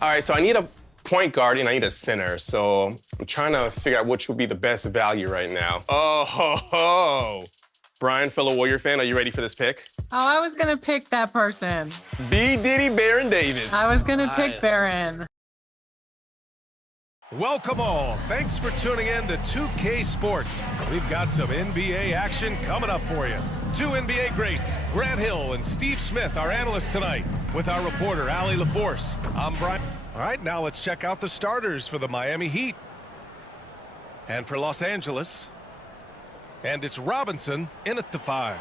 All right, so I need a point guard and I need a center. So I'm trying to figure out which would be the best value right now. Oh, ho, ho. Brian, fellow Warrior fan, are you ready for this pick? Oh, I was going to pick that person. B. Diddy Baron Davis. I was going to pick Baron. Welcome all. Thanks for tuning in to 2K Sports. We've got some NBA action coming up for you. Two NBA greats, Grant Hill and Steve Smith, our analysts tonight, with our reporter, Allie LaForce. I'm Brian. All right, now let's check out the starters for the Miami Heat. And for Los Angeles. And it's Robinson in at the 5.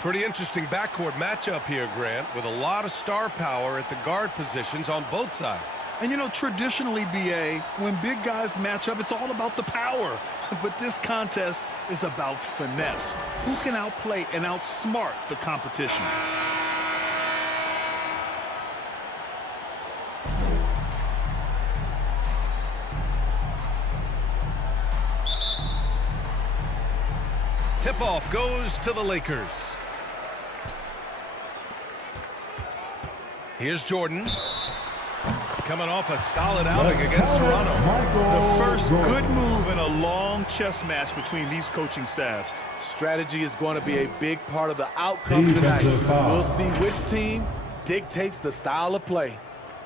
Pretty interesting backcourt matchup here, Grant, with a lot of star power at the guard positions on both sides. And, you know, traditionally, B.A., when big guys match up, it's all about the power. But this contest is about finesse. Who can outplay and outsmart the competition? Tip-off goes to the Lakers. Here's Jordan. Coming off a solid outing against Toronto. The first good move in a long chess match between these coaching staffs. Strategy is going to be a big part of the outcome tonight. We'll see which team dictates the style of play.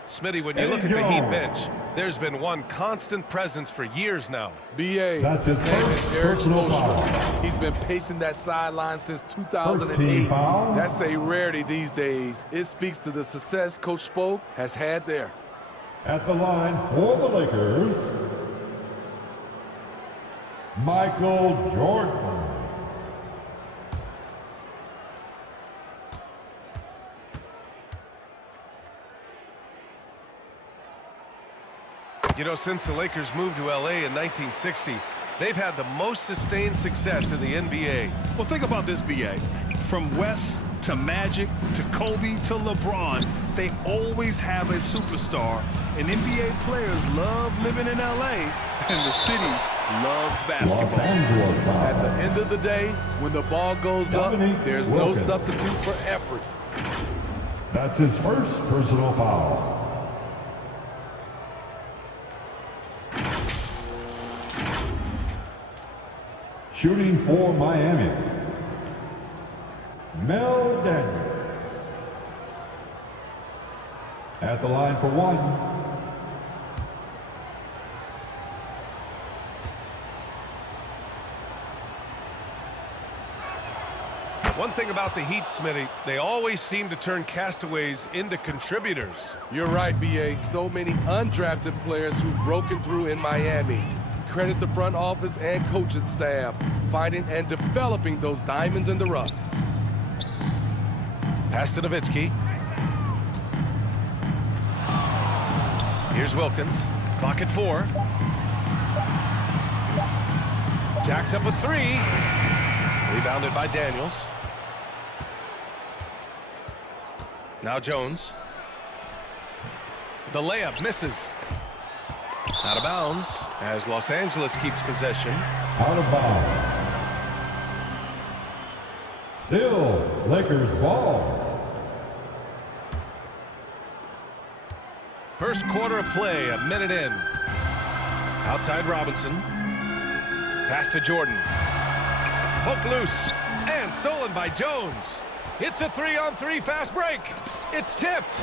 Smitty, when you look at the Heat bench, there's been one constant presence for years now. B.A., his name is Eric Spoelstra. He's been pacing that sideline since 2008. That's a rarity these days. It speaks to the success Coach Spo has had there. At the line for the Lakers, Michael Jordan. You know, since the Lakers moved to L.A. in 1960, they've had the most sustained success in the NBA. Well, think about this, B.A. From West to Magic to Kobe to LeBron, they always have a superstar. And NBA players love living in L.A., and the city loves basketball. At the end of the day, when the ball goes up, there's no substitute for effort. That's his first personal foul. Shooting for Miami, Mel Daniels. At the line for one. One thing about the Heat, Smitty, they always seem to turn castaways into contributors. You're right, B.A. So many undrafted players who've broken through in Miami. Credit the front office and coaching staff, finding and developing those diamonds in the rough. Pass to Nowitzki. Here's Wilkins. Clock at 4. Jacks up a 3. Rebounded by Daniels. Now Jones. The layup misses. Out of bounds as Los Angeles keeps possession. Out of bounds. Still Lakers ball. First quarter of play, a minute in. Outside Robinson. Pass to Jordan. Poke loose and stolen by Jones. It's a 3-on-3 fast break. It's tipped.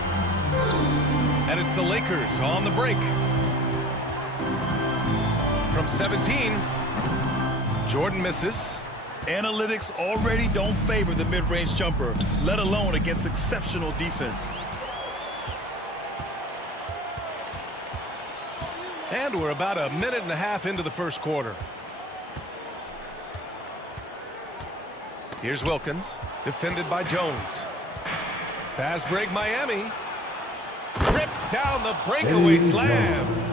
And it's the Lakers on the break. From 17, Jordan misses. Analytics already don't favor the mid-range jumper, let alone against exceptional defense. And we're about a minute and a half into the first quarter. Here's Wilkins, defended by Jones. Fast break Miami. Rips down the breakaway slam.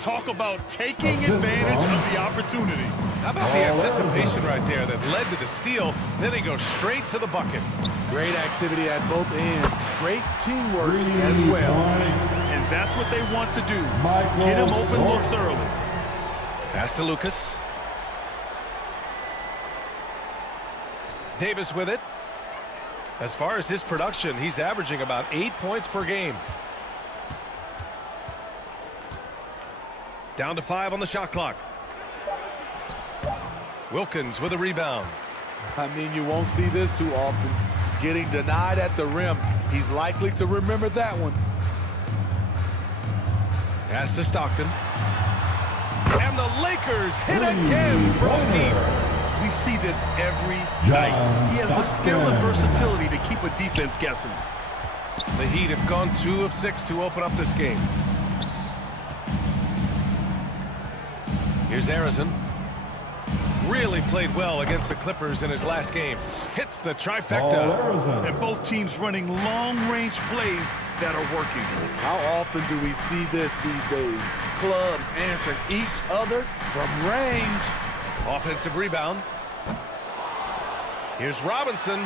Talk about taking advantage of the opportunity. How about the anticipation right there that led to the steal? Then he goes straight to the bucket. Great activity at both ends. Great teamwork as well. And that's what they want to do. Get him open looks early. Pass to Lucas. Davis with it. As far as his production, he's averaging about 8 points per game. Down to 5 on the shot clock. Wilkins with a rebound. I mean, you won't see this too often. Getting denied at the rim. He's likely to remember that one. Pass to Stockton. And the Lakers hit again from deep. We see this every night. He has the skill and versatility to keep a defense guessing. The Heat have gone 2 of 6 to open up this game. Here's Harrison. Really played well against the Clippers in his last game. Hits the trifecta. And both teams running long-range plays that are working. How often do we see this these days? Clubs answering each other from range. Offensive rebound. Here's Robinson.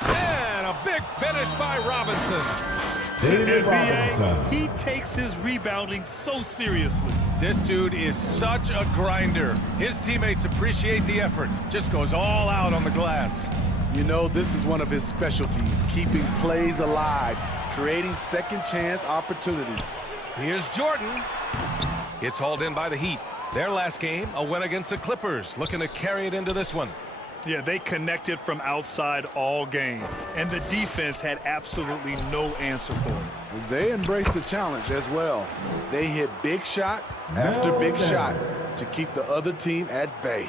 And a big finish by Robinson. NBA, he takes his rebounding so seriously. This dude is such a grinder. His teammates appreciate the effort. Just goes all out on the glass. You know, this is one of his specialties, keeping plays alive, creating second chance opportunities. Here's Jordan. It's hauled in by the Heat. Their last game, a win against the Clippers, looking to carry it into this one. Yeah, they connected from outside all game, and the defense had absolutely no answer for it. They embraced the challenge as well. They hit big shot after big shot to keep the other team at bay.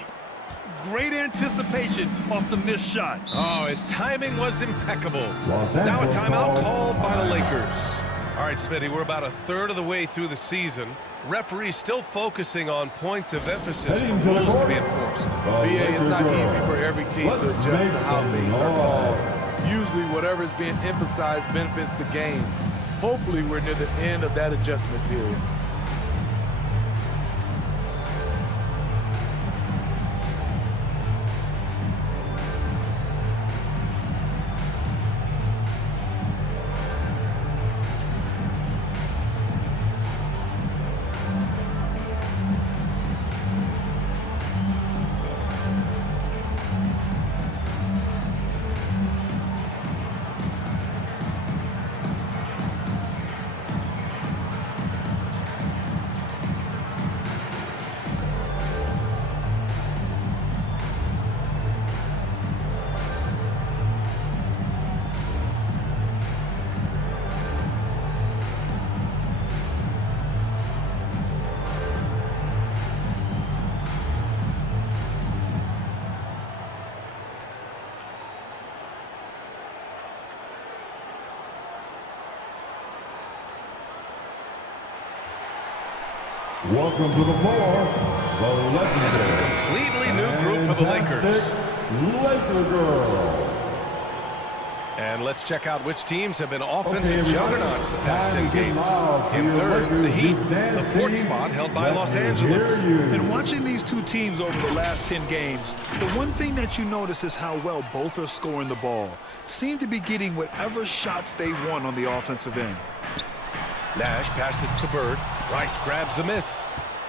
Great anticipation off the missed shot. Oh, his timing was impeccable. Now a timeout called by the Lakers. All right, Smitty, we're about a third of the way through the season. Referees still focusing on points of emphasis for rules to be enforced. BA is not easy for every team to adjust to how things are called. Usually whatever is being emphasized benefits the game. Hopefully we're near the end of that adjustment period. Welcome to the floor, the legendary. Completely new group for the Lakers. Laker Girls. And let's check out which teams have been offensive juggernauts the past 10 games. In third, the Heat, the fourth spot held by Los Angeles. And watching these two teams over the last 10 games, the one thing that you notice is how well both are scoring the ball. Seem to be getting whatever shots they want on the offensive end. Nash passes to Bird. Rice grabs the miss.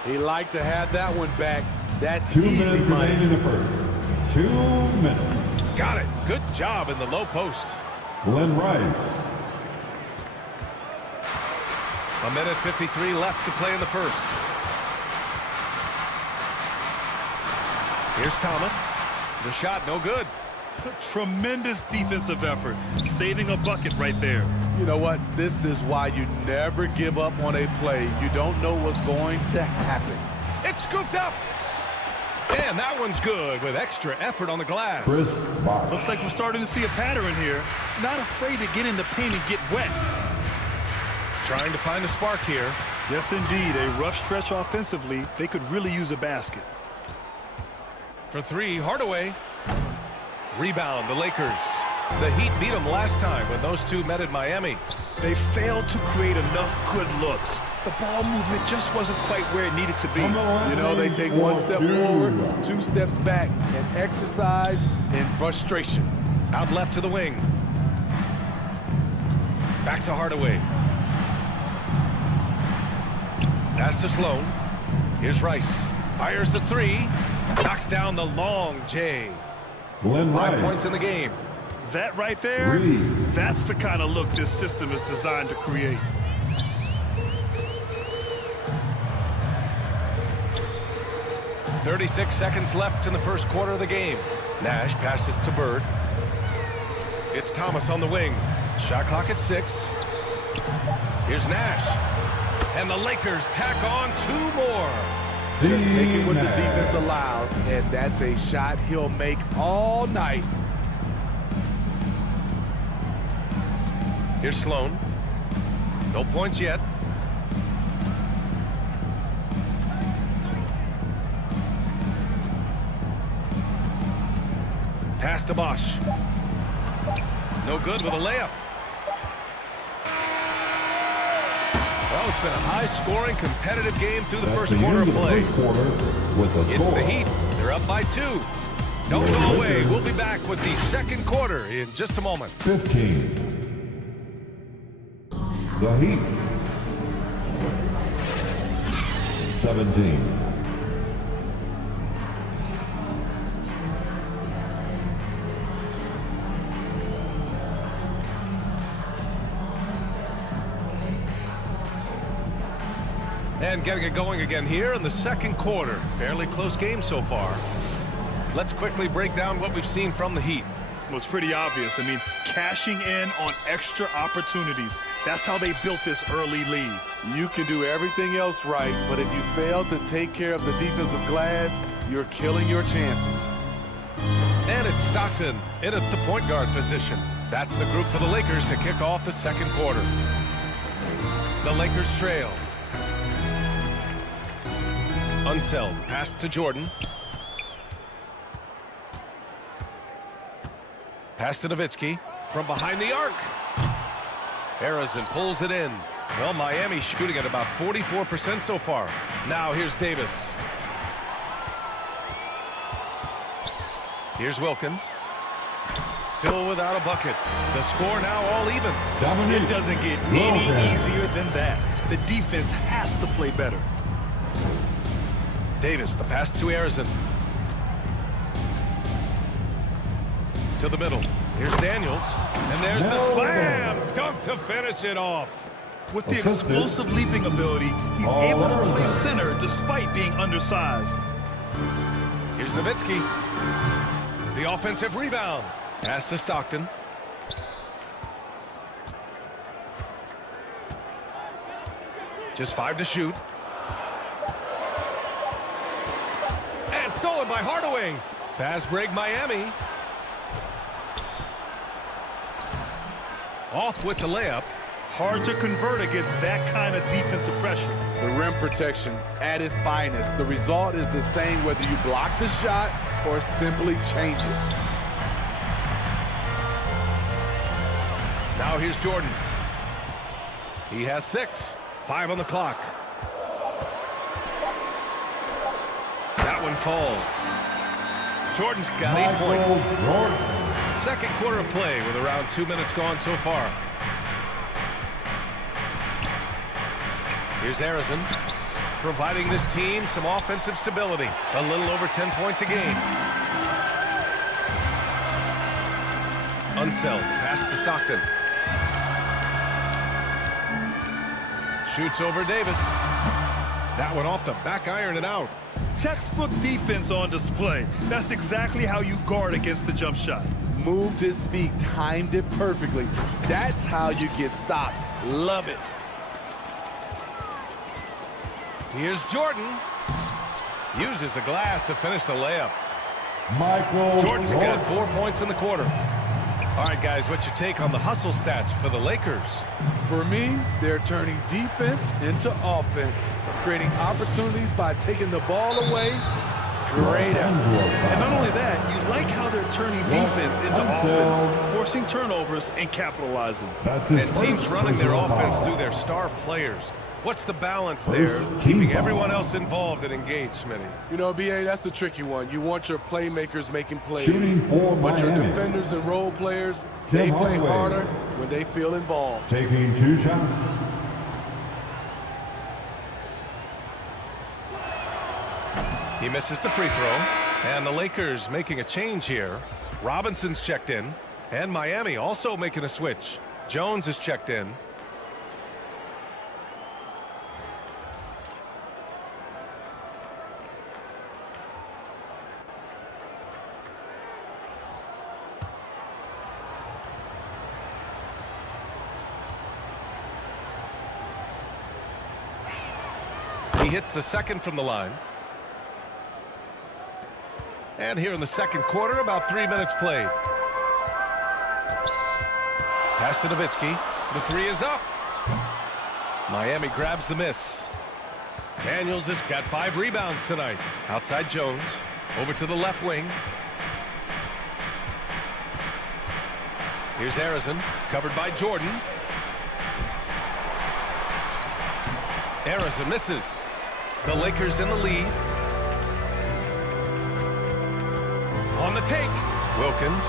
He liked to have that one back. That's 2 easy minutes money. remaining in the first. 2 minutes. Got it. Good job in the low post. Glenn Rice. A minute 53 left to play in the first. Here's Thomas. The shot no good. Tremendous defensive effort, saving a bucket right there. You know what? This is why you never give up on a play. You don't know what's going to happen. It's scooped up. And that one's good with extra effort on the glass. Chris Bosh. Looks like we're starting to see a pattern here. Not afraid to get in the paint and get wet. Trying to find a spark here. Yes, indeed. A rough stretch offensively. They could really use a basket. For three, Hardaway. Rebound, the Lakers. The Heat beat them last time when those two met in Miami. They failed to create enough good looks. The ball movement just wasn't quite where it needed to be. You know, they take one step forward, 2 steps back, and exercise in frustration. Out left to the wing. Back to Hardaway. Pass to Sloan. Here's Rice. Fires the three. Knocks down the long J. Glenn 5 Rice. points in the game. That right there, that's the kind of look this system is designed to create. 36 seconds left in the first quarter of the game. Nash passes to Bird. It's Thomas on the wing. Shot clock at 6. Here's Nash. And the Lakers tack on 2 more. Just taking what the defense allows, and that's a shot he'll make all night. Here's Sloan. No points yet. Pass to Bosch. No good with a layup. Well, it's been a high-scoring, competitive game through the first quarter of play. It's the Heat. They're up by 2. Don't go away. We'll be back with the second quarter in just a moment. 15. The Heat. 17. And getting it going again here in the second quarter. Fairly close game so far. Let's quickly break down what we've seen from the Heat. Well, it's pretty obvious. I mean, cashing in on extra opportunities. That's how they built this early lead. You can do everything else right, but if you fail to take care of the defensive glass, you're killing your chances. And it's Stockton in at the point guard position. That's the group for the Lakers to kick off the second quarter. The Lakers trail. Unseld, pass to Jordan. Pass to Nowitzki from behind the arc. Harrison pulls it in. Well, Miami shooting at about 44% so far. Now here's Davis. Here's Wilkins. Still without a bucket. The score now all even. It doesn't get any easier than that. The defense has to play better. Davis, the pass to Harrison. To the middle. Here's Daniels. And there's the slam dunk to finish it off. With the explosive leaping ability, he's able to play center despite being undersized. Here's Nowitzki. The offensive rebound. Pass to Stockton. Just 5 to shoot. And stolen by Hardaway. Fast break Miami. Off with the layup. Hard to convert against that kind of defensive pressure. The rim protection at its finest. The result is the same whether you block the shot or simply change it. Now here's Jordan. He has 6. 5 on the clock. That one falls. Jordan's got 8 points. Second quarter of play with around 2 minutes gone so far. Here's Harrison, providing this team some offensive stability. A little over 10 points a game. Unseld, pass to Stockton. Shoots over Davis. That one off the back iron and out. Textbook defense on display. That's exactly how you guard against the jump shot. Moved his feet, timed it perfectly. That's how you get stops. Love it. Here's Jordan. Uses the glass to finish the layup. Jordan's got 4 points in the quarter. All right, guys, what's your take on the hustle stats for the Lakers? For me, they're turning defense into offense, creating opportunities by taking the ball away. Great effort. And not only that, you like how they're turning defense into offense, forcing turnovers and capitalizing. And teams running their offense through their star players. What's the balance there, keeping everyone else involved and engaged, Smitty? You know, B.A., that's a tricky one. You want your playmakers making plays, but your defenders and role players, they play harder when they feel involved. Taking 2 shots. He misses the free throw, and the Lakers making a change here. Robinson's checked in, and Miami also making a switch. Jones is checked in. He hits the second from the line. And here in the second quarter, about 3 minutes played. Pass to Nowitzki. The three is up. Miami grabs the miss. Daniels has got 5 rebounds tonight. Outside Jones. Over to the left wing. Here's Harrison, covered by Jordan. Harrison misses. The Lakers in the lead. On the take. Wilkins.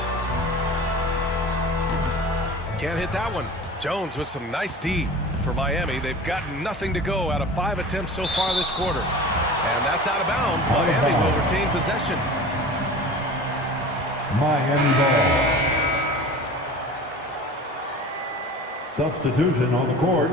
Can't hit that one. Jones with some nice D for Miami. They've got nothing to go out of 5 attempts so far this quarter. And that's out of bounds. Miami will retain possession. Miami ball. Substitution on the court.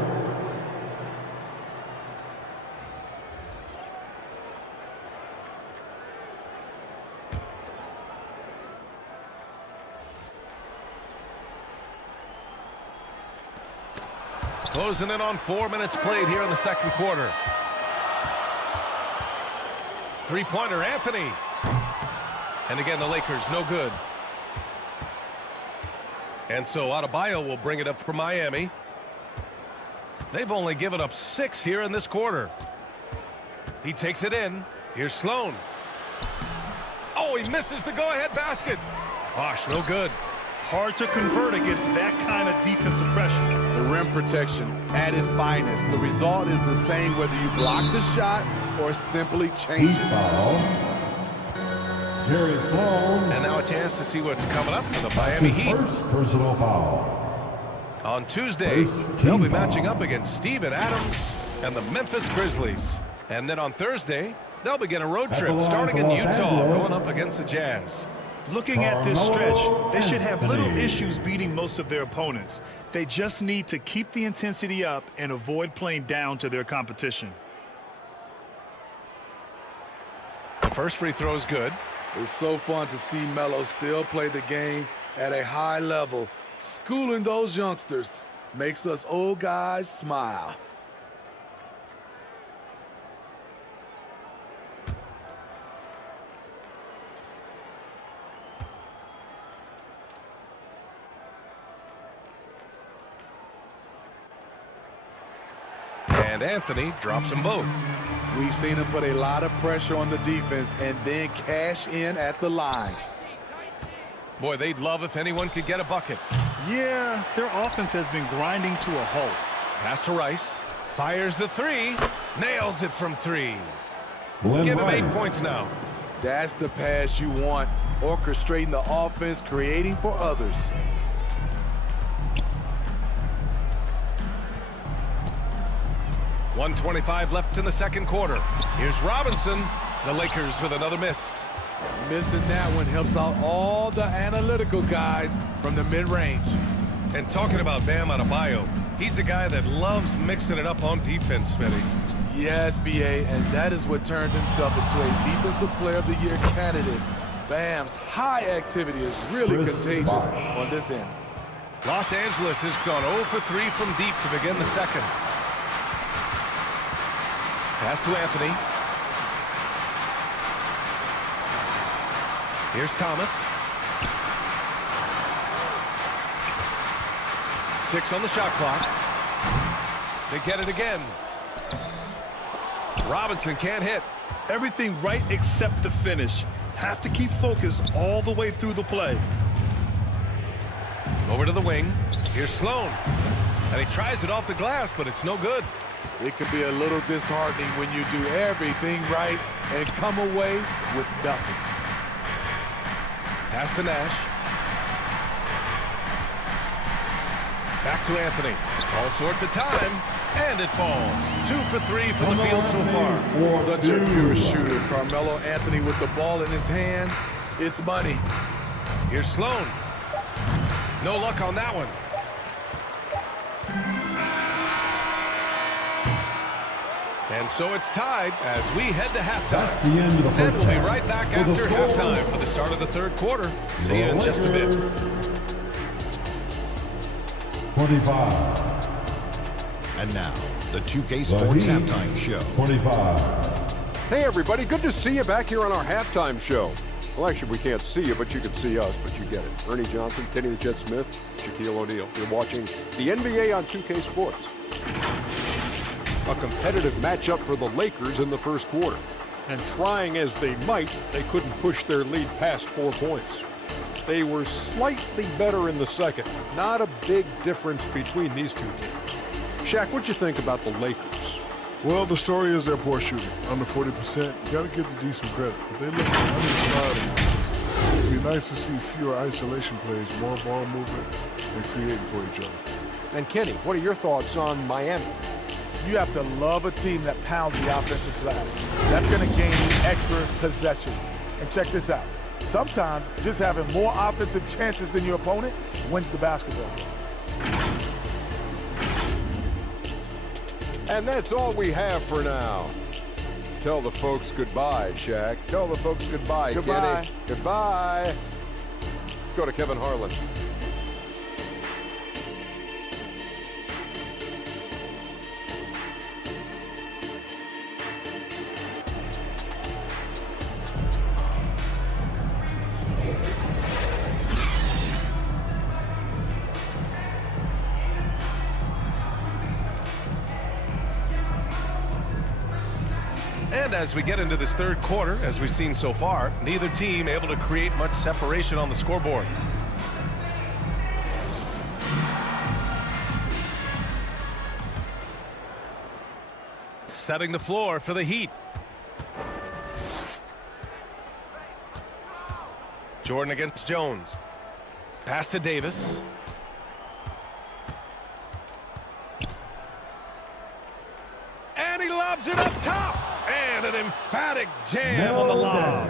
Closing in on 4 minutes played here in the second quarter. Three-pointer, Anthony. And again, the Lakers, no good. And so Adebayo will bring it up for Miami. They've only given up 6 here in this quarter. He takes it in. Here's Sloan. Oh, he misses the go-ahead basket. Gosh, no good. Hard to convert against that kind of defensive pressure. The rim protection at its finest. The result is the same whether you block the shot or simply change Heat it. foul. Jerry Sloan. And now a chance to see what's coming up for the Miami Heat. First personal foul. On Tuesday, First they'll be team matching foul. up against Steven Adams and the Memphis Grizzlies. And then on Thursday, they'll begin a road At the trip line starting for in Los Utah, Angeles. going up against the Jazz. Looking at this stretch, they should have little Anthony. issues beating most of their opponents. They just need to keep the intensity up and avoid playing down to their competition. The first free throw is good. It's so fun to see Melo still play the game at a high level. Schooling those youngsters makes us old guys smile. And Anthony drops them both. We've seen him put a lot of pressure on the defense and then cash in at the line. Boy, they'd love if anyone could get a bucket. Yeah, their offense has been grinding to a halt. Pass to Rice. Fires the three. Nails it from 3. Glenn Give him 8 Rice. points now. That's the pass you want. Orchestrating the offense, creating for others. .125 left in the second quarter. Here's Robinson. The Lakers with another miss. Missing that one helps out all the analytical guys from the mid-range. And talking about Bam Adebayo, he's a guy that loves mixing it up on defense, Smitty. Yes, BA, and that is what turned himself into a Defensive Player of the Year candidate. Bam's high activity is really Chris contagious Bosh. on this end. Los Angeles has gone 0 for 3 from deep to begin the second. Pass to Anthony. Here's Thomas. 6 on the shot clock. They get it again. Robinson can't hit. Everything right except the finish. Have to keep focused all the way through the play. Over to the wing. Here's Sloan. And he tries it off the glass, but it's no good. It can be a little disheartening when you do everything right and come away with nothing. Pass to Nash. Back to Anthony. All sorts of time. And it falls. 2 for 3 from the field so far. Such a pure shooter. Carmelo Anthony with the ball in his hand. It's money. Here's Sloan. No luck on that one. And so it's tied as we head to That's halftime. the end of the first And we'll be half. right back For the after score, halftime for the start of the third quarter. See the you in just a bit. Lakers, 25. And now, the 2K Sports Heat, Halftime Show. 25. Hey everybody, good to see you back here on our halftime show. Well, actually, we can't see you, but you can see us, but you get it. Ernie Johnson, Kenny the Jet Smith, Shaquille O'Neal. You're watching the NBA on 2K Sports. A competitive matchup for the Lakers in the first quarter. And trying as they might, they couldn't push their lead past 4 points. They were slightly better in the second. Not a big difference between these two teams. Shaq, what'd you think about the Lakers? Well, the story is their poor shooting, under 40%. You got to give the D some credit, but they look uninspired. It'd be nice to see fewer isolation plays, more ball movement, and creating for each other. And Kenny, what are your thoughts on Miami? You have to love a team that pounds the offensive glass. That's going to gain you extra possessions. And check this out. Sometimes just having more offensive chances than your opponent wins the basketball. And that's all we have for now. Tell the folks goodbye, Shaq. Tell the folks goodbye, Goodbye. Kenny. Goodbye. Go to Kevin Harlan. And as we get into this third quarter, as we've seen so far, neither team able to create much separation on the scoreboard. Setting the floor for the Heat. Jordan against Jones. Pass to Davis. And he lobs it up top. And an emphatic jam on the lob.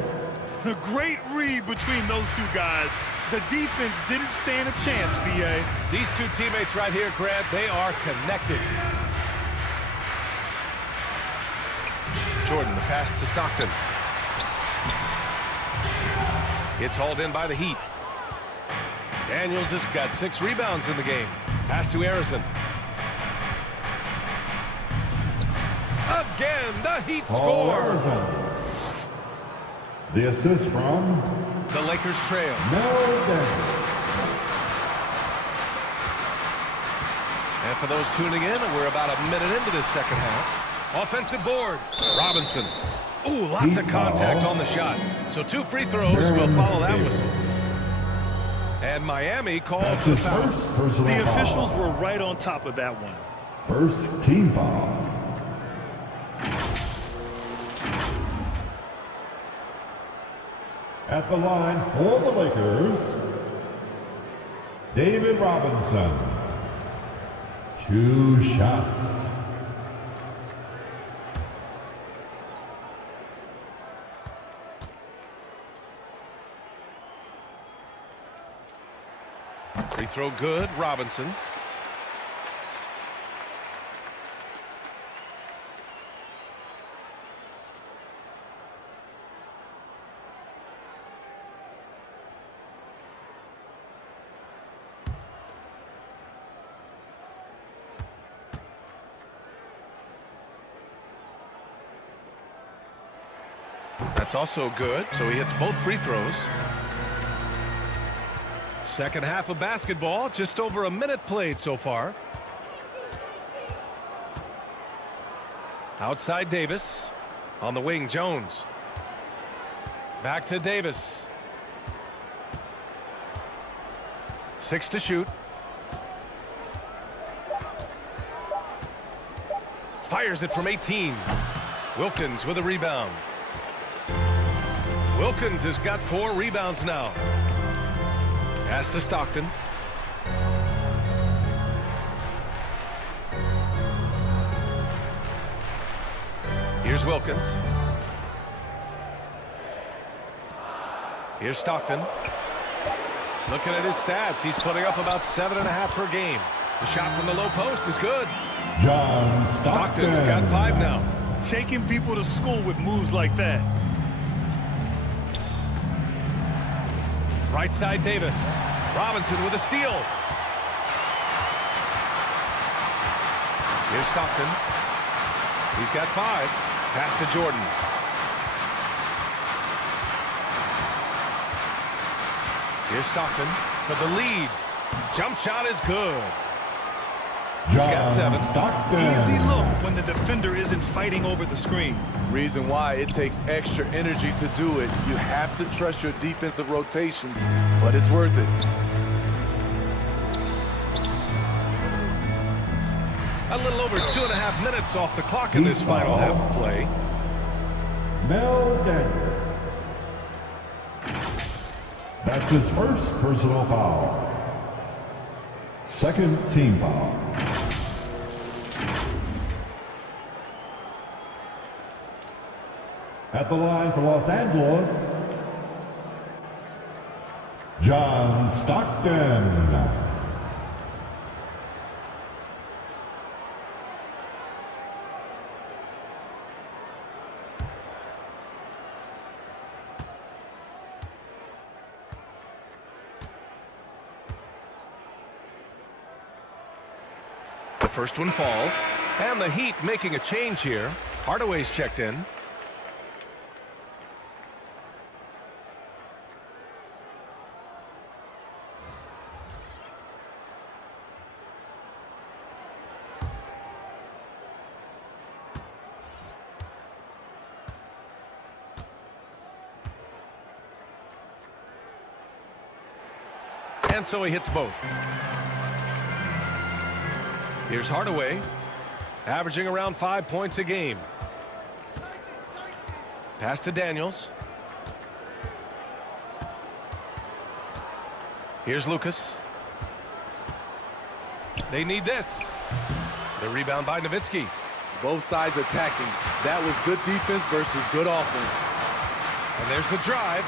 A great read between those two guys. The defense didn't stand a chance, B.A. These two teammates right here, Grant, they are connected. Jordan, the pass to Stockton. It's hauled in by the Heat. Daniels has got 6 rebounds in the game. Pass to Harrison. Again, the Heat score. The assist from The Lakers trail. And for those tuning in, we're about a minute into this second half. Offensive board. Robinson. Ooh, lots of contact on the shot. So 2 free throws will follow that whistle. And Miami called for the foul. The officials were right on top of that one. First team foul. At the line for the Lakers, David Robinson. 2 shots. Free throw good, Robinson. That's also good, so he hits both free throws. Second half of basketball, just over a minute played so far. Outside Davis. On the wing, Jones. Back to Davis. 6 to shoot. Fires it from 18. Wilkins with a rebound. Wilkins has got 4 rebounds now. Pass to Stockton. Here's Wilkins. Here's Stockton. Looking at his stats, he's putting up about 7.5 per game. The shot from the low post is good. John Stockton's got 5 now. Taking people to school with moves like that. Right side Davis. Robinson with a steal. Here's Stockton. He's got 5. Pass to Jordan. Here's Stockton for the lead. Jump shot is good. He's got 7. Stockton. Easy look when the defender isn't fighting over the screen. Reason why it takes extra energy to do it. You have to trust your defensive rotations, but it's worth it. A little over 2.5 minutes off the clock in this final half of play. Mel Daniels. That's his first personal foul. Second team foul. At the line for Los Angeles, John Stockton. The first one falls. And the Heat making a change here. Hardaway's checked in. And so he hits both. Here's Hardaway, averaging around 5 points a game. Pass to Daniels. Here's Lucas. They need this. The rebound by Nowitzki. Both sides attacking. That was good defense versus good offense. And there's the drive.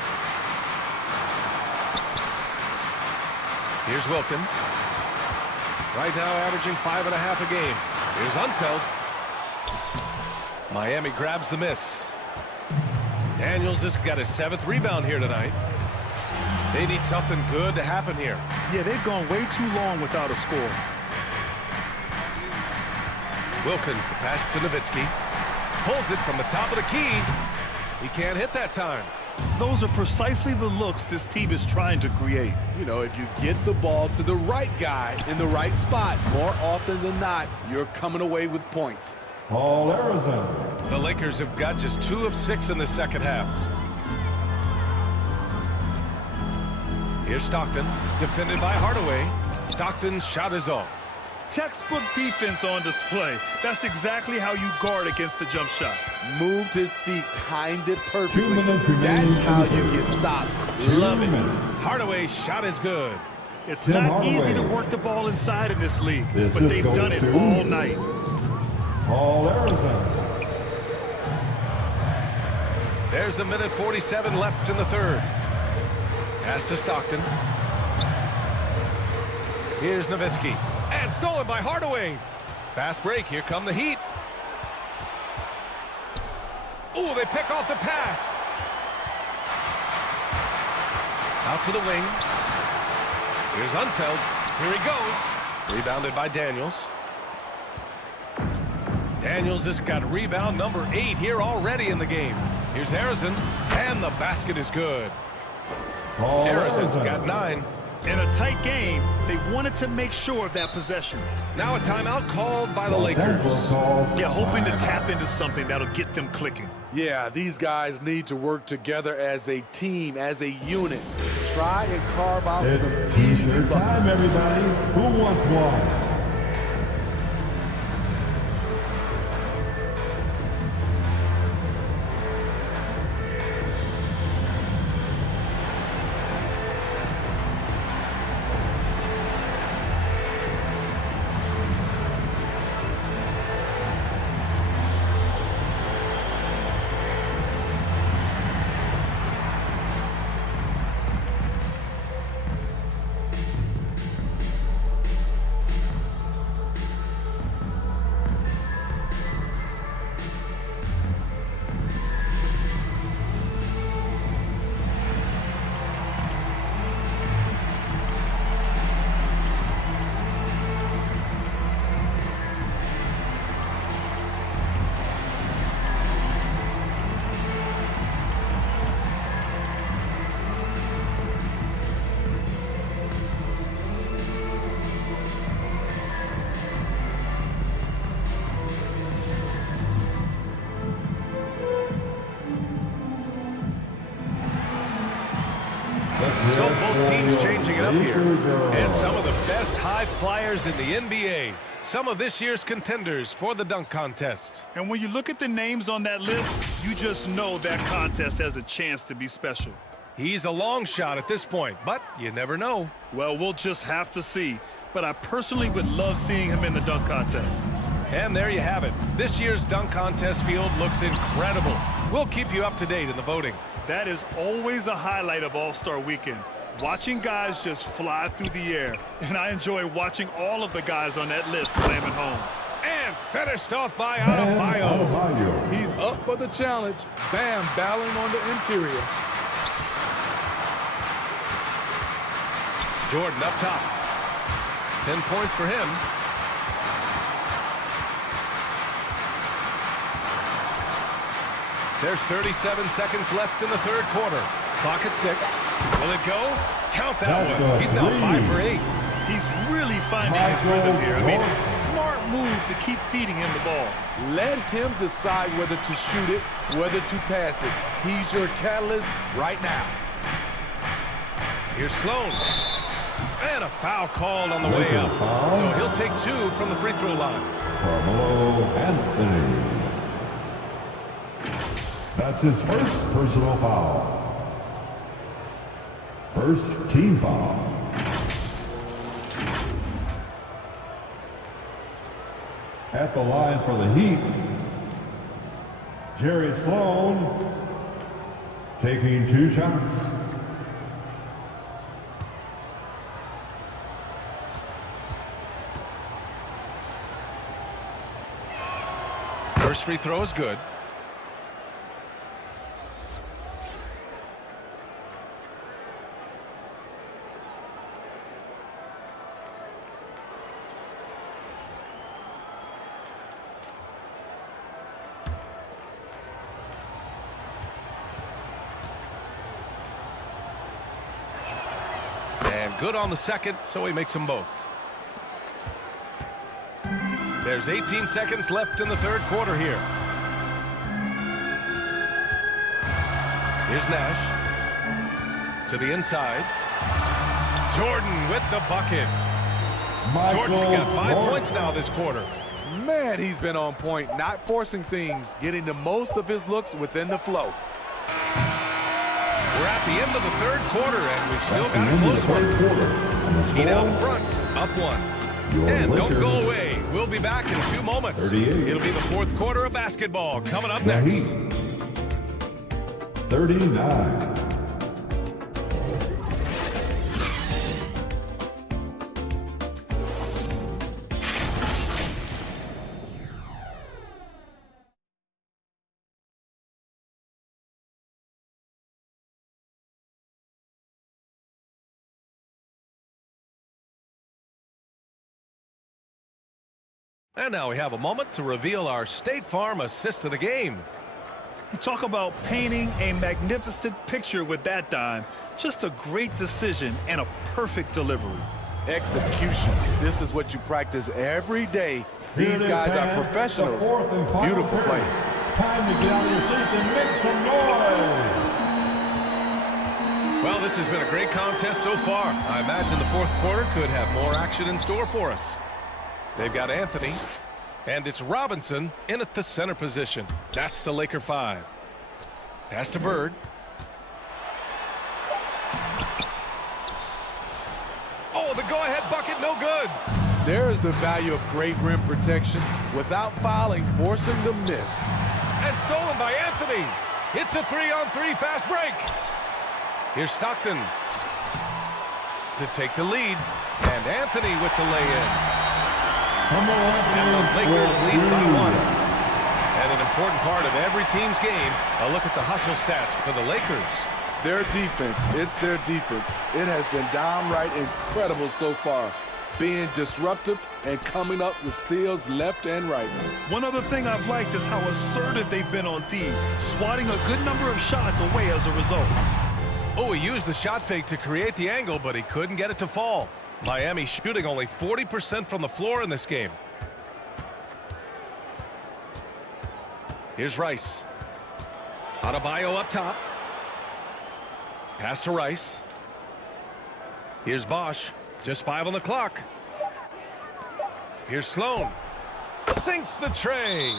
Here's Wilkins. Right now averaging 5.5 a game. Here's Unseld. Miami grabs the miss. Daniels has got his 7th rebound here tonight. They need something good to happen here. Yeah, they've gone way too long without a score. Wilkins, the pass to Nowitzki. Pulls it from the top of the key. He can't hit that time. Those are precisely the looks this team is trying to create. You know, if you get the ball to the right guy in the right spot, more often than not, you're coming away with points. Paul Arizona. The Lakers have got just 2 of 6 in the second half. Here's Stockton, defended by Hardaway. Stockton's shot is off. Textbook defense on display. That's exactly how you guard against the jump shot. Moved his feet, timed it perfectly. 2 minutes remaining. That's how you get stops. 2 Love it. minutes. Hardaway's shot is good. It's Tim not Hardaway. easy to work the ball inside in this league, This but is they've goes done it to all night. Paul Arizona. There's 1:47 left in the third. Pass to Stockton. Here's Nowitzki. And stolen by Hardaway. Fast break. Here come the Heat. Ooh, they pick off the pass. Out to the wing. Here's Unseld. Here he goes. Rebounded by Daniels. Daniels has got rebound number 8 here already in the game. Here's Harrison. And the basket is good. Paul Harrison's Arizona. got 9. In a tight game, they wanted to make sure of that possession. Now a timeout called by the Los Lakers. Angeles calls Yeah, hoping to timeout. tap into something that'll get them clicking. Yeah, these guys need to work together as a team, as a unit. Try and carve out It's some easy T-shirt buckets. time, everybody. Who wants one? So both teams changing it up here. And some of the best high flyers in the NBA. Some of this year's contenders for the dunk contest. And when you look at the names on that list, you just know that contest has a chance to be special. He's a long shot at this point, but you never know. Well, we'll just have to see. But I personally would love seeing him in the dunk contest. And there you have it. This year's dunk contest field looks incredible. We'll keep you up to date in the voting. That is always a highlight of All-Star Weekend. Watching guys just fly through the air. And I enjoy watching all of the guys on that list slam it home. And finished off by Adebayo. He's up for the challenge. Bam, battling on the interior. Jordan up top. 10 points for him. There's 37 seconds left in the third quarter. Clock at 6. Will it go? Count that one. He's now 5 for 8. He's really finding his rhythm here. I mean, smart move to keep feeding him the ball. Let him decide whether to shoot it, whether to pass it. He's your catalyst right now. Here's Sloan. And a foul called on the way up. So he'll take 2 from the free throw line. Carmelo Anthony. That's his first personal foul. First team foul. At the line for the Heat, Jerry Sloan taking 2 shots. First free throw is good. And good on the second, so he makes them both. There's 18 seconds left in the third quarter here. Here's Nash. To the inside. Jordan with the bucket. Jordan's got 5 points now this quarter. Man, he's been on point, not forcing things, getting the most of his looks within the flow. We're at the end of the third quarter, and we've still got a close one. Heat out in front, up 1. And don't go away. We'll be back in a few moments. 38. It'll be the fourth quarter of basketball coming up next. 39. And now we have a moment to reveal our State Farm assist of the game. You talk about painting a magnificent picture with that dime. Just a great decision and a perfect delivery. Execution. This is what you practice every day. These guys are professionals. Beautiful play. Time to get out of your seats and make some noise. Well, this has been a great contest so far. I imagine the fourth quarter could have more action in store for us. They've got Anthony, and it's Robinson in at the center position. That's the Laker 5. Pass to Bird. Oh, the go-ahead bucket, no good. There's the value of great rim protection without fouling, forcing the miss. And stolen by Anthony. It's a 3-on-3 fast break. Here's Stockton to take the lead, and Anthony with the lay-in. And the Lakers lead by 1. And an important part of every team's game, a look at the hustle stats for the Lakers. Their defense, it's their defense. It has been downright incredible so far, being disruptive and coming up with steals left and right. One other thing I've liked is how assertive they've been on D, swatting a good number of shots away as a result. Oh, he used the shot fake to create the angle, but he couldn't get it to fall. Miami shooting only 40% from the floor in this game. Here's Rice. Adebayo up top. Pass to Rice. Here's Bosch. Just 5 on the clock. Here's Sloan. Sinks the tray.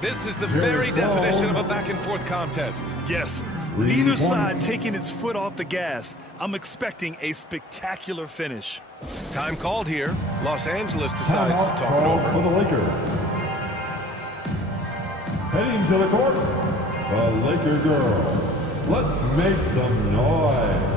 This is the very definition of a back-and-forth contest. Yes, neither side taking its foot off the gas. I'm expecting a spectacular finish. Time called here. Los Angeles decides to talk it over. For the Lakers. Heading to the court, the Laker girls. Let's make some noise.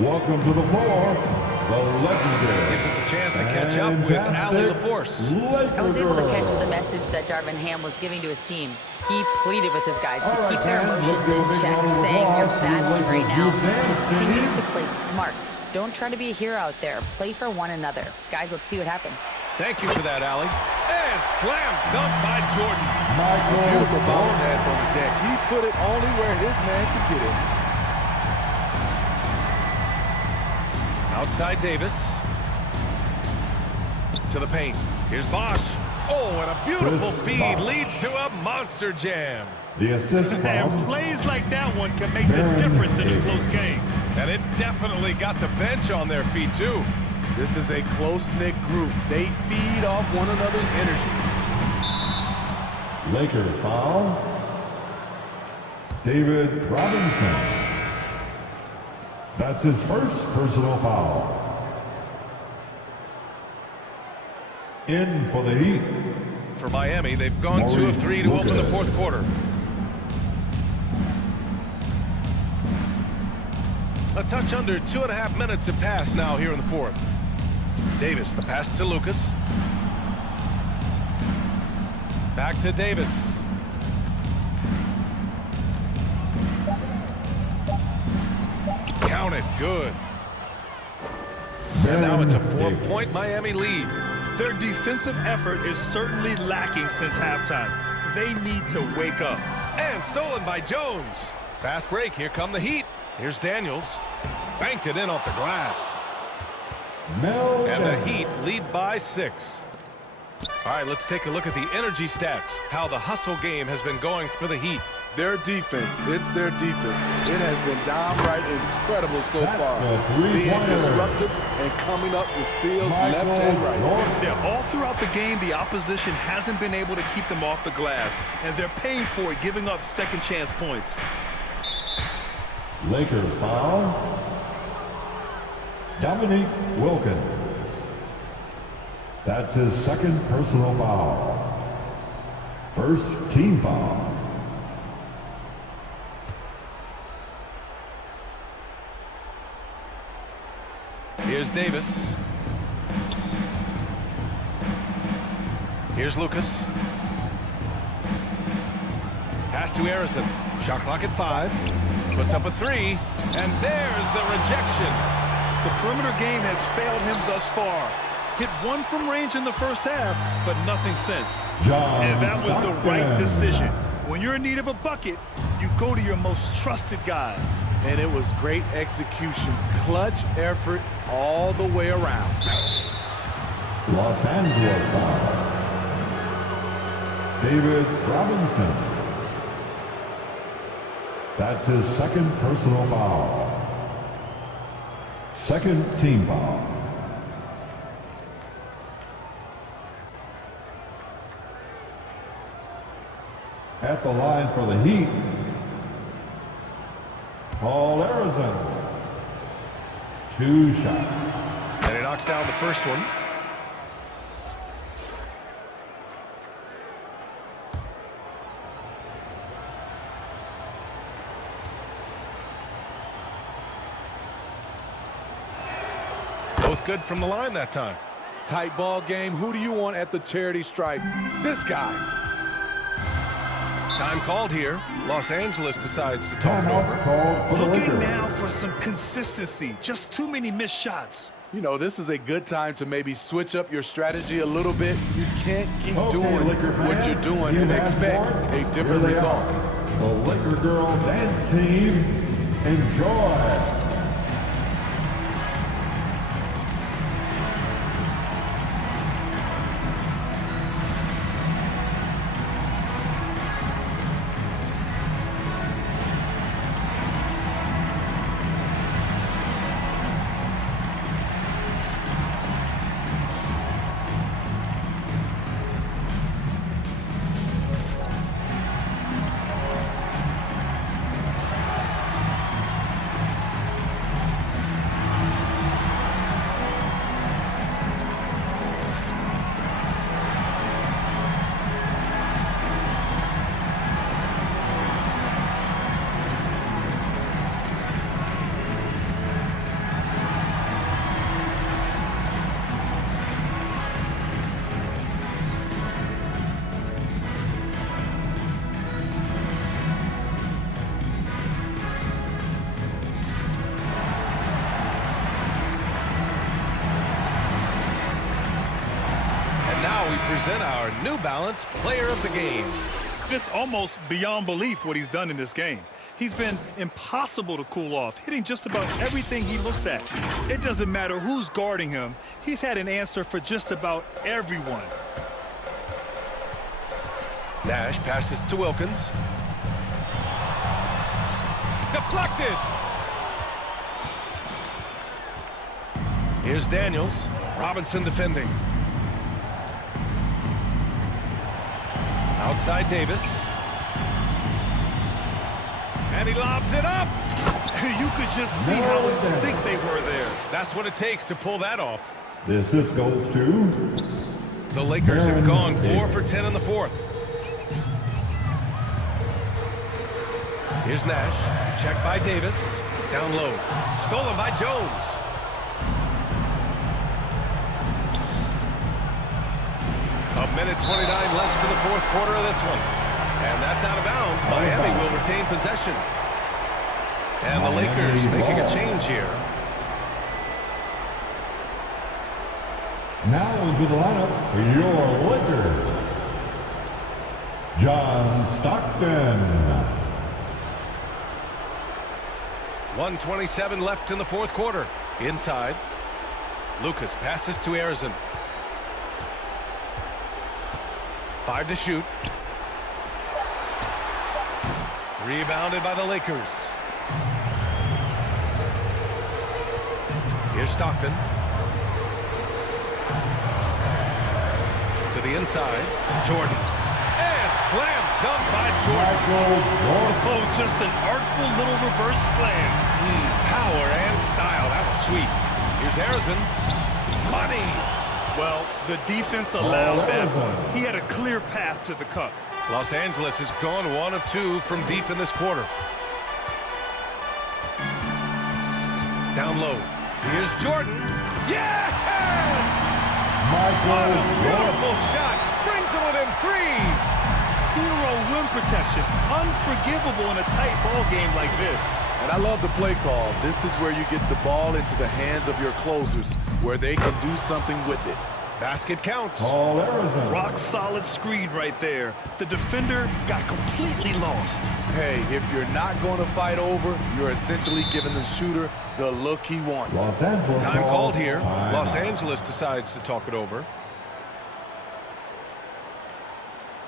Welcome to the floor, the legendary. Gives us a chance to catch up with Allie LaForce. I was able to catch the message that Darvin Ham was giving to his team. He pleaded with his guys to keep their emotions in check, saying, "You're battling right now. Continue to play smart. Don't try to be a hero out there. Play for one another." Guys, let's see what happens. Thank you for that, Allie. And slam dunk by Jordan. Beautiful bounce pass on the deck. He put it only where his man could get it. Outside Davis. To the paint. Here's Bosch. Oh, and a beautiful feed leads to a monster jam. The assist And from plays like that one can make the difference in a close game. And it definitely got the bench on their feet, too. This is a close-knit group. They feed off one another's energy. Lakers foul. David Robinson. That's his first personal foul. In for the Heat. For Miami, they've gone 2 of 3 to open the fourth quarter. A touch under 2.5 minutes have passed now here in the fourth. Davis, the pass to Lucas. Back to Davis. Count it, good. And now it's a 4-point Miami lead. Their defensive effort is certainly lacking since halftime. They need to wake up. And stolen by Jones. Fast break, here come the Heat. Here's Daniels. Banked it in off the glass. And the Heat lead by 6. All right, let's take a look at the energy stats. How the hustle game has been going for the Heat. Their defense, it's their defense. It has been downright incredible so far. Being disruptive and coming up with steals left and right. Yeah, all throughout the game, the opposition hasn't been able to keep them off the glass, and they're paying for it, giving up second chance points. Lakers foul. Dominique Wilkins. That's his second personal foul. First team foul. Here's Davis. Here's Lucas. Pass to Harrison. Shot clock at 5. Puts up a 3. And there's the rejection. The perimeter game has failed him thus far. Hit one from range in the first half, but nothing since. And that was the right decision. When you're in need of a bucket, you go to your most trusted guys. And it was great execution. Clutch effort all the way around. Los Angeles foul. David Robinson. That's his second personal foul. Second team foul. At the line for the Heat, Paul Arizona. 2 shots. And he knocks down the first one. Both good from the line that time. Tight ball game. Who do you want at the charity stripe? This guy. Time called here. Los Angeles decides to talk it over. Called for the Looking Lakers. now for some consistency. Just too many missed shots. You know, this is a good time to maybe switch up your strategy a little bit. You can't keep doing Laker what fans, you're doing you and asked expect for it. a different Here they result. are. The Laker Girl Dance Team. Enjoy. Now we present our New Balance Player of the Game. It's almost beyond belief what he's done in this game. He's been impossible to cool off, hitting just about everything he looks at. It doesn't matter who's guarding him. He's had an answer for just about everyone. Nash passes to Wilkins. Deflected. Here's Daniels. Robinson defending. Outside Davis. And he lobs it up. You could just see how in sync they were there. That's what it takes to pull that off. The assist goes to The Lakers have gone 4 for 10 in the fourth. Here's Nash. Checked by Davis. Down low. Stolen by Jones. A minute 29 left to the fourth quarter of this one. And that's out of bounds. Miami will retain possession. And the Lakers making a change here. now into the lineup for your Lakers. John Stockton. 1:27 left in the fourth quarter. Inside. Lucas passes to Arizon. 5 to shoot. Rebounded by the Lakers. Here's Stockton. To the inside. Jordan. And slam dunk by Jordan. Oh, just an artful little reverse slam. Power and style. That was sweet. Here's Arizon. Money. Well, the defense allowed that one. He had a clear path to the cup. Los Angeles has gone 1 of 2 from deep in this quarter. Down low. Here's Jordan. Yes! What a beautiful shot. Brings him within 3. Zero rim protection. Unforgivable in a tight ball game like this. And I love the play call. This is where you get the ball into the hands of your closers, where they can do something with it. Basket counts. All Arizona. Rock solid screen right there. The defender got completely lost. Hey, if you're not going to fight over, you're essentially giving the shooter the look he wants. Los Angeles Time called here. Time Los out. Angeles decides to talk it over.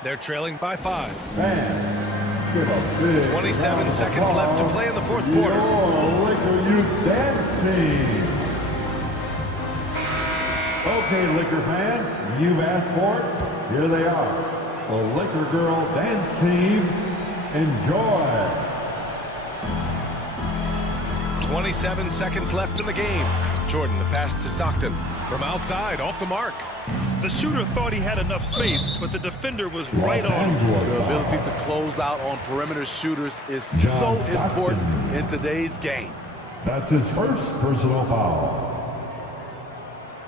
They're trailing by 5. Fans, give a big 27 round of seconds left to applause play in the fourth for quarter. your Laker Youth Dance Team. Okay, Laker fans, you've asked for it. Here they are. The Laker Girl Dance Team. Enjoy. 27 seconds left in the game. Jordan, the pass to Stockton. From outside, off the mark. The shooter thought he had enough space, but the defender was right on him. The ability to close out on perimeter shooters is so important in today's game. That's his first personal foul.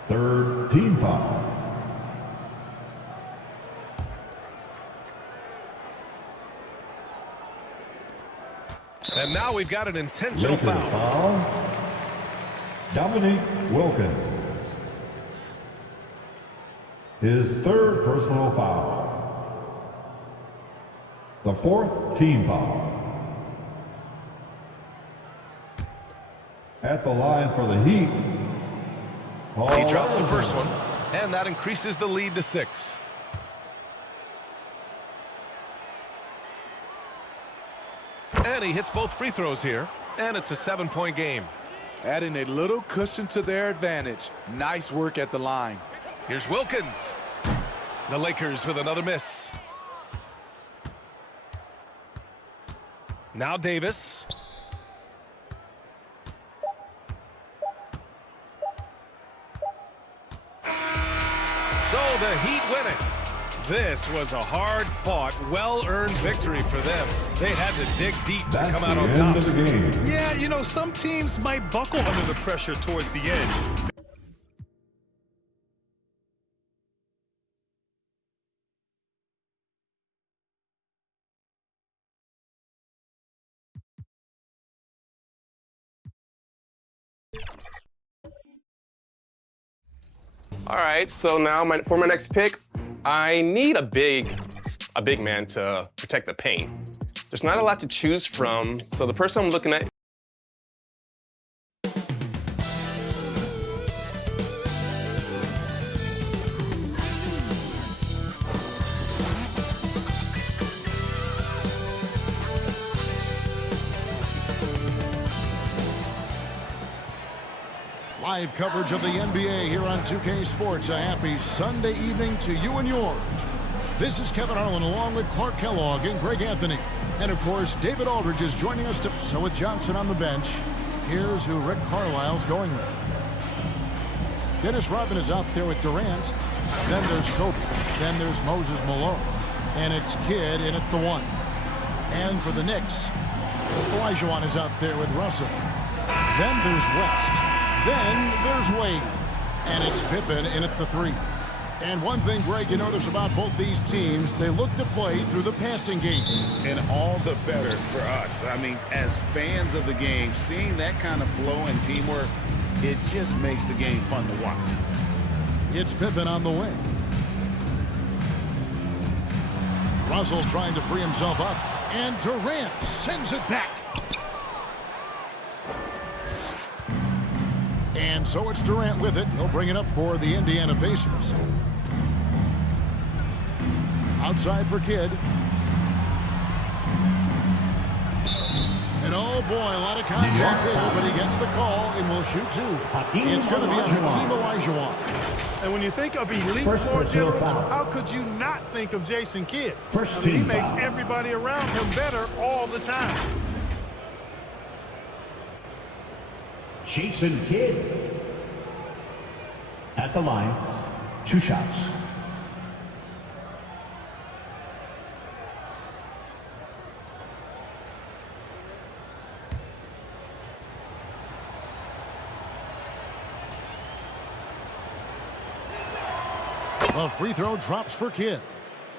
Third team foul. And now we've got an intentional foul. Dominique Wilkins. His third personal foul. The fourth team foul. At the line for the Heat. He drops the first one, and that increases the lead to 6. And he hits both free throws here, and it's a 7-point game. Adding a little cushion to their advantage. Nice work at the line. Here's Wilkins. The Lakers with another miss. Now Davis. So the Heat win it. This was a hard-fought, well-earned victory for them. They had to dig deep to come out on top. Of the game. Yeah, you know, some teams might buckle under the pressure towards the end. All right, so now for my next pick, I need a big man to protect the paint. There's not a lot to choose from, so the person I'm looking at. Live coverage of the NBA here on 2K Sports. A happy Sunday evening to you and yours. This is Kevin Harlan along with Clark Kellogg and Greg Anthony. And of course, David Aldridge is joining us. So with Johnson on the bench, here's who Rick Carlisle's going with. Dennis Rodman is out there with Durant. Then there's Kobe. Then there's Moses Malone. And it's Kidd in at the 1. And for the Knicks, Olajuwon is out there with Russell. Then there's West. Then there's Wade, and it's Pippen in at the 3. And one thing, Greg, you notice about both these teams, they look to play through the passing game. And all the better for us. I mean, as fans of the game, seeing that kind of flow and teamwork, it just makes the game fun to watch. It's Pippen on the wing. Russell trying to free himself up, and Durant sends it back. And so it's Durant with it. He'll bring it up for the Indiana Pacers. Outside for Kidd. And oh boy, a lot of contact there, but he gets the call and will shoot 2. It's going to be on Hakeem Olajuwon. And when you think of elite floor generals, how could you not think of Jason Kidd? He makes everybody around him better all the time. Jason Kidd at the line, 2 shots. A free throw drops for Kidd.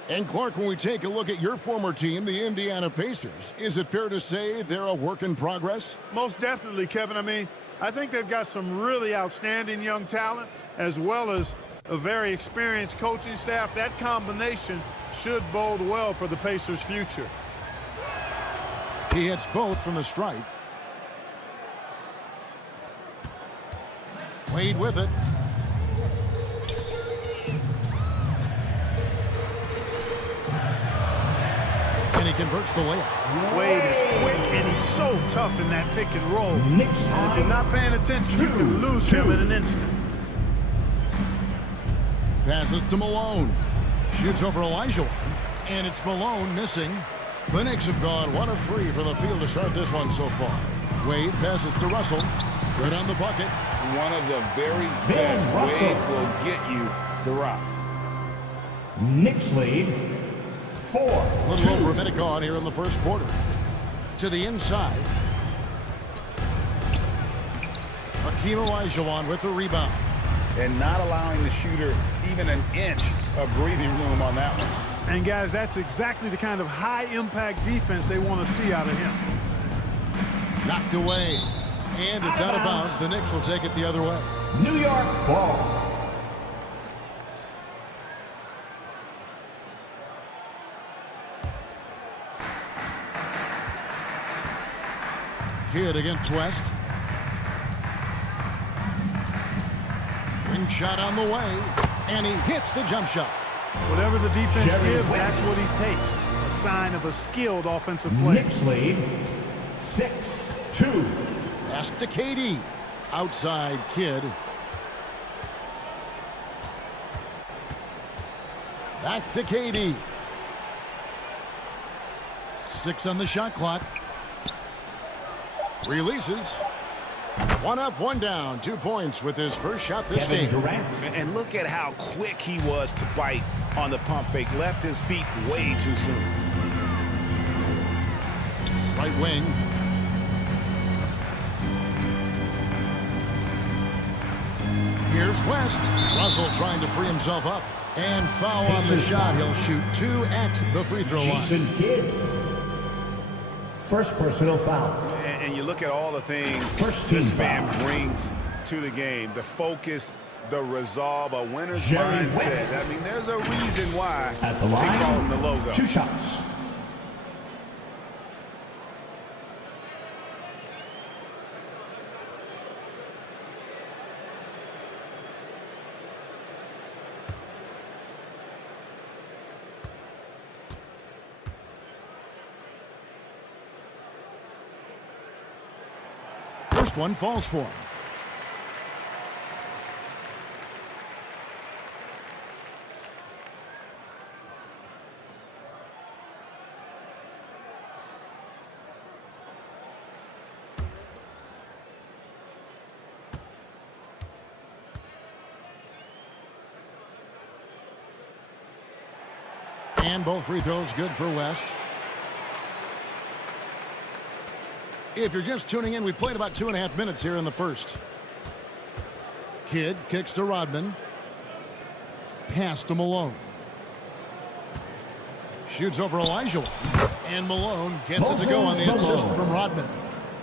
And Clark, when we take a look at your former team, the Indiana Pacers, is it fair to say they're a work in progress? Most definitely, Kevin. I mean, I think they've got some really outstanding young talent, as well as a very experienced coaching staff. That combination should bode well for the Pacers' future. He hits both from the stripe. Wade with it. And he converts the layup. Wade is quick and he's so tough in that pick and roll. If you're not paying attention, you can lose him in an instant. Passes to Malone. Shoots over Olajuwon. And it's Malone missing. The Knicks have gone 1 of 3 from the field to start this one so far. Wade passes to Russell. Good on the bucket. One of the very best. Wade will get you the rock. Knicks lead 4-2. A little over a minute gone here in the first quarter. To the inside. Hakeem Olajuwon with the rebound. And not allowing the shooter even an inch of breathing room on that one. And guys, that's exactly the kind of high-impact defense they want to see out of him. Knocked away. And it's out of bounds. The Knicks will take it the other way. New York ball. Kidd against West. Ring shot on the way. And he hits the jump shot. Whatever the defense gives, that's what he takes. A sign of a skilled offensive player. Knicks lead 6-2. Pass to KD. Outside Kidd. Back to KD. 6 on the shot clock. Releases. 1 up, 1 down. 2 points with his first shot this game. And look at how quick he was to bite on the pump fake. Left his feet way too soon. Right wing. Here's West. Russell trying to free himself up. And foul on the shot. He'll shoot 2 at the free throw line. Kidd. First personal foul. And you look at all the things this man brings to the game. The focus, the resolve, a winner's mindset. I mean, there's a reason why At the they call him the line, logo. 2 shots. First one falls for him. And both free throws good for West. If you're just tuning in, we've played about 2.5 minutes here in the first. Kidd kicks to Rodman. Pass to Malone. Shoots over Olajuwon. And Malone gets it to go on the assist from Rodman.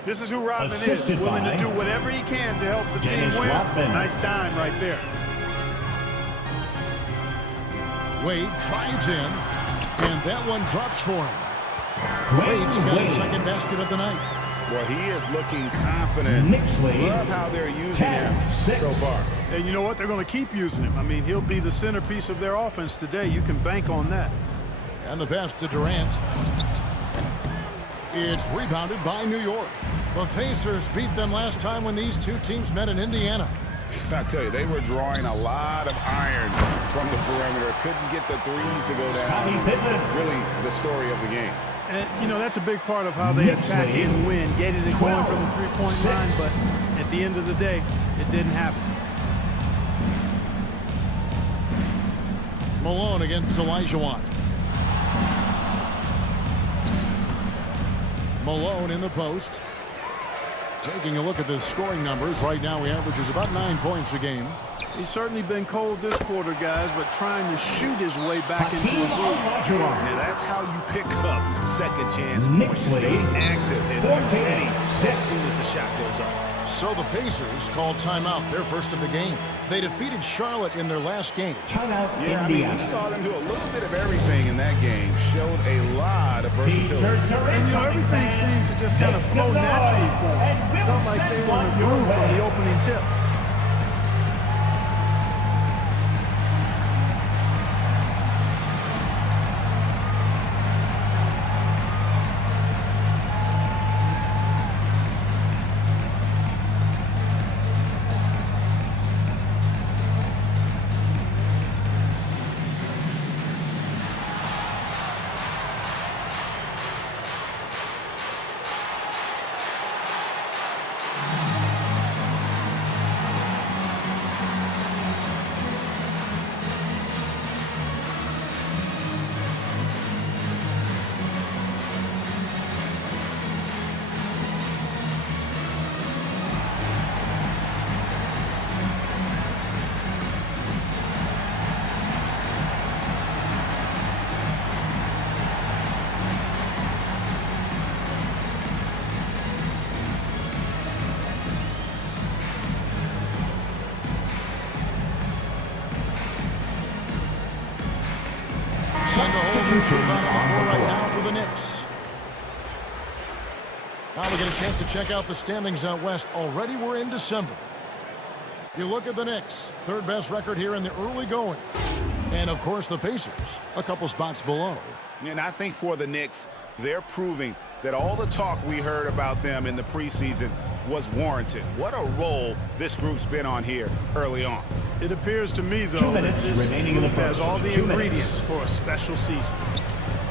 This is who Rodman is, willing to do whatever he can to help the team win. Nice dime right there. Wade drives in, and that one drops for him. Wade's got his second basket of the night. Well, he is looking confident. Love how they're using him so far. And you know what? They're going to keep using him. I mean, he'll be the centerpiece of their offense today. You can bank on that. And the pass to Durant. It's rebounded by New York. The Pacers beat them last time when these two teams met in Indiana. I tell you, they were drawing a lot of iron from the perimeter. Couldn't get the threes to go down. Really the story of the game. And, you know, that's a big part of how they attack and win, getting it going from the three-point line. But at the end of the day, it didn't happen. Malone against Olajuwon. Malone in the post. Taking a look at the scoring numbers, right now he averages about 9 points a game. He's certainly been cold this quarter, guys, but trying to shoot his way back into a groove. Now that's how you pick up second chance points. Stay active and ready as soon as the shot goes up. So the Pacers called timeout, their first of the game. They defeated Charlotte in their last game. Timeout, yeah, Indiana. I mean, we saw them do a little bit of everything in that game. Showed a lot of versatility. And, you know, everything seems to just kind of flow naturally for them. Felt like they were in a groove from the opening tip. substitution on the floor on the right court. now for the Knicks. Now we get a chance to check out the standings out west. Already we're in December. You look at the Knicks, third best record here in the early going. And, of course, the Pacers, a couple spots below. And I think for the Knicks, they're proving that all the talk we heard about them in the preseason was warranted. What a role this group's been on here early on. It appears to me, though, 2 that minutes this remaining in the group has first. all the 2 ingredients minutes. for a special season.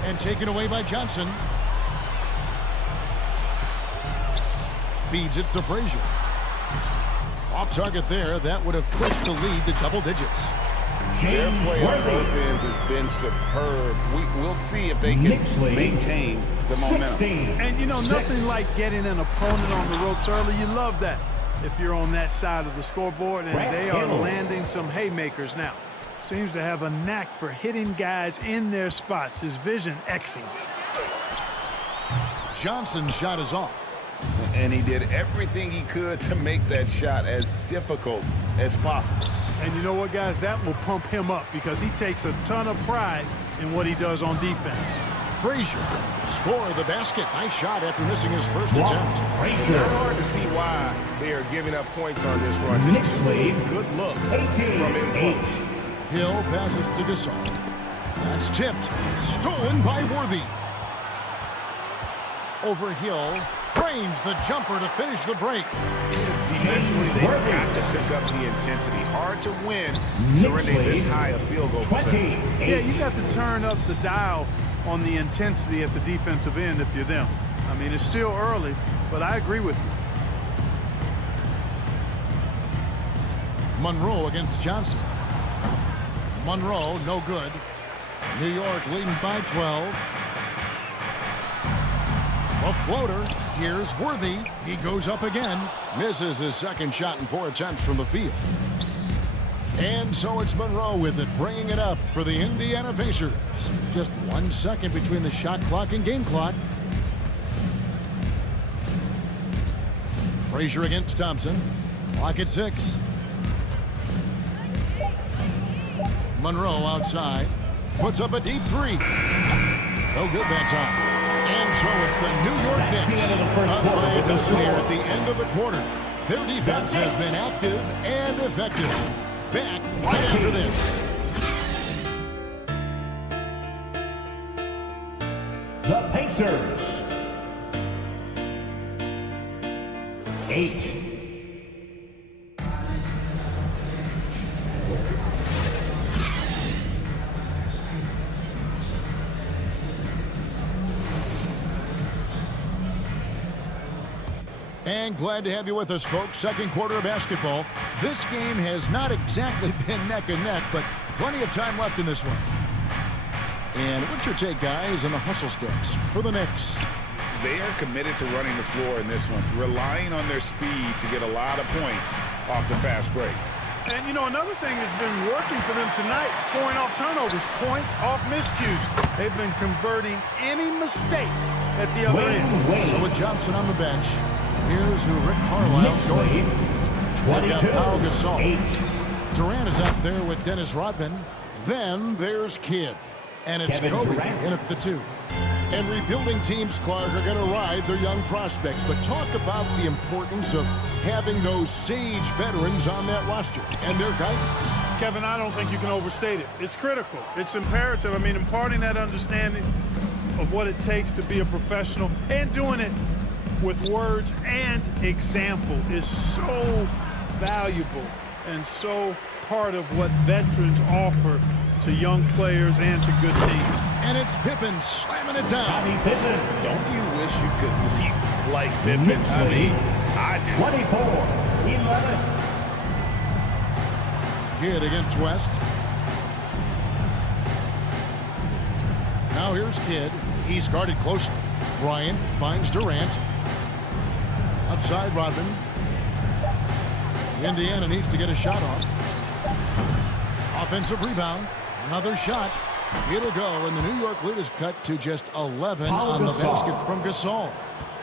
And taken away by Johnson. Feeds it to Frazier. Off target there. That would have pushed the lead to double digits. Their play on both ends has been superb. We'll see if they can maintain the momentum. And, you know, nothing like getting an opponent on the ropes early. You love that if you're on that side of the scoreboard, and they are landing some haymakers now. Seems to have a knack for hitting guys in their spots. His vision, excellent. Johnson's shot is off. And he did everything he could to make that shot as difficult as possible. And you know what, guys? That will pump him up because he takes a ton of pride in what he does on defense. Frazier, score the basket. Nice shot after missing his first attempt. It's not hard to see why they are giving up points on this run. Just two good looks from in close. Hill passes to Gasol. That's tipped. Stolen by Worthy. Over Hill. Trains the jumper to finish the break. Defensively, they've got to pick up the intensity. Hard to win surrendering this high a field goal percentage. Yeah, you got to turn up the dial on the intensity at the defensive end if you're them. I mean, it's still early, but I agree with you. Monroe against Johnson. Monroe, no good. New York leading by 12. A floater. Here's Worthy. He goes up again. Misses his second shot in 4 attempts from the field. And so it's Monroe with it, bringing it up for the Indiana Pacers. Just 1 second between the shot clock and game clock. Frazier against Thompson. Clock at 6. Monroe outside. Puts up a deep 3. No good that time. And so it's the New York Knicks up by a dozen here at the end of the quarter. Their defense has been active and effective. Back right after this. The Pacers. 8. And glad to have you with us, folks. Second quarter of basketball. This game has not exactly been neck and neck, but plenty of time left in this one. And what's your take, guys, on the hustle stats for the Knicks? They are committed to running the floor in this one, relying on their speed to get a lot of points off the fast break. And, you know, another thing that's been working for them tonight, scoring off turnovers, points off miscues. They've been converting any mistakes at the other end. So with Johnson on the bench, here's who Rick Carlisle's going. They've got Pau Gasol. Durant is out there with Dennis Rodman. Then there's Kidd. And it's Kobe in at the 2. And rebuilding teams, Clark, are going to ride their young prospects. But talk about the importance of having those sage veterans on that roster and their guidance. Kevin, I don't think you can overstate it. It's critical. It's imperative. I mean, imparting that understanding of what it takes to be a professional and doing it with words and example is so valuable and so part of what veterans offer to young players and to good teams. And it's Pippen slamming it down. Don't you wish you could leap like Pippen? I mean, I do. 24-11. Kidd against West. Now here's Kidd. He's guarded closely. Bryant finds Durant. Outside Rodman. Indiana needs to get a shot off. Offensive rebound. Another shot. It'll go, and the New York lead is cut to just 11 on the basket from Gasol.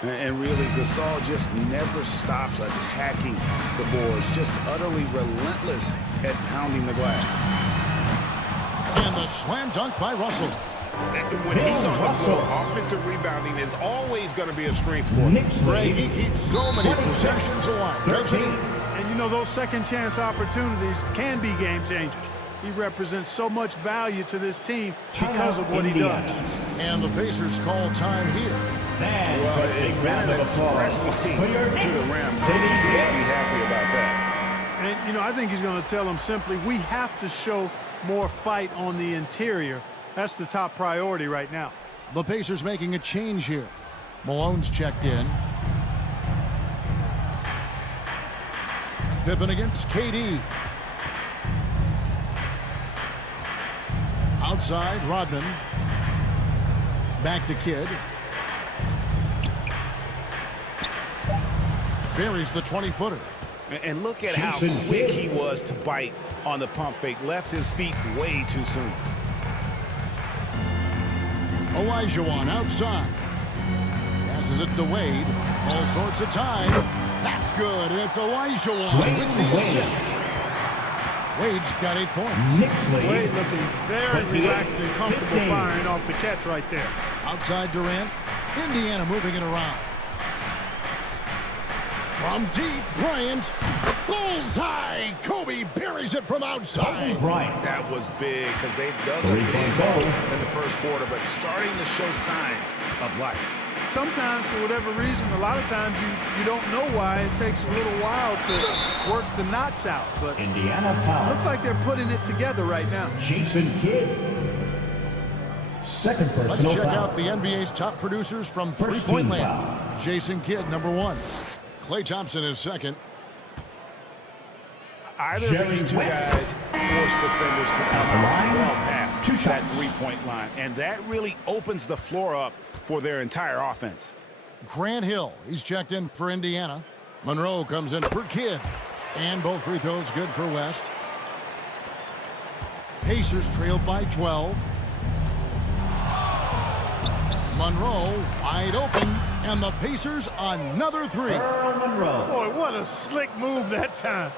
And really, Gasol just never stops attacking the boards, just utterly relentless at pounding the glass. And the slam dunk by Russell. When he's on the floor, offensive rebounding is always going to be a strength for him. Greg, he keeps so many possessions alive. And you know, those second chance opportunities can be game changers. He represents so much value to this team because of what he does. And the Pacers call time here. Well, it's been an express lane to the rim. Coaches will be happy about that. And, you know, I think he's going to tell them simply, we have to show more fight on the interior. That's the top priority right now. The Pacers making a change here. Malone's checked in. Pippen against KD. Outside, Rodman. Back to Kidd. Buries the 20-footer. And look at how quick he was to bite on the pump fake. Left his feet way too soon. Olajuwon outside. Passes it to Wade. All sorts of time. That's good. And it's Olajuwon with the assist. Wade's got 8 points. Wade looking very relaxed and comfortable firing off the catch right there. Outside Durant. Indiana moving it around. From deep, Bryant. Bullseye! Kobe buries it from outside. That was big because they've done a big goal in the first quarter, but starting to show signs of life. Sometimes, for whatever reason, a lot of times you don't know why. It takes a little while to work the knots out. But Indiana foul. Looks like they're putting it together right now. Jason Kidd. Second personal Let's check foul. out the NBA's top producers from three-point land. Jason Kidd, number 1. Klay Thompson is second. Either of these two guys force defenders to come out well past that three-point line, and that really opens the floor up for their entire offense. Grant Hill, he's checked in for Indiana. Monroe comes in for Kidd. And both free throws good for West. Pacers trailed by 12. Monroe wide open, and the Pacers another 3. Boy, what a slick move that time.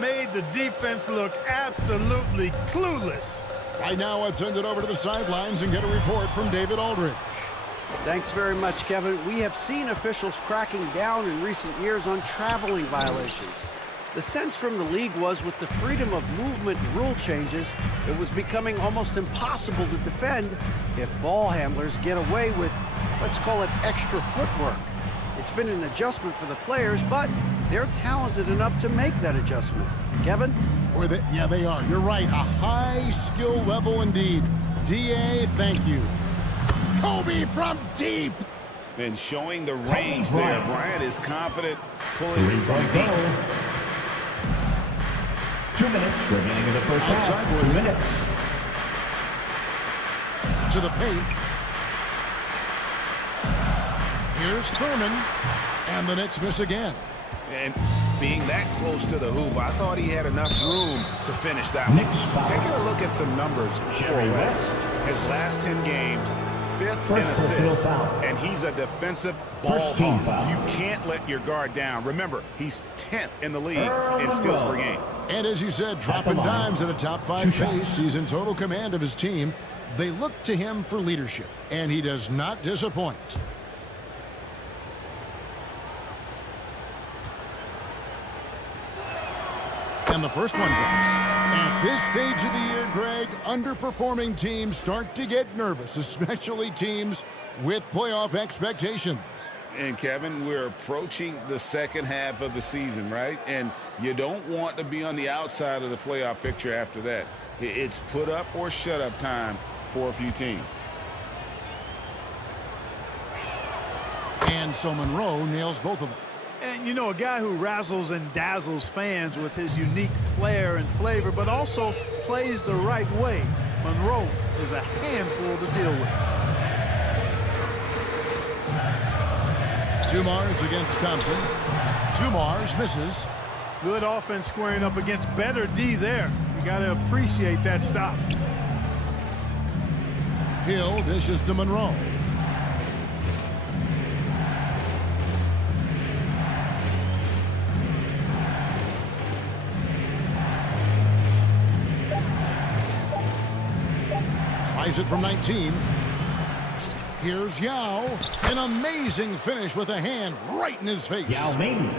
Made the defense look absolutely clueless. Right now, let's send it over to the sidelines and get a report from David Aldridge. Thanks very much, Kevin. We have seen officials cracking down in recent years on traveling violations. The sense from the league was with the freedom of movement rule changes, it was becoming almost impossible to defend if ball handlers get away with, let's call it, extra footwork. It's been an adjustment for the players, but they're talented enough to make that adjustment. Kevin? Yeah, they are. You're right. A high skill level indeed. DA, thank you. Kobe from deep. And showing the range there. Bryant is confident pulling from deep. 2 minutes remaining in the first half. 2 minutes. To the paint. Here's Thurman. And the Knicks miss again. And being that close to the hoop, I thought he had enough room to finish that one. Taking a look at some numbers for West. His last 10 games, 5th in assists, and he's a defensive ball hawk. You can't let your guard down. Remember, he's 10th in the league in steals per game. And as you said, dropping dimes at a top 5 pace. He's in total command of his team. They look to him for leadership, and he does not disappoint. And the first one drops. At this stage of the year, Greg, underperforming teams start to get nervous, especially teams with playoff expectations. And Kevin, we're approaching the second half of the season, right? And you don't want to be on the outside of the playoff picture after that. It's put up or shut up time for a few teams. And so Monroe nails both of them. And, you know, a guy who razzles and dazzles fans with his unique flair and flavor, but also plays the right way. Monroe is a handful to deal with. Dumars against Thompson. Dumars misses. Good offense squaring up against better D there. You got to appreciate that stop. Hill dishes to Monroe. Tries it from 19. Here's Yao. An amazing finish with a hand right in his face. Yao Ming.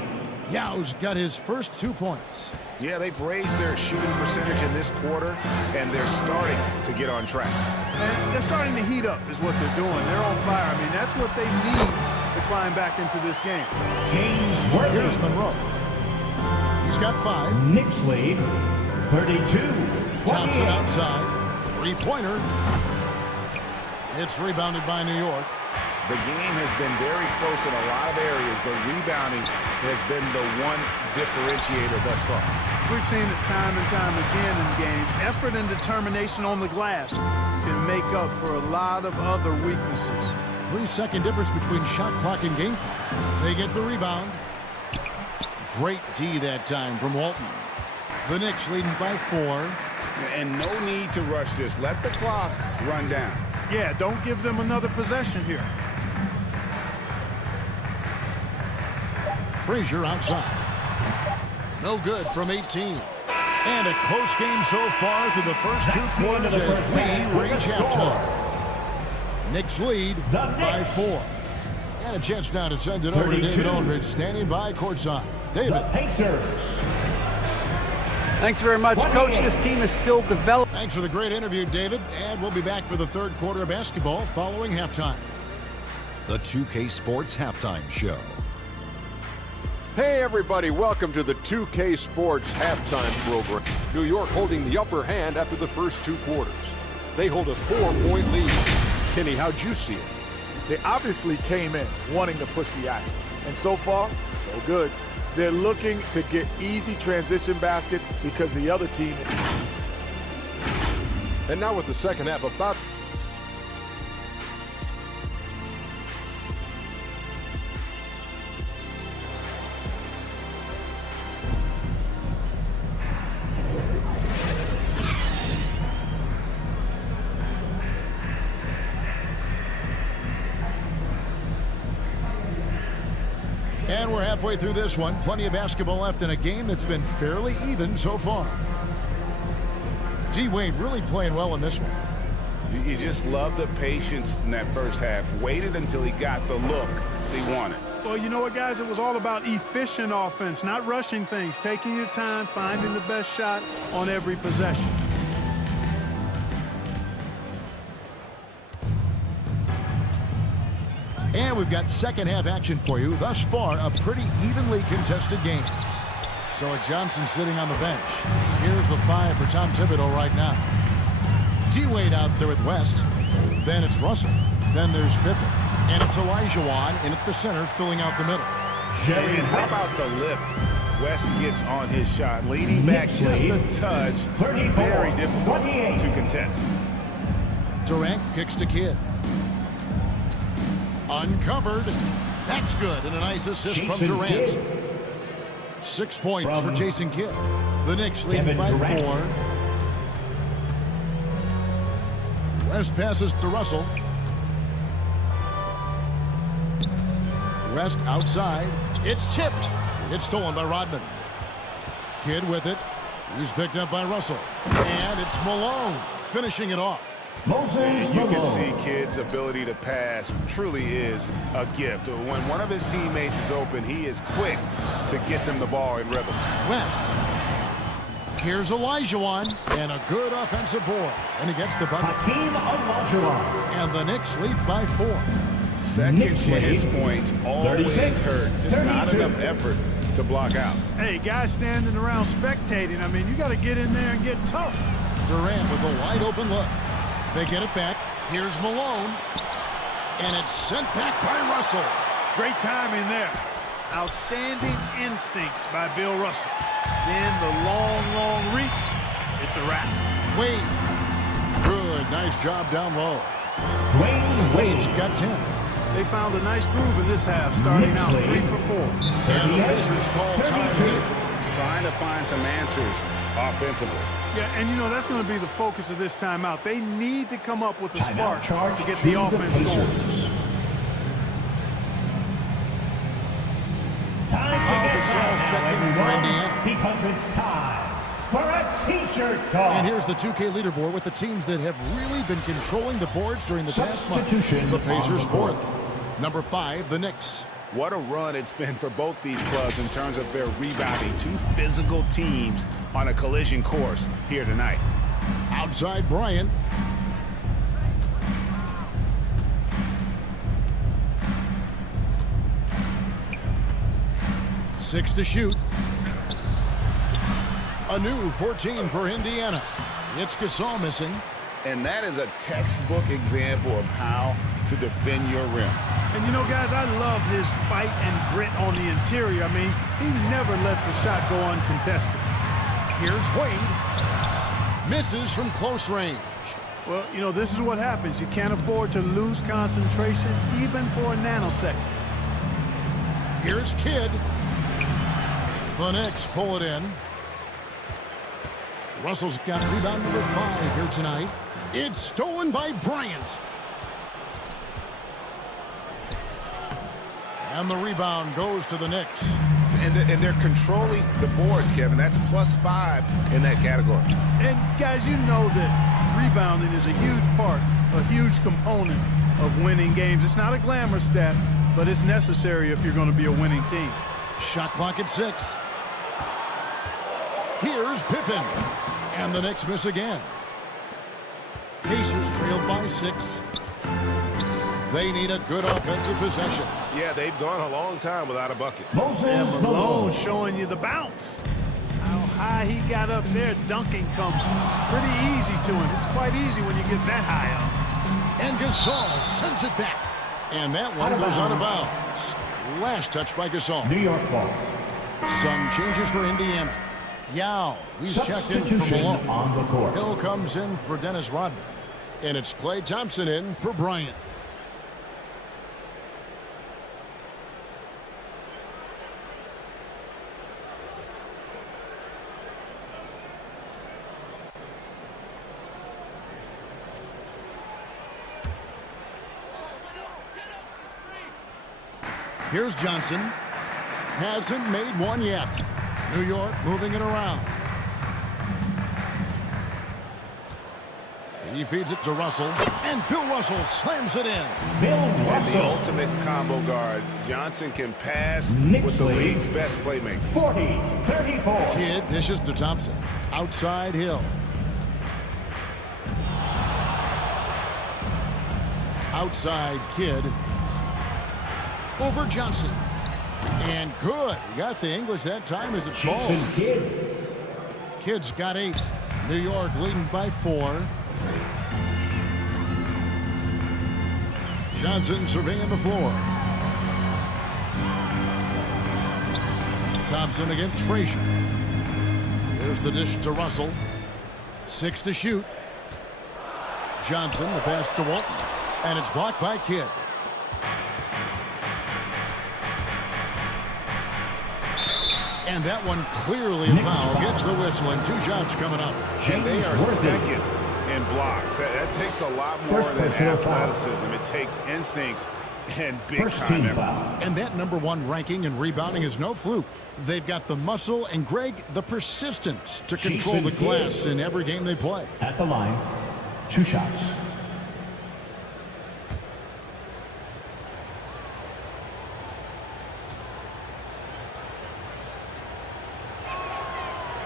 Yao's got his first 2 points. Yeah, they've raised their shooting percentage in this quarter, and they're starting to get on track. And they're starting to heat up is what they're doing. They're on fire. I mean, that's what they need to climb back into this game. James Worthy. Here's Monroe. He's got 5. Knicks lead, 32-28. Taps it outside. 3-pointer. It's rebounded by New York. The game has been very close in a lot of areas, but rebounding has been the one differentiator thus far. We've seen it time and time again in games. Effort and determination on the glass can make up for a lot of other weaknesses. 3-second difference between shot clock and game clock. They get the rebound. Great D that time from Walton. The Knicks leading by 4. And no need to rush this. Let the clock run down. Yeah, don't give them another possession here. Frazier outside. No good from 18. And a close game so far through the first 2 quarters as we reach halftime. Knicks lead by 4. And a chance now to send it over to David Aldridge, standing by courtside. David. Pacers. Thanks very much, Coach. This team is still developing. Thanks for the great interview, David. And we'll be back for the 3rd quarter of basketball following halftime. The 2K Sports Halftime Show. Hey everybody, welcome to the 2K Sports Halftime Program. New York holding the upper hand after the first 2 quarters. They hold a 4-point lead. Kenny, how'd you see it? They obviously came in wanting to push the action. And so far, so good. They're looking to get easy transition baskets because the other team... And now with the second half about... And we're halfway through this one. Plenty of basketball left in a game that's been fairly even so far. D-Wade really playing well in this one. You just love the patience in that first half. Waited until he got the look he wanted. Well, you know what, guys? It was all about efficient offense, not rushing things, taking your time, finding the best shot on every possession. And we've got second half action for you. Thus far, a pretty evenly contested game. So Johnson sitting on the bench. Here's the 5 for Tom Thibodeau right now. D-Wade out there with West. Then it's Russell. Then there's Pippen. And it's Olajuwon in at the center, filling out the middle. And how about the lift? West gets on his shot, leaning back just a touch. Very difficult to contest. Durant kicks to Kidd. Uncovered. That's good. And a nice assist from Durant. 6 points for Jason Kidd. The Knicks leading by 4. West passes to Russell. West outside. It's tipped. It's stolen by Rodman. Kidd with it. He's picked up by Russell. And it's Malone finishing it off. You can see Kidd's ability to pass truly is a gift. When one of his teammates is open, he is quick to get them the ball in rhythm. West. Here's Olajuwon. And a good offensive board. And he gets the bucket. And the Knicks lead by 4. Second to his points, always hurt. Just not enough effort to block out. Hey, guys standing around spectating. I mean, you got to get in there and get tough. Durant with a wide open look. They get it back. Here's Malone. And it's sent back by Russell. Great timing there. Outstanding instincts by Bill Russell. Then the long reach. It's a wrap. Wade. Good. Nice job down low. Wade's got 10. They found a nice groove in this half, starting out 3 for 4. And the Pacers call time here. Trying to find some answers offensively. Yeah, and you know, that's going to be the focus of this timeout. They need to come up with a spark to get the offense going. Paul Gasol's checked in for Indiana. Because it's time. for a T-shirt call. And here's the 2K leaderboard with the teams that have really been controlling the boards during the past month. The Pacers 4th. Number 5, the Knicks. What a run it's been for both these clubs in terms of their rebounding. Two physical teams on a collision course here tonight. Outside Bryant. Six to shoot. A new 14 for Indiana. It's Gasol missing. And that is a textbook example of how to defend your rim. And you know, guys, I love his fight and grit on the interior. I mean, he never lets a shot go uncontested. Here's Wade. Misses from close range. Well, you know, this is what happens. You can't afford to lose concentration even for a nanosecond. Here's Kidd. The Knicks pull it in. Russell's got rebound number 5 here tonight. It's stolen by Bryant. And the rebound goes to the Knicks. And they're controlling the boards, Kevin. That's +5 in that category. And, guys, you know that rebounding is a huge part, a huge component of winning games. It's not a glamour stat, but it's necessary if you're going to be a winning team. Shot clock at 6. Here's Pippen. And the Knicks miss again. Pacers trailed by 6. They need a good offensive possession. Yeah, they've gone a long time without a bucket. And Malone showing you the bounce. How high he got up there, dunking comes pretty easy to him. It's quite easy when you get that high up. And Gasol sends it back. And that one goes out of bounds. Last touch by Gasol. New York ball. Some changes for Indiana. Yao, he's checked in for Malone. On the court. Hill comes in for Dennis Rodman. And it's Klay Thompson in for Bryant. Here's Johnson. Hasn't made one yet. New York moving it around. He feeds it to Russell. And Bill Russell slams it in. Bill And the Russell. ultimate combo guard. Johnson can pass Knicks with the lead. league's best playmaker. 40-34. Kidd dishes to Thompson. Outside Hill. Outside Kidd. Over Johnson. And good. He got the English that time as it falls. Jason Kidd. Kidd's got 8. New York leading by 4. Johnson surveying the floor. Thompson against Frazier. Here's the dish to Russell. 6 to shoot. Johnson, the pass to Walton. And it's blocked by Kidd. And that one clearly a foul. Gets the whistle and 2 shots coming up. And they are second in blocks. That takes a lot more than athleticism. It takes instincts and big-time effort. And that #1 ranking and rebounding is no fluke. They've got the muscle and, Greg, the persistence to control the glass in every game they play. At the line, 2 shots.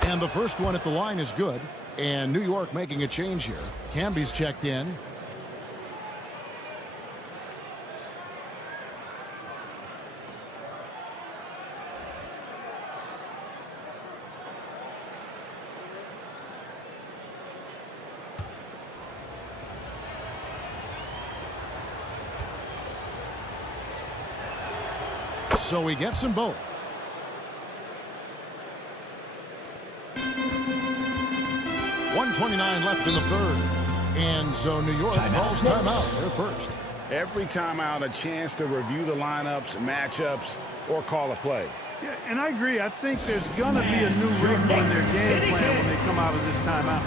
And the first one at the line is good. And New York making a change here. Camby's checked in. So he gets them both. .129 left in the third. And so New York calls timeout. They're first. Every timeout, a chance to review the lineups, matchups, or call a play. Yeah, and I agree. I think there's going to be a new wrinkle in their game plan when they come out of this timeout.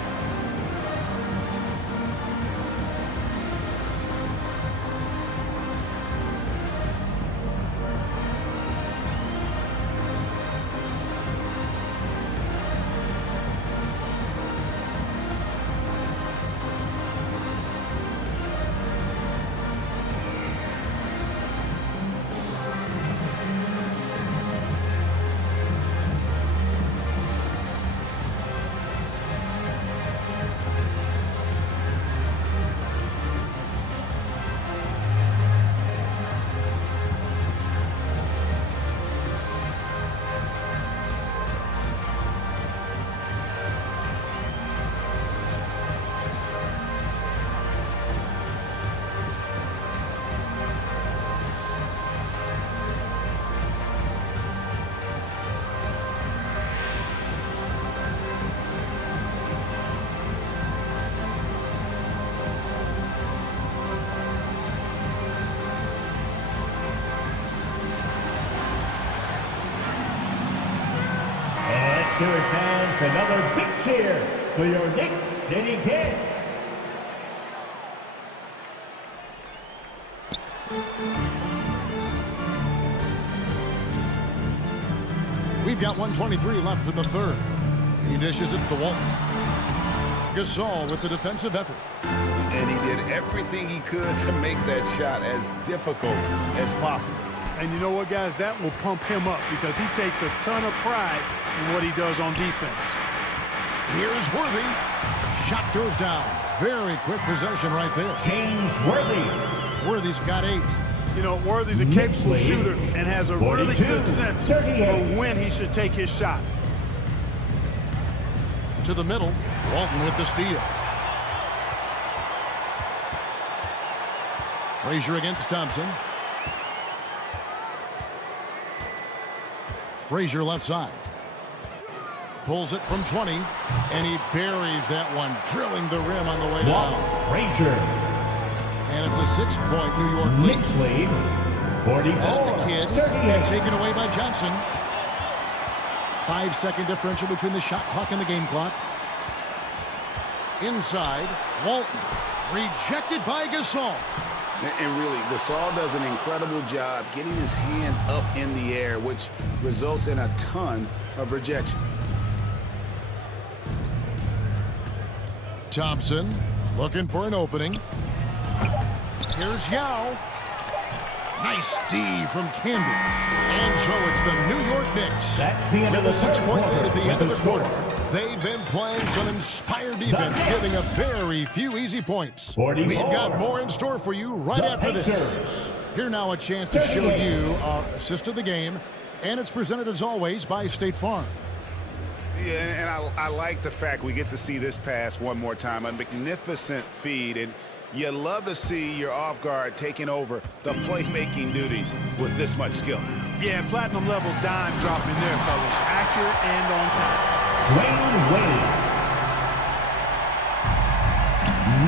Steelers fans, another big cheer for your Knicks City Kid. We've got 1:23 left in the third. He dishes it to Walton. Gasol with the defensive effort. And he did everything he could to make that shot as difficult as possible. And you know what, guys? That will pump him up because he takes a ton of pride in what he does on defense. Here's Worthy. Shot goes down. Very quick possession right there. James Worthy. Worthy's got 8. You know, Worthy's a capable shooter and has a really good sense for when he should take his shot. To the middle. Walton with the steal. Frazier against Thompson. Frazier left side. Pulls it from 20, and he buries that one, drilling the rim on the way down. Frazier. And it's a 6-point New York lead. Knicks lead. 44. That's the kid. And taken away by Johnson. 5-second differential between the shot clock and the game clock. Inside, Walton. Rejected by Gasol. And really, Gasol does an incredible job getting his hands up in the air, which results in a ton of rejection. Thompson looking for an opening. Here's Yao. Nice D from Campbell. And so it's the New York Knicks. That's the end of the 6-point lead at the end of the quarter. quarter. They've been playing some inspired defense, giving up very few easy points. 44. We've got more in store for you right after this. Here now a chance to show you our assist of the game, and it's presented as always by State Farm. Yeah, and I like the fact we get to see this pass one more time. A magnificent feed, and you love to see your off guard taking over the playmaking duties with this much skill. Yeah, platinum level dime dropping there, fellas. Accurate and on time. Wayne Wade.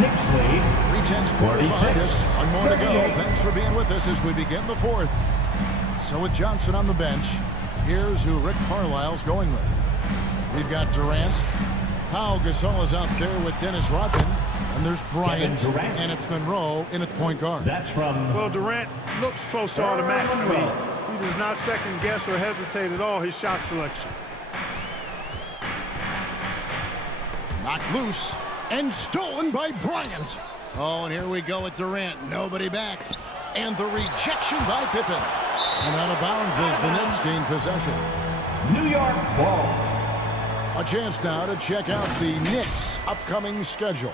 Knicks lead. 3/10 quarters behind us. One more to go. Thanks for being with us as we begin the fourth. So with Johnson on the bench, here's who Rick Carlisle's going with. We've got Durant. Pau Gasol is out there with Dennis Rodman. And there's Bryant. And it's Monroe in at point guard. That's from... Well, Durant looks close to automatic to me. He does not second guess or hesitate at all his shot selection. Knocked loose and stolen by Bryant. Oh, and here we go with Durant. Nobody back. And the rejection by Pippen. And out of bounds as the Knicks gain possession. New York ball. A chance now to check out the Knicks' upcoming schedule.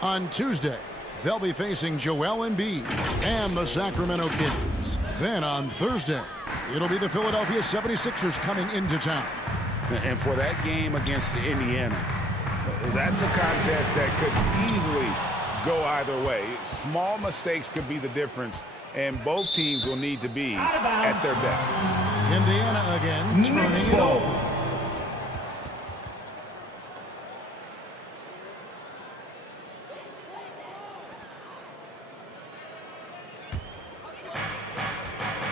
On Tuesday, they'll be facing Joel Embiid and the Sacramento Kings. Then on Thursday, it'll be the Philadelphia 76ers coming into town. And for that game against Indiana, that's a contest that could easily go either way. Small mistakes could be the difference, and both teams will need to be at their best. Indiana again turning it over.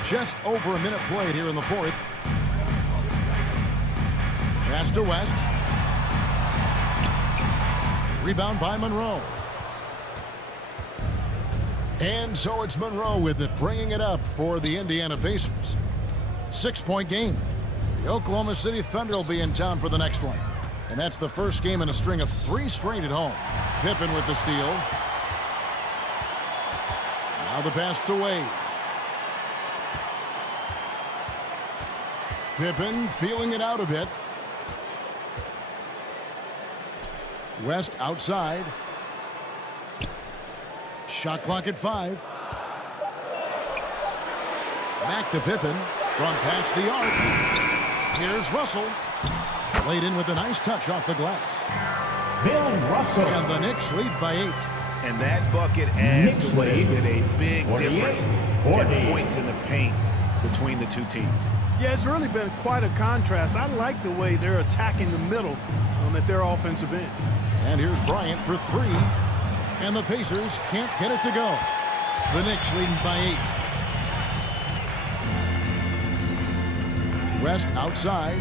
Just over a minute played here in the fourth. Pass to West. Rebound by Monroe. And so it's Monroe with it, bringing it up for the Indiana Pacers. 6-point game. The Oklahoma City Thunder will be in town for the next one. And that's the first game in a string of 3 straight at home. Pippen with the steal. Now the pass to Wade. Pippen feeling it out a bit. West outside. Shot clock at 5. Back to Pippen from past the arc. Here's Russell. Played in with a nice touch off the glass. Bill Russell. And the Knicks lead by 8. And that bucket adds to what has been a big difference in points in the paint between the two teams. Yeah, it's really been quite a contrast. I like the way they're attacking the middle at their offensive end. And here's Bryant for 3. And the Pacers can't get it to go. The Knicks leading by 8. West outside.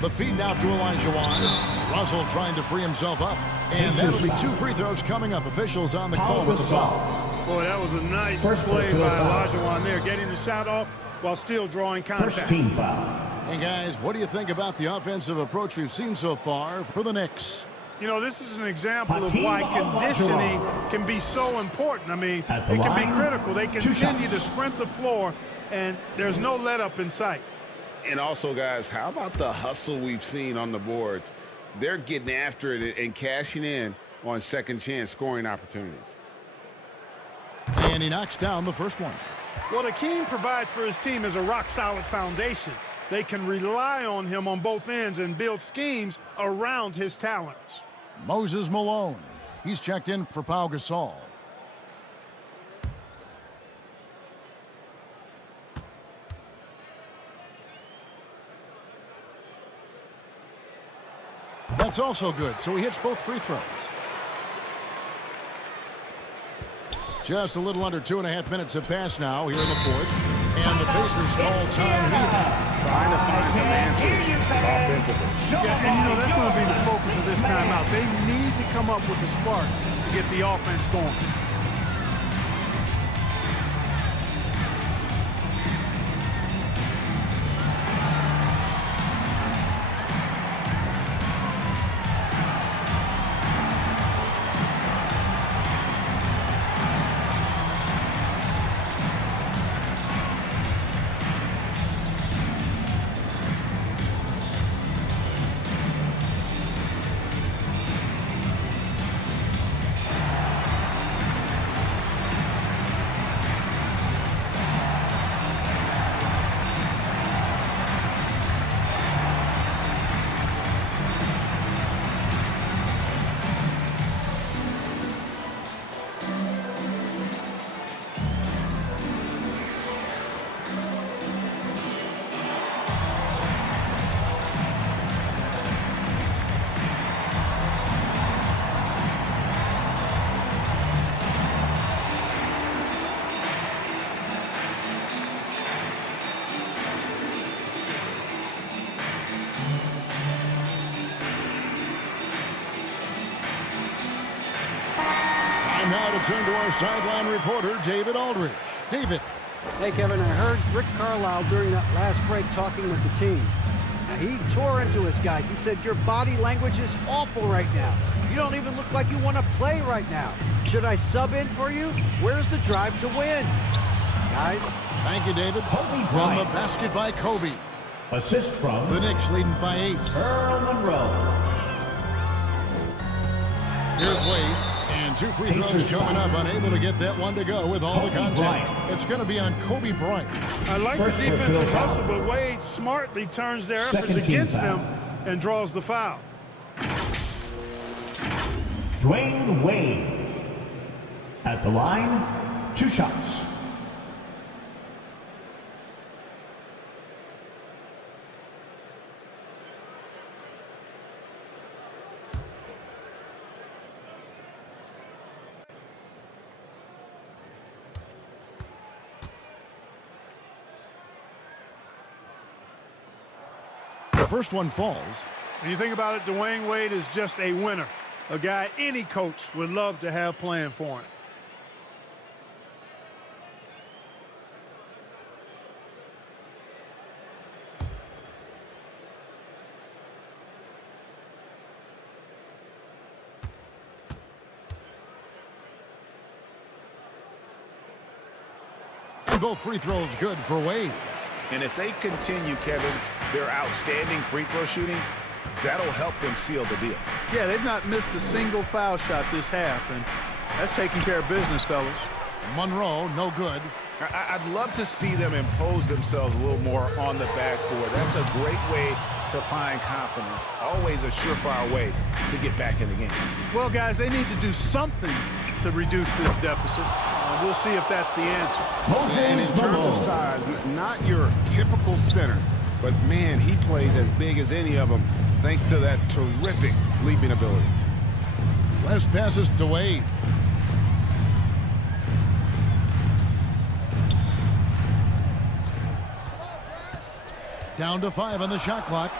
The feed now to Olajuwon. Russell trying to free himself up. And that'll be 2 free throws coming up. Officials on the call with the foul. Boy, that was a nice play by Olajuwon there, getting the shot off while still drawing contact. First team foul. And guys, what do you think about the offensive approach we've seen so far for the Knicks? You know, this is an example of why conditioning can be so important. I mean, it can be critical. They continue to sprint the floor, and there's no let-up in sight. And also, guys, how about the hustle we've seen on the boards? They're getting after it and cashing in on second-chance scoring opportunities. And he knocks down the first one. What Akeem provides for his team is a rock-solid foundation. They can rely on him on both ends and build schemes around his talents. Moses Malone. He's checked in for Pau Gasol. That's also good, so he hits both free throws. Just a little under 2.5 minutes have passed now here in the fourth. And the Pacers call time here. Trying to find some answers offensively. Yeah, and you know, that's going to be the focus of this timeout. They need to come up with a spark to get the offense going. Now to turn to our sideline reporter, David Aldridge. David. Hey, Kevin, I heard Rick Carlisle during that last break talking with the team. Now, he tore into his guys. He said, your body language is awful right now. You don't even look like you want to play right now. Should I sub in for you? Where's the drive to win? Guys. Thank you, David. From the basket by Kobe. Assist from the Knicks leading by 8. Earl Monroe. Here's Wade. And 2 free throws coming up, unable to get that one to go with all the contact. It's going to be on Kobe Bryant. I like the defensive hustle, but Wade smartly turns their efforts against them and draws the foul. Dwayne Wade at the line, 2 shots. The first one falls. When you think about it, Dwayne Wade is just a winner. A guy any coach would love to have playing for him. And both free throws good for Wade. And if they continue, Kevin, their outstanding free throw shooting, that'll help them seal the deal. Yeah, they've not missed a single foul shot this half, and that's taking care of business, fellas. Monroe, no good. I'd love to see them impose themselves a little more on the backboard. That's a great way to find confidence. Always a surefire way to get back in the game. Well, guys, they need to do something to reduce this deficit. We'll see if that's the answer. And in terms of size, not your typical center, but man, he plays as big as any of them thanks to that terrific leaping ability. Last passes to Wade. Down to 5 on the shot clock.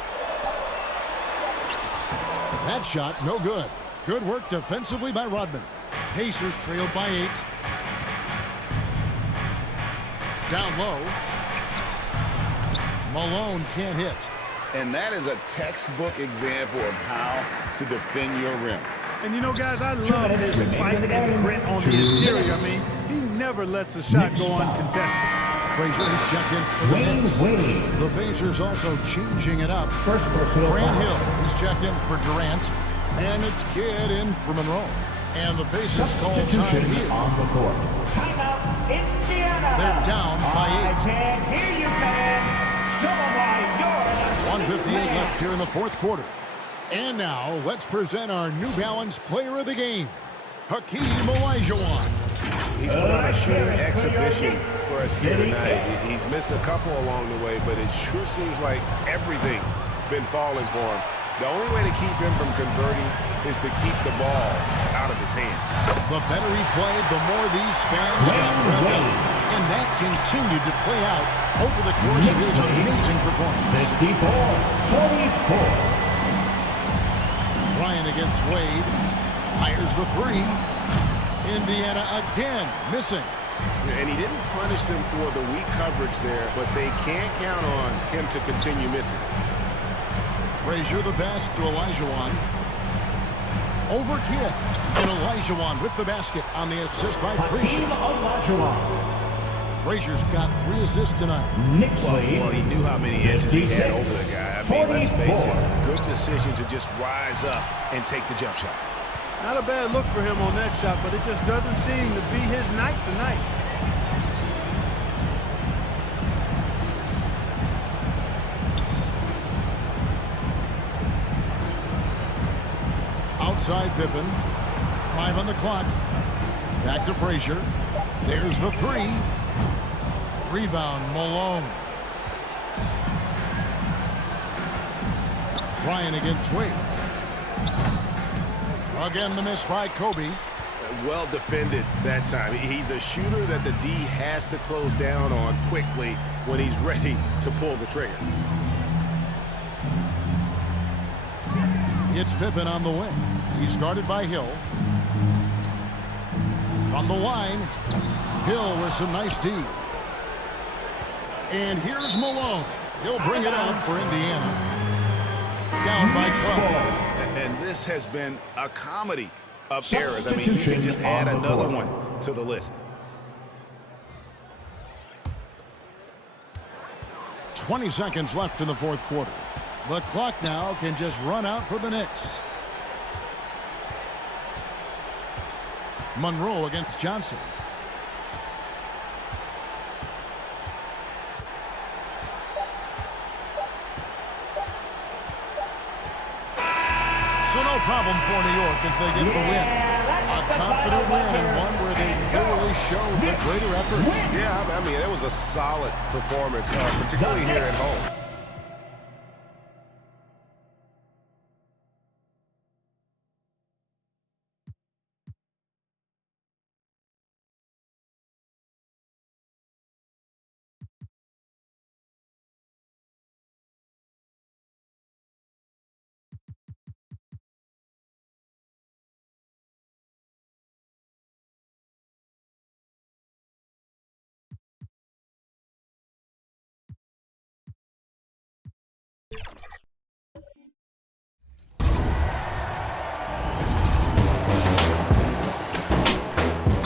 That shot, no good. Good work defensively by Rodman. Pacers trailed by 8. Down low. Malone can't hit. And that is a textbook example of how to defend your rim. And you know, guys, I love his fight and grit on the interior. I mean, he never lets a shot go uncontested. Frazier is checked in for the Knicks. The Pacers also changing it up. Grant Hill is checked in for Durant. And it's Kidd in for Monroe. And the Pacers call time here. On the court. Timeout, Indiana. They're down by 8. I can't hear you, man. Show them why you're 1:58 left here in the fourth quarter. And now, let's present our New Balance Player of the Game, Hakeem Olajuwon. He's put on a shooting exhibition for us here tonight. He's missed a couple along the way, but it sure seems like everything's been falling for him. The only way to keep him from converting is to keep the ball out of his hand. The better he played, the more these fans got revved up. And that continued to play out over the course of his amazing performance. 54-44. Bryant against Wade. Fires the 3. Indiana again missing. And he didn't punish them for the weak coverage there, but they can't count on him to continue missing. Frazier the pass to Olajuwon. Over Kidd. And Olajuwon with the basket on the assist by Frazier. Frazier's got 3 assists tonight. Well, he knew how many inches he had over the guy. I mean, let's face it, good decision to just rise up and take the jump shot. Not a bad look for him on that shot, but it just doesn't seem to be his night tonight. Outside Pippen. 5 on the clock. Back to Frazier. There's the 3. Rebound, Malone. Bryant against Wade. Again, the miss by Kobe. Well defended that time. He's a shooter that the D has to close down on quickly when he's ready to pull the trigger. It's Pippen on the wing. He's guarded by Hill. From the line, Hill with some nice D. And here's Malone. He'll bring it up for Indiana. Down by 12. And this has been a comedy of errors. I mean, you can just add another one to the list. 20 seconds left in the fourth quarter. The clock now can just run out for the Knicks. Monroe against Johnson. So no problem for New York as they get the win. A confident win and one where they clearly showed the greater effort. Yeah, I mean, it was a solid performance, particularly here at home.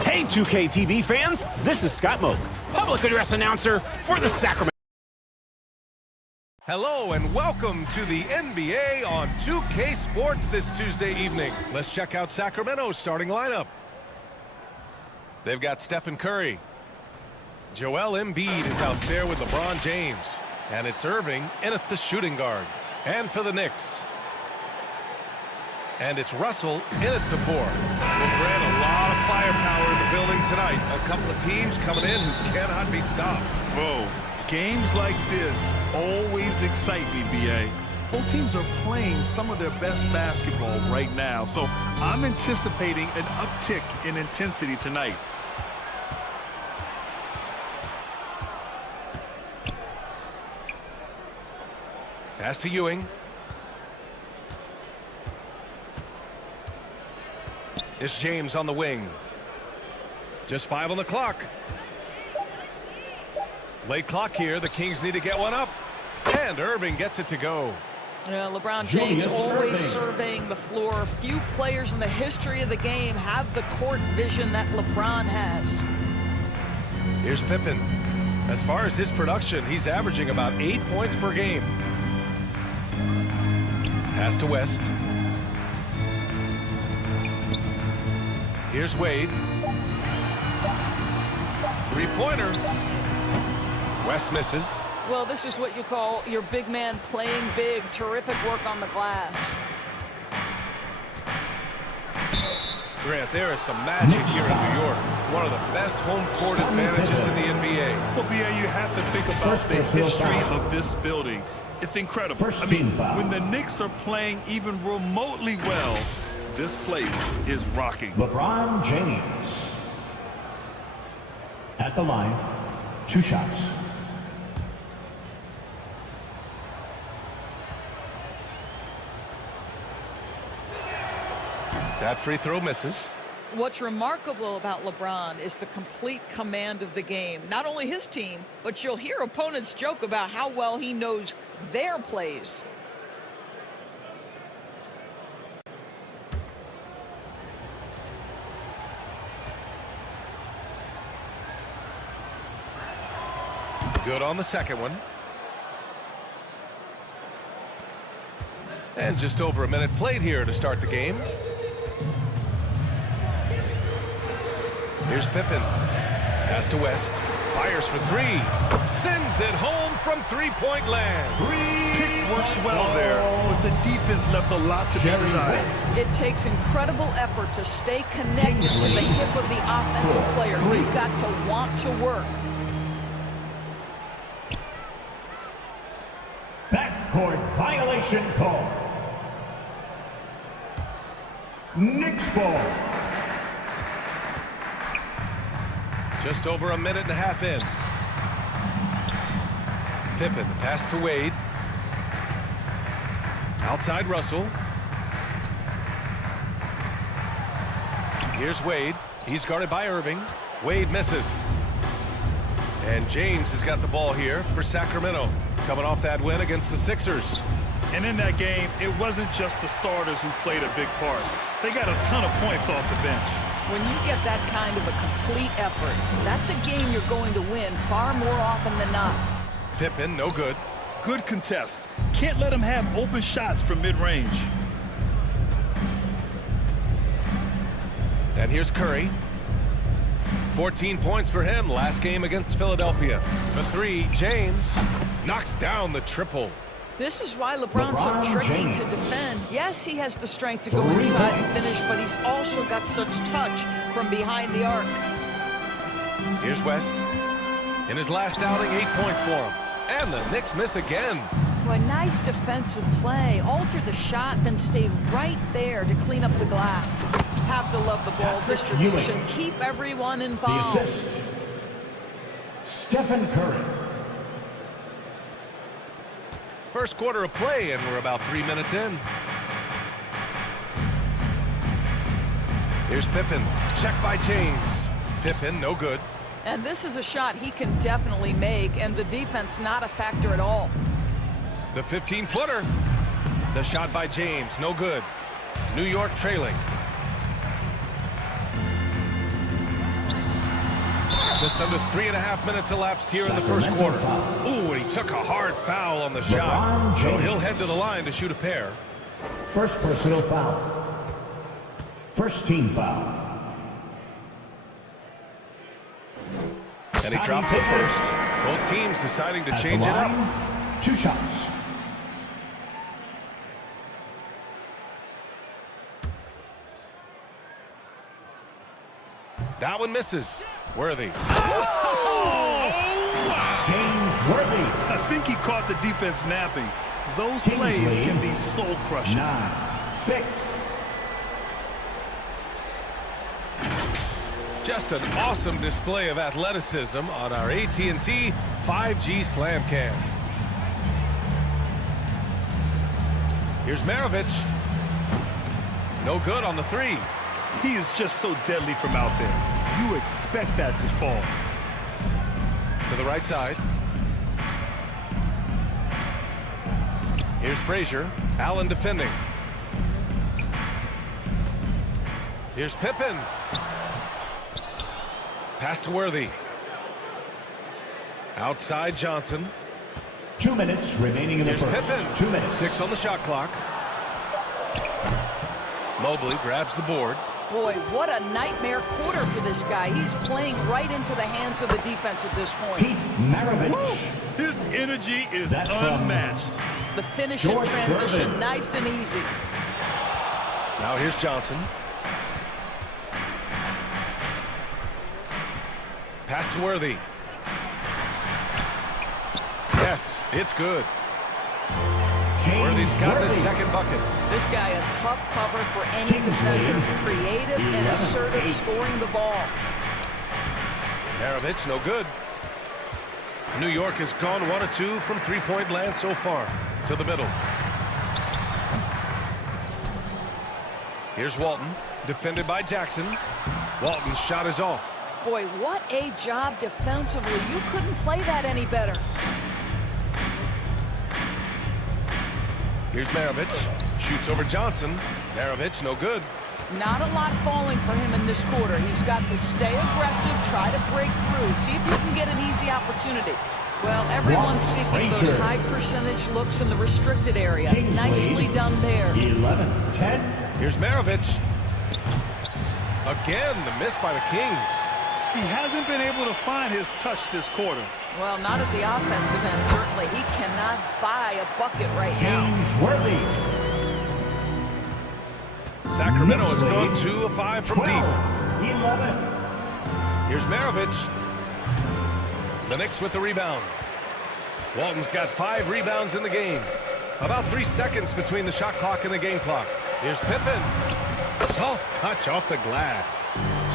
Hey, 2K TV fans, this is Scott Moak, public address announcer for the Sacramento. Hello and welcome to the NBA on 2K Sports this Tuesday evening. Let's check out Sacramento's starting lineup. They've got Stephen Curry. Joel Embiid is out there with LeBron James. And it's Irving in at the shooting guard. And for the Knicks. And it's Russell in at the 4. Well, Brad, a lot of firepower in the building tonight. A couple of teams coming in who cannot be stopped. Whoa. Games like this always excite me, B.A. Both teams are playing some of their best basketball right now, so I'm anticipating an uptick in intensity tonight. Pass to Ewing. It's James on the wing. Just 5 on the clock. Late clock here. The Kings need to get one up. And Irving gets it to go. Yeah, LeBron James always surveying the floor. Few players in the history of the game have the court vision that LeBron has. Here's Pippen. As far as his production, he's averaging about 8 points per game. Pass to West. Here's Wade. Three-pointer. West misses. Well, this is what you call your big man playing big. Terrific work on the glass. Grant, there is some magic here in New York. One of the best home court advantages in the NBA. Well, BA, you have to think about the history of this building. It's incredible. I mean, when the Knicks are playing even remotely well, this place is rocking. LeBron James. At the line, 2 shots. That free throw misses. What's remarkable about LeBron is the complete command of the game. Not only his team, but you'll hear opponents joke about how well he knows their plays. Good on the second one. And just over a minute played here to start the game. Here's Pippen. Pass to West. Fires for 3. Sends it home from three-point land. Pick works well there, but the defense left a lot to be desired. It takes incredible effort to stay connected to the hip of the offensive player. You've got to want to work. Backcourt violation call. Knicks ball. Just over a minute and a half in. Pippen, pass to Wade. Outside Russell. Here's Wade. He's guarded by Irving. Wade misses. And James has got the ball here for Sacramento, coming off that win against the Sixers. And in that game, it wasn't just the starters who played a big part. They got a ton of points off the bench. When you get that kind of a complete effort, that's a game you're going to win far more often than not. Pippen, no good. Good contest. Can't let him have open shots from mid-range. And here's Curry. 14 points for him last game against Philadelphia. For 3, James knocks down the triple. This is why LeBron's so tricky to defend. Yes, he has the strength to go inside and finish, but he's also got such touch from behind the arc. Here's West. In his last outing, 8 points for him. And the Knicks miss again. Well, a nice defensive play. Altered the shot, then stayed right there to clean up the glass. Have to love the ball distribution. Keep everyone involved. The assist. Stephen Curry. First quarter of play, and we're about 3 minutes in. Here's Pippen. Check by James. Pippen, no good. And this is a shot he can definitely make, and the defense not a factor at all. The 15-footer. The shot by James, no good. New York trailing. Just under 3.5 minutes elapsed here in the first quarter. Ooh, and he took a hard foul on the shot. So he'll head to the line to shoot a pair. First personal foul. First team foul. And he drops it first. Both teams deciding to change it up. 2 shots. That one misses. Worthy. Oh! James Worthy. I think he caught the defense napping. Those plays can be soul-crushing. 9-6. Just an awesome display of athleticism on our AT&T 5G Slam Cam. Here's Maravich. No good on the 3. He is just so deadly from out there. You expect that to fall. To the right side. Here's Frazier. Allen defending. Here's Pippen. Pass to Worthy. Outside Johnson. 2 minutes remaining in the first. Pippen. 2 minutes. 6 on the shot clock. Mobley grabs the board. Boy, what a nightmare quarter for this guy. He's playing right into the hands of the defense at this point. Keith Maravich. His energy is That's unmatched. The finish in transition, nice and easy. Now here's Johnson. Pass to Worthy. Yes, it's good. Worthy's got the second bucket. This guy a tough cover for any defender. Creative and assertive scoring the ball. Maravich, no good. New York has gone 1 of 2 from three-point land so far. To the middle. Here's Walton, defended by Jackson. Walton's shot is off. Boy, what a job defensively. You couldn't play that any better. Here's Maravich. Shoots over Johnson. Maravich, no good. Not a lot falling for him in this quarter. He's got to stay aggressive, try to break through, see if you can get an easy opportunity. Well, everyone's seeking those high percentage looks in the restricted area. Nicely done there. 11-10. Here's Maravich. Again, the miss by the Kings. He hasn't been able to find his touch this quarter. Well, not at the offensive end, certainly. He cannot buy a bucket right now. James Worthy. Sacramento has gone 2 of 5 from 12, deep. 11. Here's Maravich. The Knicks with the rebound. Walton's got 5 rebounds in the game. About 3 seconds between the shot clock and the game clock. Here's Pippen. Soft touch off the glass.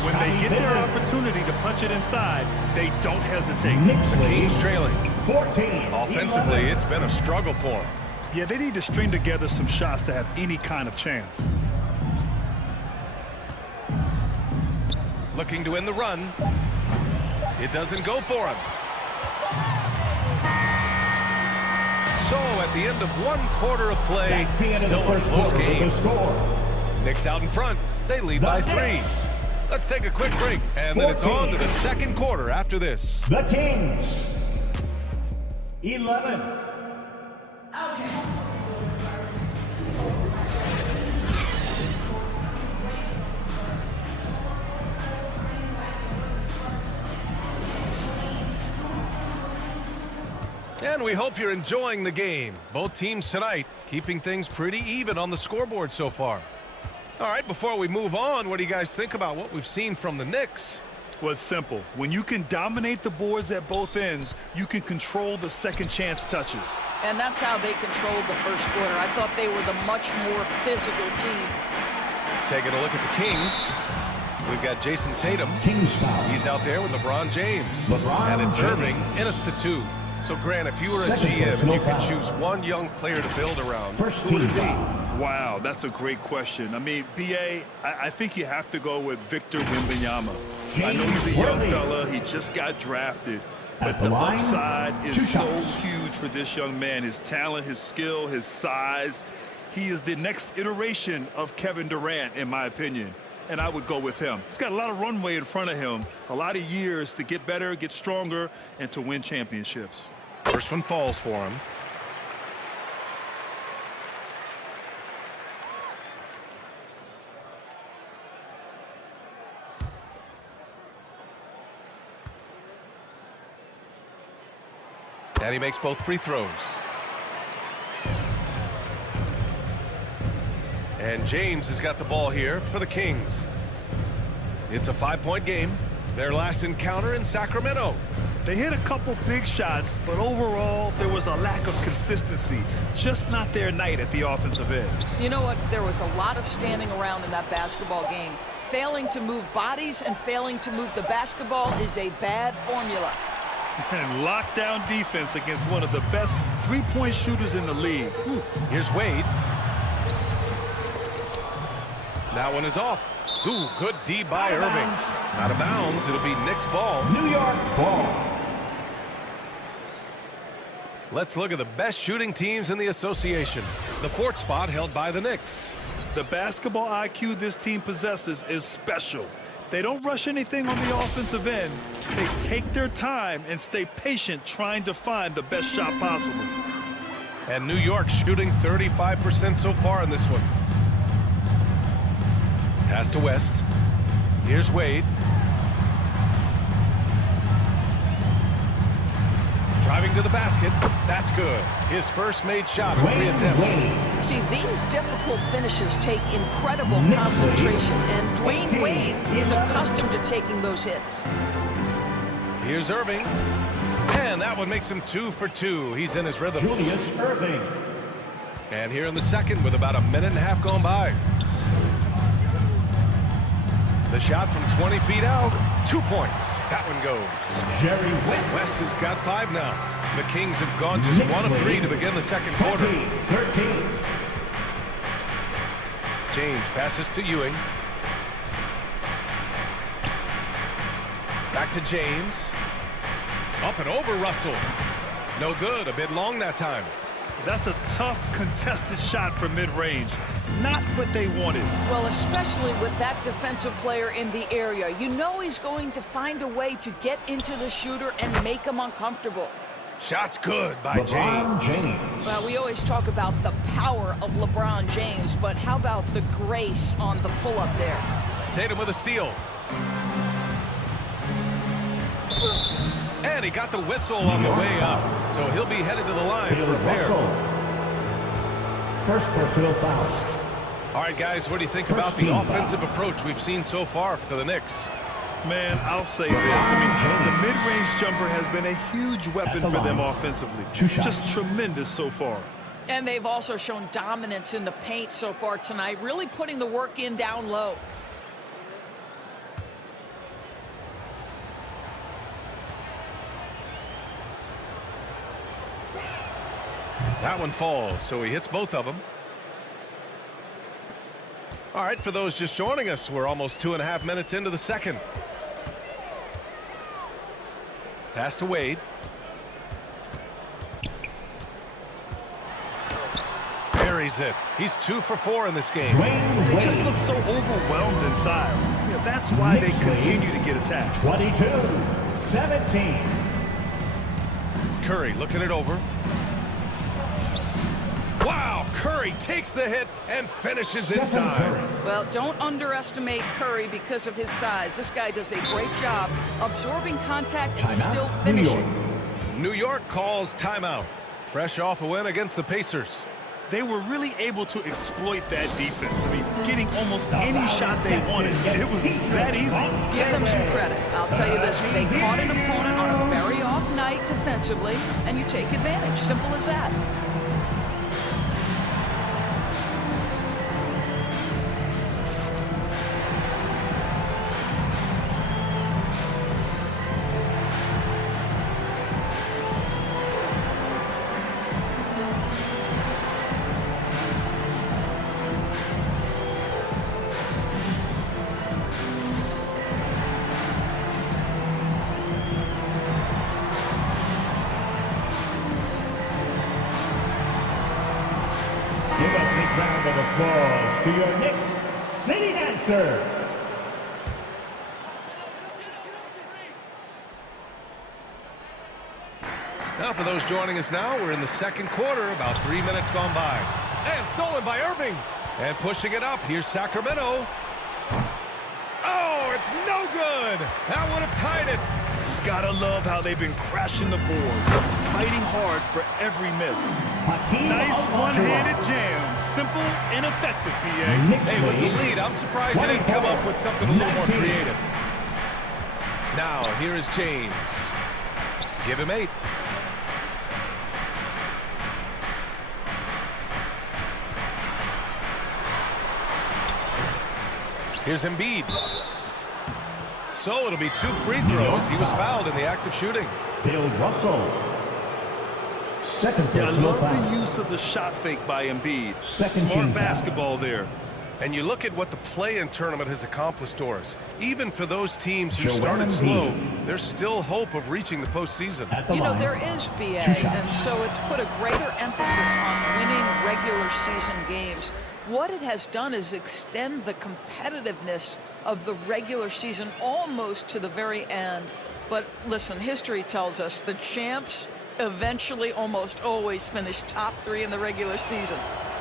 When they get their opportunity to punch it inside, they don't hesitate. The Kings trailing. 14. Offensively, it's been a struggle for them. Yeah, they need to string together some shots to have any kind of chance. Looking to win the run. It doesn't go for him. So at the end of 1 quarter of play, That's the end still of the first a close quarter. game. The score. Knicks out in front. They lead by 3. Let's take a quick break, and then it's on to the second quarter after this. The Kings. 11. And we hope you're enjoying the game. Both teams tonight keeping things pretty even on the scoreboard so far. All right, before we move on, what do you guys think about what we've seen from the Knicks? Well, it's simple. When you can dominate the boards at both ends, you can control the second chance touches. And that's how they controlled the first quarter. I thought they were the much more physical team. Taking a look at the Kings. We've got Jason Tatum. Kings foul. He's out there with LeBron James. LeBron and it's James. Irving in at the 2. So, Grant, if you were a Second GM and personal you could foul. choose one young player to build around, First who would team it be? foul. Wow, that's a great question. I mean, B.A., I think you have to go with Victor Wembanyama. I know he's a young fella. He just got drafted. But the line, upside is 2 so shots. huge for this young man. His talent, his skill, his size. He is the next iteration of Kevin Durant, in my opinion. And I would go with him. He's got a lot of runway in front of him, a lot of years to get better, get stronger, and to win championships. First one falls for him. And he makes both free throws. And James has got the ball here for the Kings. It's a 5-point game. Their last encounter in Sacramento. They hit a couple big shots, but overall, there was a lack of consistency. Just not their night at the offensive end. You know what? There was a lot of standing around in that basketball game. Failing to move bodies and failing to move the basketball is a bad formula. And lockdown defense against one of the best three-point shooters in the league. Here's Wade. That one is off. Ooh, good D by Irving. Out of bounds, it'll be Knicks ball. New York ball. Let's look at the best shooting teams in the association. The fourth spot held by the Knicks. The basketball IQ this team possesses is special. They don't rush anything on the offensive end. They take their time and stay patient trying to find the best shot possible. And New York shooting 35% so far in this one. Pass to West. Here's Wade. Driving to the basket. That's good. His first made shot in 3 attempts. See, these difficult finishes take incredible concentration, and Dwayne Wade is accustomed to taking those hits. Here's Irving. And that one makes him 2 for 2. He's in his rhythm. Julius Irving. And here in the second with about a minute and a half gone by. The shot from 20 feet out. 2 points. That one goes. Jerry West. West has got 5 now. The Kings have gone just 1 of 3 to begin the second quarter. 13. James passes to Ewing. Back to James. Up and over Russell. No good. A bit long that time. That's a tough, contested shot from mid-range. Not what they wanted. Well, especially with that defensive player in the area. You know he's going to find a way to get into the shooter and make him uncomfortable. Shot's good by James. Well, we always talk about the power of LeBron James, but how about the grace on the pull-up there? Tatum with a steal. And he got the whistle on the way up, so he'll be headed to the line for a pair. First personal foul. All right, guys, what do you think about the offensive approach we've seen so far for the Knicks? Man, I'll say this. I mean, the mid-range jumper has been a huge weapon for them offensively. Just tremendous so far. And they've also shown dominance in the paint so far tonight, really putting the work in down low. That one falls, so he hits both of them. All right, for those just joining us, we're almost 2.5 minutes into the second. Pass to Wade. Buries it. He's 2 for 4 in this game. They just look so overwhelmed inside. Yeah, that's why they continue to get attacked. 22-17. Curry looking it over. Wow, Curry takes the hit and finishes inside. Well, don't underestimate Curry because of his size. This guy does a great job absorbing contact and still finishing. New York calls timeout. Fresh off a win against the Pacers. They were really able to exploit that defense. I mean, getting almost any shot they wanted. It was that easy. Give them some credit. I'll tell you this. They caught an opponent on a very off night defensively, and you take advantage. Simple as that. Give a big round of applause to your Knicks City Dancers. Now for those joining us now, we're in the second quarter, about 3 minutes gone by. And stolen by Irving. And pushing it up, here's Sacramento. Oh, it's no good. That would have tied it. Gotta love how they've been crashing the boards, fighting hard for every miss. Nice one-handed jam. Simple and effective, PA. Hey, with the lead, I'm surprised he didn't come up with something a little more creative. Now, here is James. Give him 8. Here's Embiid. So it'll be 2 free throws. He was fouled in the act of shooting. Bill Russell. Second Yeah, I personal love foul. the use of the shot fake by Embiid. Second team Smart basketball there. And you look at what the play-in tournament has accomplished for us. Even for those teams who started slow, there's still hope of reaching the postseason. You know, there is BA, and so it's put a greater emphasis on winning regular season games. What it has done is extend the competitiveness of the regular season almost to the very end. But listen, history tells us the champs eventually almost always finish top 3 in the regular season.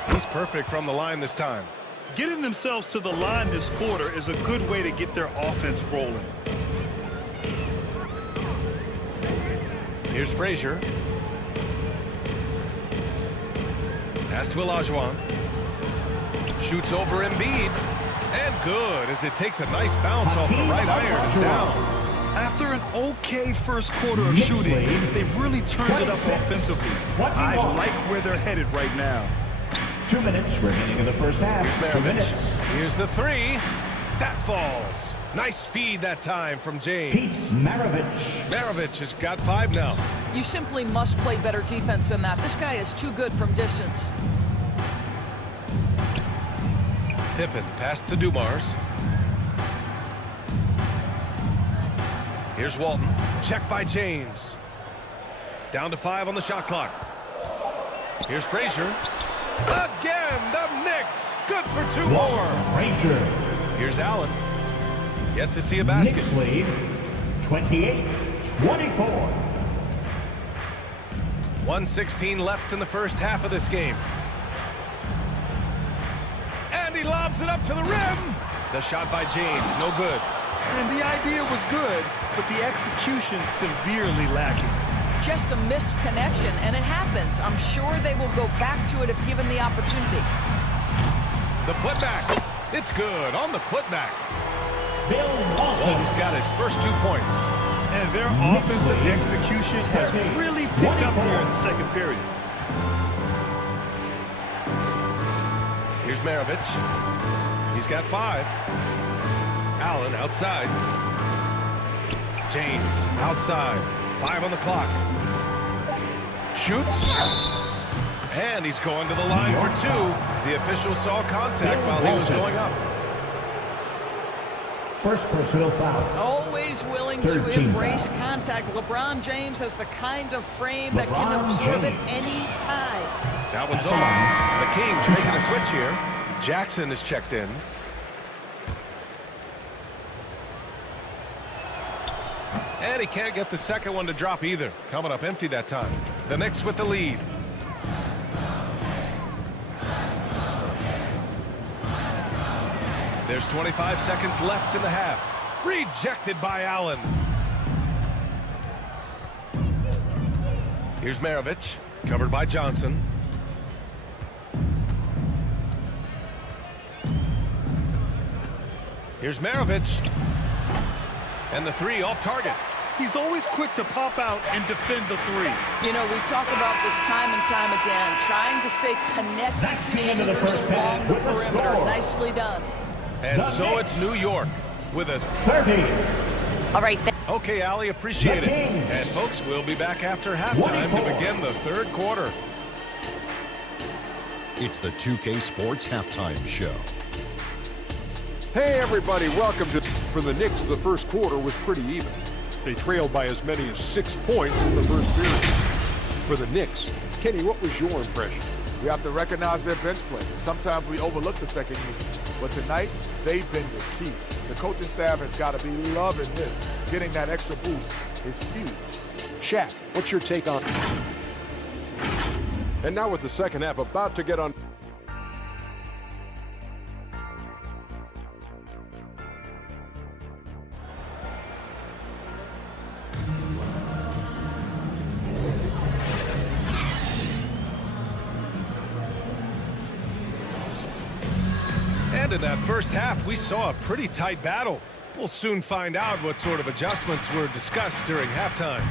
He's perfect from the line this time. Getting themselves to the line this quarter is a good way to get their offense rolling. Here's Frazier. Pass to Olajuwon. Shoots over Embiid. And good, as it takes a nice bounce off the right iron and down. After an okay first quarter of shooting, they've really turned it up offensively. I like where they're headed right now. 2 minutes remaining in the first half. Here's 2 minutes. Here's the three. That falls. Nice feed that time from James. Maravich has got 5 now. You simply must play better defense than that. This guy is too good from distance. Pippen pass to Dumars. Here's Walton. Check by James. Down to 5 on the shot clock. Here's Frazier. Again, the Knicks. Good for 2 more. Frazier. Here's Allen. Yet to see a basket. Knicks lead 28-24. 1:16 left in the first half of this game. And he lobs it up to the rim. The shot by James, no good. And the idea was good, but the execution severely lacking. Just a missed connection, and it happens. I'm sure they will go back to it if given the opportunity. The putback. It's good on the putback. Walton's got his first 2 points. And their offensive execution has really picked up here in the second period. Here's Maravich. He's got 5. Allen outside. James outside. 5 on the clock. Shoots. And he's going to the line for 2. The official saw contact while he was going up. First personal foul. Always willing to embrace contact. LeBron James has the kind of frame that can absorb it any time. That one's off. The Kings making a switch here. Jackson is checked in. And he can't get the second one to drop either. Coming up empty that time. The Knicks with the lead. There's 25 seconds left in the half. Rejected by Allen. Here's Maravich. Covered by Johnson. Here's Maravich. And the 3 off target. He's always quick to pop out and defend the 3. You know, we talk about this time and time again, trying to stay connected to shooters along the perimeter. Nicely done. And so it's New York with us. 30. All right. Okay, Allie, appreciate it. And folks, we'll be back after halftime to begin the third quarter. It's the 2K Sports Halftime Show. Hey everybody, welcome to. For the Knicks, the first quarter was pretty even. They trailed by as many as 6 points in the first period. For the Knicks, Kenny, what was your impression? We have to recognize their bench play. Sometimes we overlook the second unit, but tonight they've been the key. The coaching staff has got to be loving this. Getting that extra boost is huge. Shaq, what's your take on? And now with the second half about to get on. And in that first half, we saw a pretty tight battle. We'll soon find out what sort of adjustments were discussed during halftime.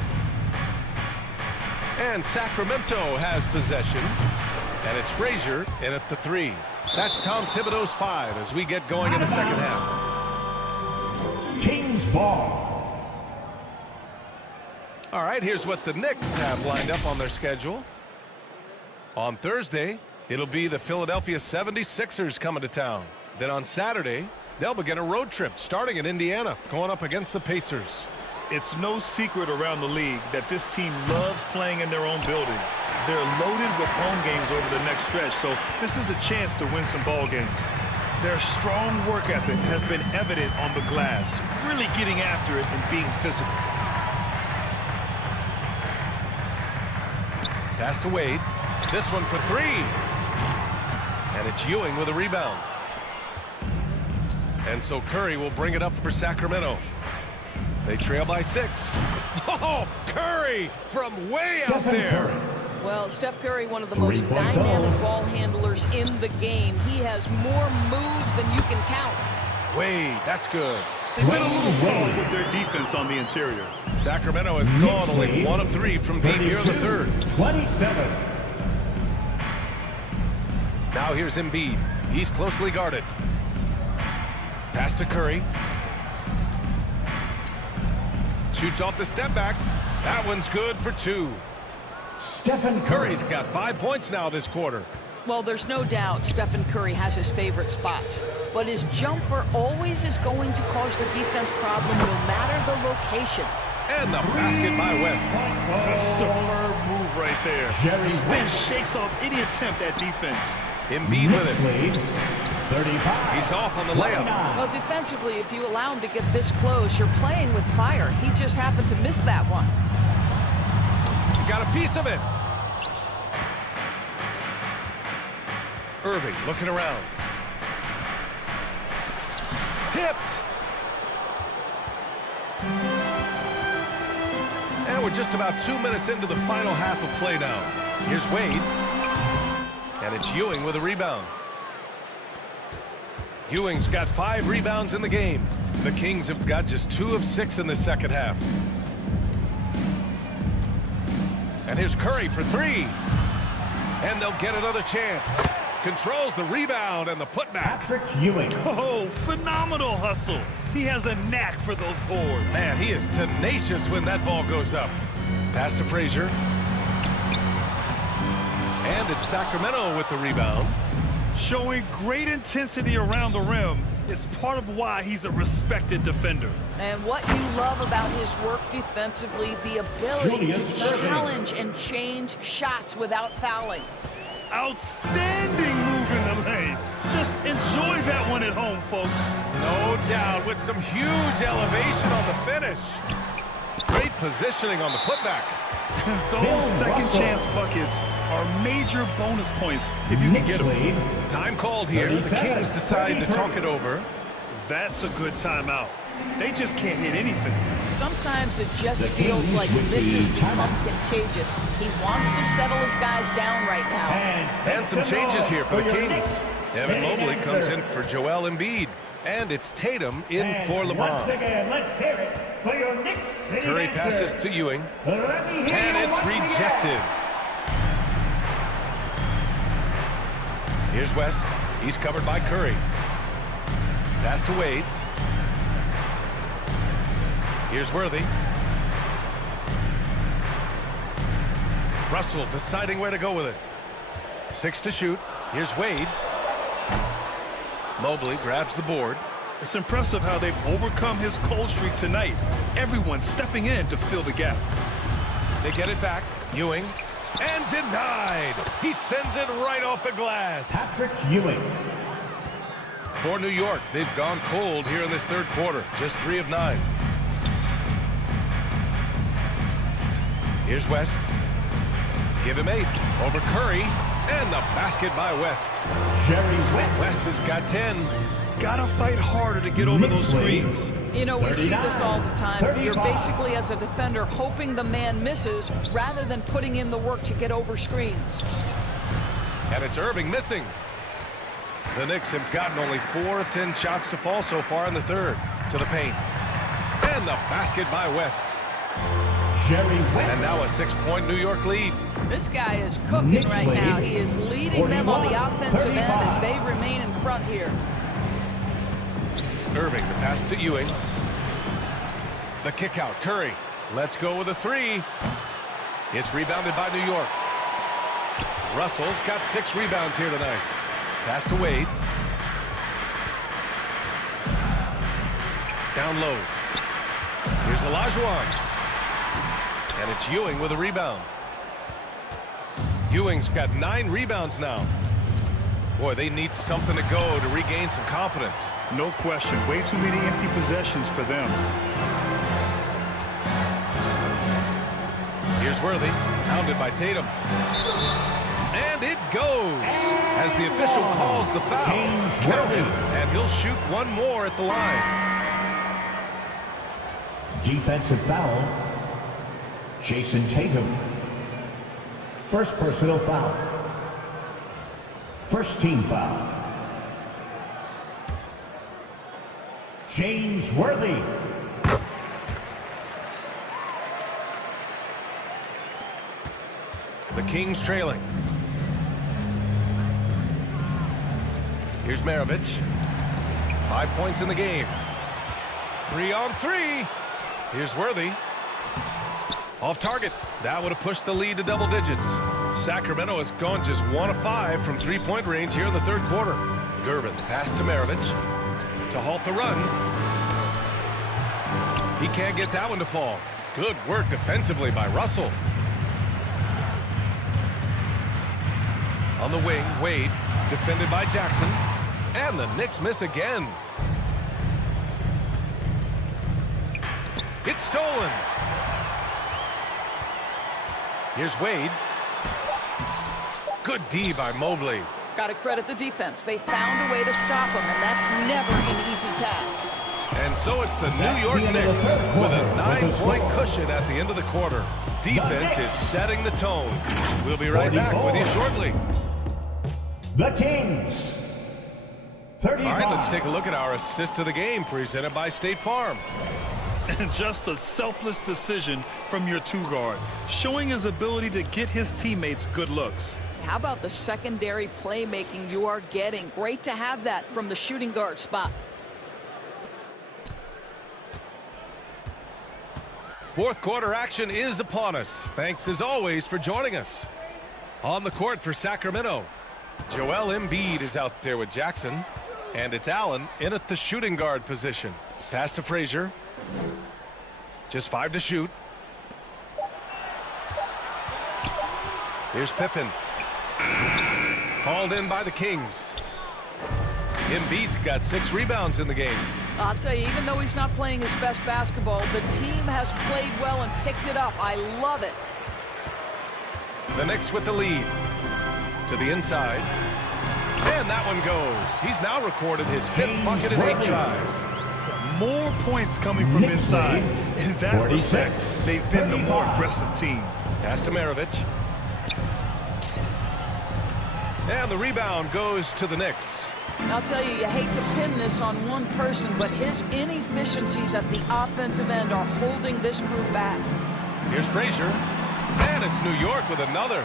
And Sacramento has possession. And it's Frazier in at the 3. That's Tom Thibodeau's 5 as we get going in the second half. Kings ball. All right, here's what the Knicks have lined up on their schedule. On Thursday, it'll be the Philadelphia 76ers coming to town. Then on Saturday, they'll begin a road trip starting in Indiana, going up against the Pacers. It's no secret around the league that this team loves playing in their own building. They're loaded with home games over the next stretch, so this is a chance to win some ball games. Their strong work ethic has been evident on the glass, really getting after it and being physical. Pass to Wade. This one for three. And it's Ewing with a rebound. And so Curry will bring it up for Sacramento. They trail by 6. Oh, Curry from way out there. Well, Steph Curry, one of the most dynamic ball handlers in the game. He has more moves than you can count. Wade, that's good. They've been a little soft with their defense on the interior. Sacramento has gone only 1 of 3 from deep here in the third. 27. Now here's Embiid. He's closely guarded. Pass to Curry. Shoots off the step back. That one's good for 2. Stephen Curry's got 5 points now this quarter. Well, there's no doubt Stephen Curry has his favorite spots, but his jumper always is going to cause the defense problem no matter the location. And the basket by West. A superb move right there. This man shakes off any attempt at defense. Embiid with it. 35. He's off on the layup. Well, defensively, if you allow him to get this close, you're playing with fire. He just happened to miss that one. He got a piece of it. Irving looking around. Tipped. And we're just about 2 minutes into the final half of play now. Here's Wade. And it's Ewing with a rebound. Ewing's got 5 rebounds in the game. The Kings have got just 2 of 6 in the second half. And here's Curry for 3. And they'll get another chance. Controls the rebound and the putback. Patrick Ewing. Oh, phenomenal hustle. He has a knack for those boards. Man, he is tenacious when that ball goes up. Pass to Frazier. And it's Sacramento with the rebound. Showing great intensity around the rim is part of why he's a respected defender. And what you love about his work defensively, the ability to challenge and change shots without fouling. Outstanding move in the lane. Just enjoy that one at home, folks. No doubt, with some huge elevation on the finish. Great positioning on the putback. Those second chance buckets are major bonus points if you can get them. Time called here. The Kings decide to talk it over. That's a good timeout. They just can't hit anything. Sometimes it just feels like misses become contagious. He wants to settle his guys down right now. And some changes here for the Kings. Evan Mobley comes in for Joel Embiid. And it's Tatum in for LeBron. Once again, let's hear it for your Knicks. Curry passes to Ewing. And it's rejected. Here's West. He's covered by Curry. Pass to Wade. Here's Worthy. Russell deciding where to go with it. 6 to shoot. Here's Wade. Mobley grabs the board. It's impressive how they've overcome his cold streak tonight. Everyone stepping in to fill the gap. They get it back. Ewing. And denied. He sends it right off the glass. Patrick Ewing. For New York, they've gone cold here in this third quarter. Just 3 of 9. Here's West. Give him 8. Over Curry. And the basket by West. Jerry West. West has got 10. Gotta fight harder to get over those screens. You know, we see this all the time. You're basically, as a defender, hoping the man misses rather than putting in the work to get over screens. And it's Irving missing. The Knicks have gotten only 4 of 10 shots to fall so far in the third. To the paint. And the basket by West. Jerry West. And now a 6-point New York lead. This guy is cooking right now. He is leading them on the offensive end as they remain in front here. Irving, the pass to Ewing. The kick out, Curry. Let's go with a 3. It's rebounded by New York. Russell's got 6 rebounds here tonight. Pass to Wade. Down low. Here's Olajuwon. And it's Ewing with a rebound. Ewing's got 9 rebounds now. Boy, they need something to go to regain some confidence. No question. Way too many empty possessions for them. Here's Worthy, hounded by Tatum. And it goes as the official calls the foul. And he'll shoot one more at the line. Defensive foul. Jason Tatum. First personal foul. First team foul. James Worthy. The Kings trailing. Here's Maravich. 5 points in the game. 3 on 3. Here's Worthy. Off target. That would have pushed the lead to double digits. Sacramento has gone just 1 of 5 from 3-point range here in the third quarter. Gervin pass to Maravich to halt the run. He can't get that one to fall. Good work defensively by Russell. On the wing, Wade, defended by Jackson. And the Knicks miss again. It's stolen. Here's Wade. Good D by Mobley. Got to credit the defense. They found a way to stop him, and that's never an easy task. And so it's the New York Knicks with a 9-point cushion at the end of the quarter. Defense is setting the tone. We'll be right back with you shortly. The Kings. 35. All right, let's take a look at our assist to the game presented by State Farm. And just a selfless decision from your 2-guard, showing his ability to get his teammates good looks. How about the secondary playmaking you are getting? Great to have that from the shooting guard spot. Fourth quarter action is upon us. Thanks as always for joining us. On the court for Sacramento, Joel Embiid is out there with Jackson, and it's Allen in at the shooting guard position. Pass to Frazier. Just 5 to shoot. Here's Pippen. Hauled in by the Kings. Embiid's got 6 rebounds in the game. I'll tell you, even though he's not playing his best basketball, the team has played well and picked it up. I love it. The Knicks with the lead. To the inside. And that one goes. He's now recorded his 5th bucket in 8 tries. More points coming from inside. In that respect, they've been the more aggressive team. Pass to Maravich. And the rebound goes to the Knicks. I'll tell you, you hate to pin this on one person, but his inefficiencies at the offensive end are holding this group back. Here's Frazier. And it's New York with another.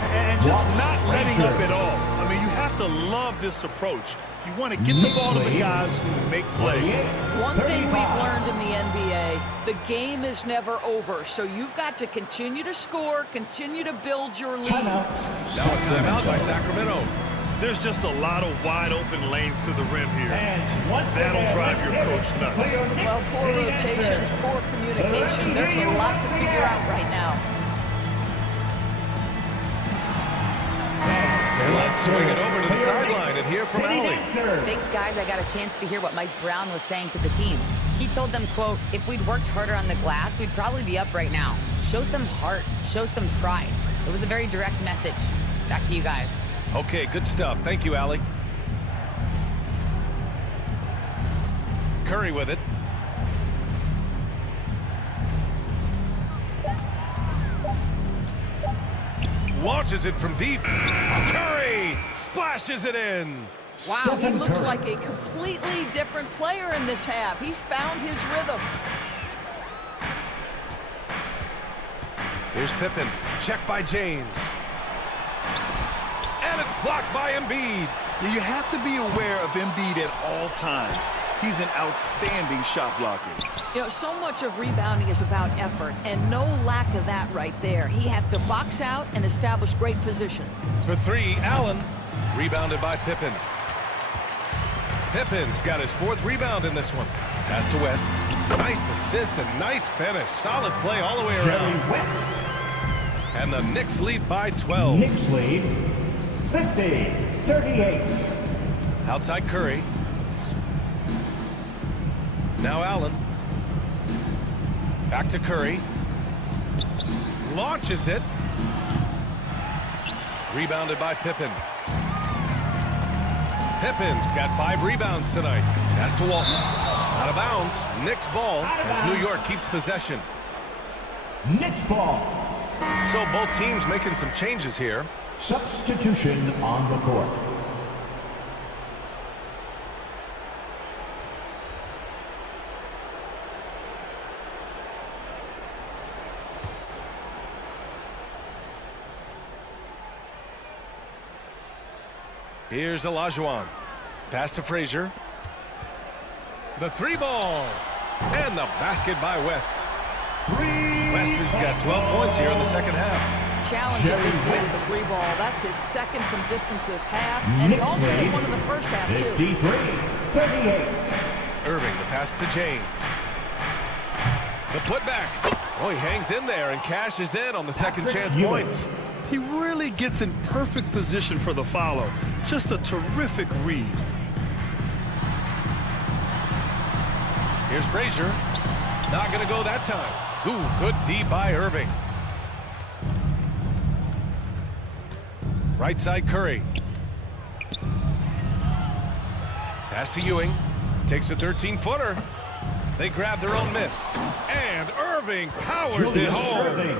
And just not letting up at all. I mean, you have to love this approach. You want to get the ball to the guys who make plays. One thing we've learned in the NBA, the game is never over. So you've got to continue to score, continue to build your lead. Now a timeout by Sacramento. There's just a lot of wide open lanes to the rim here. That'll drive your coach nuts. Well, poor rotations, poor communication. There's a lot to figure out right now. And let's swing it over to the sideline and hear from Allie. Thanks, guys. I got a chance to hear what Mike Brown was saying to the team. He told them, quote, if we'd worked harder on the glass, we'd probably be up right now. Show some heart. Show some pride. It was a very direct message. Back to you guys. Okay, good stuff. Thank you, Allie. Curry with it. Launches it from deep. Curry splashes it in. Wow, he looks like a completely different player in this half. He's found his rhythm. Here's Pippen. Check by James. And it's blocked by Embiid. You have to be aware of Embiid at all times. He's an outstanding shot blocker. You know, so much of rebounding is about effort, and no lack of that right there. He had to box out and establish great position. For 3, Allen. Rebounded by Pippen. Pippen's got his 4th rebound in this one. Pass to West. Nice assist and nice finish. Solid play all the way around. West. And the Knicks lead by 12. Knicks lead 50-38. Outside Curry. Now Allen. Back to Curry. Launches it. Rebounded by Pippen. Pippen's got 5 rebounds tonight. Pass to Walton. Out of bounds. Knicks ball as New York keeps possession. Knicks ball. So both teams making some changes here. Substitution on the court. Here's Olajuwon. Pass to Frazier. The 3 ball. And the basket by West. West has got 12 points here in the second half. Challenge at this stage of the 3 ball. That's his second from distance this half. And he also hit one in the first half, too. 53-38. Irving, the pass to James. The putback. Oh, he hangs in there and cashes in on the second chance points. He really gets in perfect position for the follow. Just a terrific read. Here's Frazier. Not going to go that time. Ooh, good D by Irving. Right side Curry. Pass to Ewing. Takes a 13-footer. They grab their own miss. And Irving powers it home.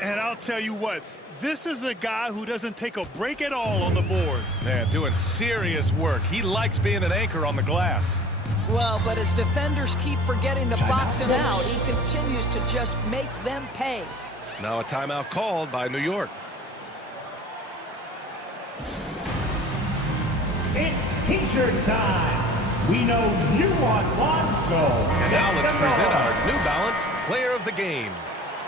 And I'll tell you what, this is a guy who doesn't take a break at all on the boards. Man, doing serious work. He likes being an anchor on the glass. Well, but as defenders keep forgetting to box him out, he continues to just make them pay. Now a timeout called by New York. It's T-shirt time. We know you want one, so. And now let's present our New Balance Player of the Game.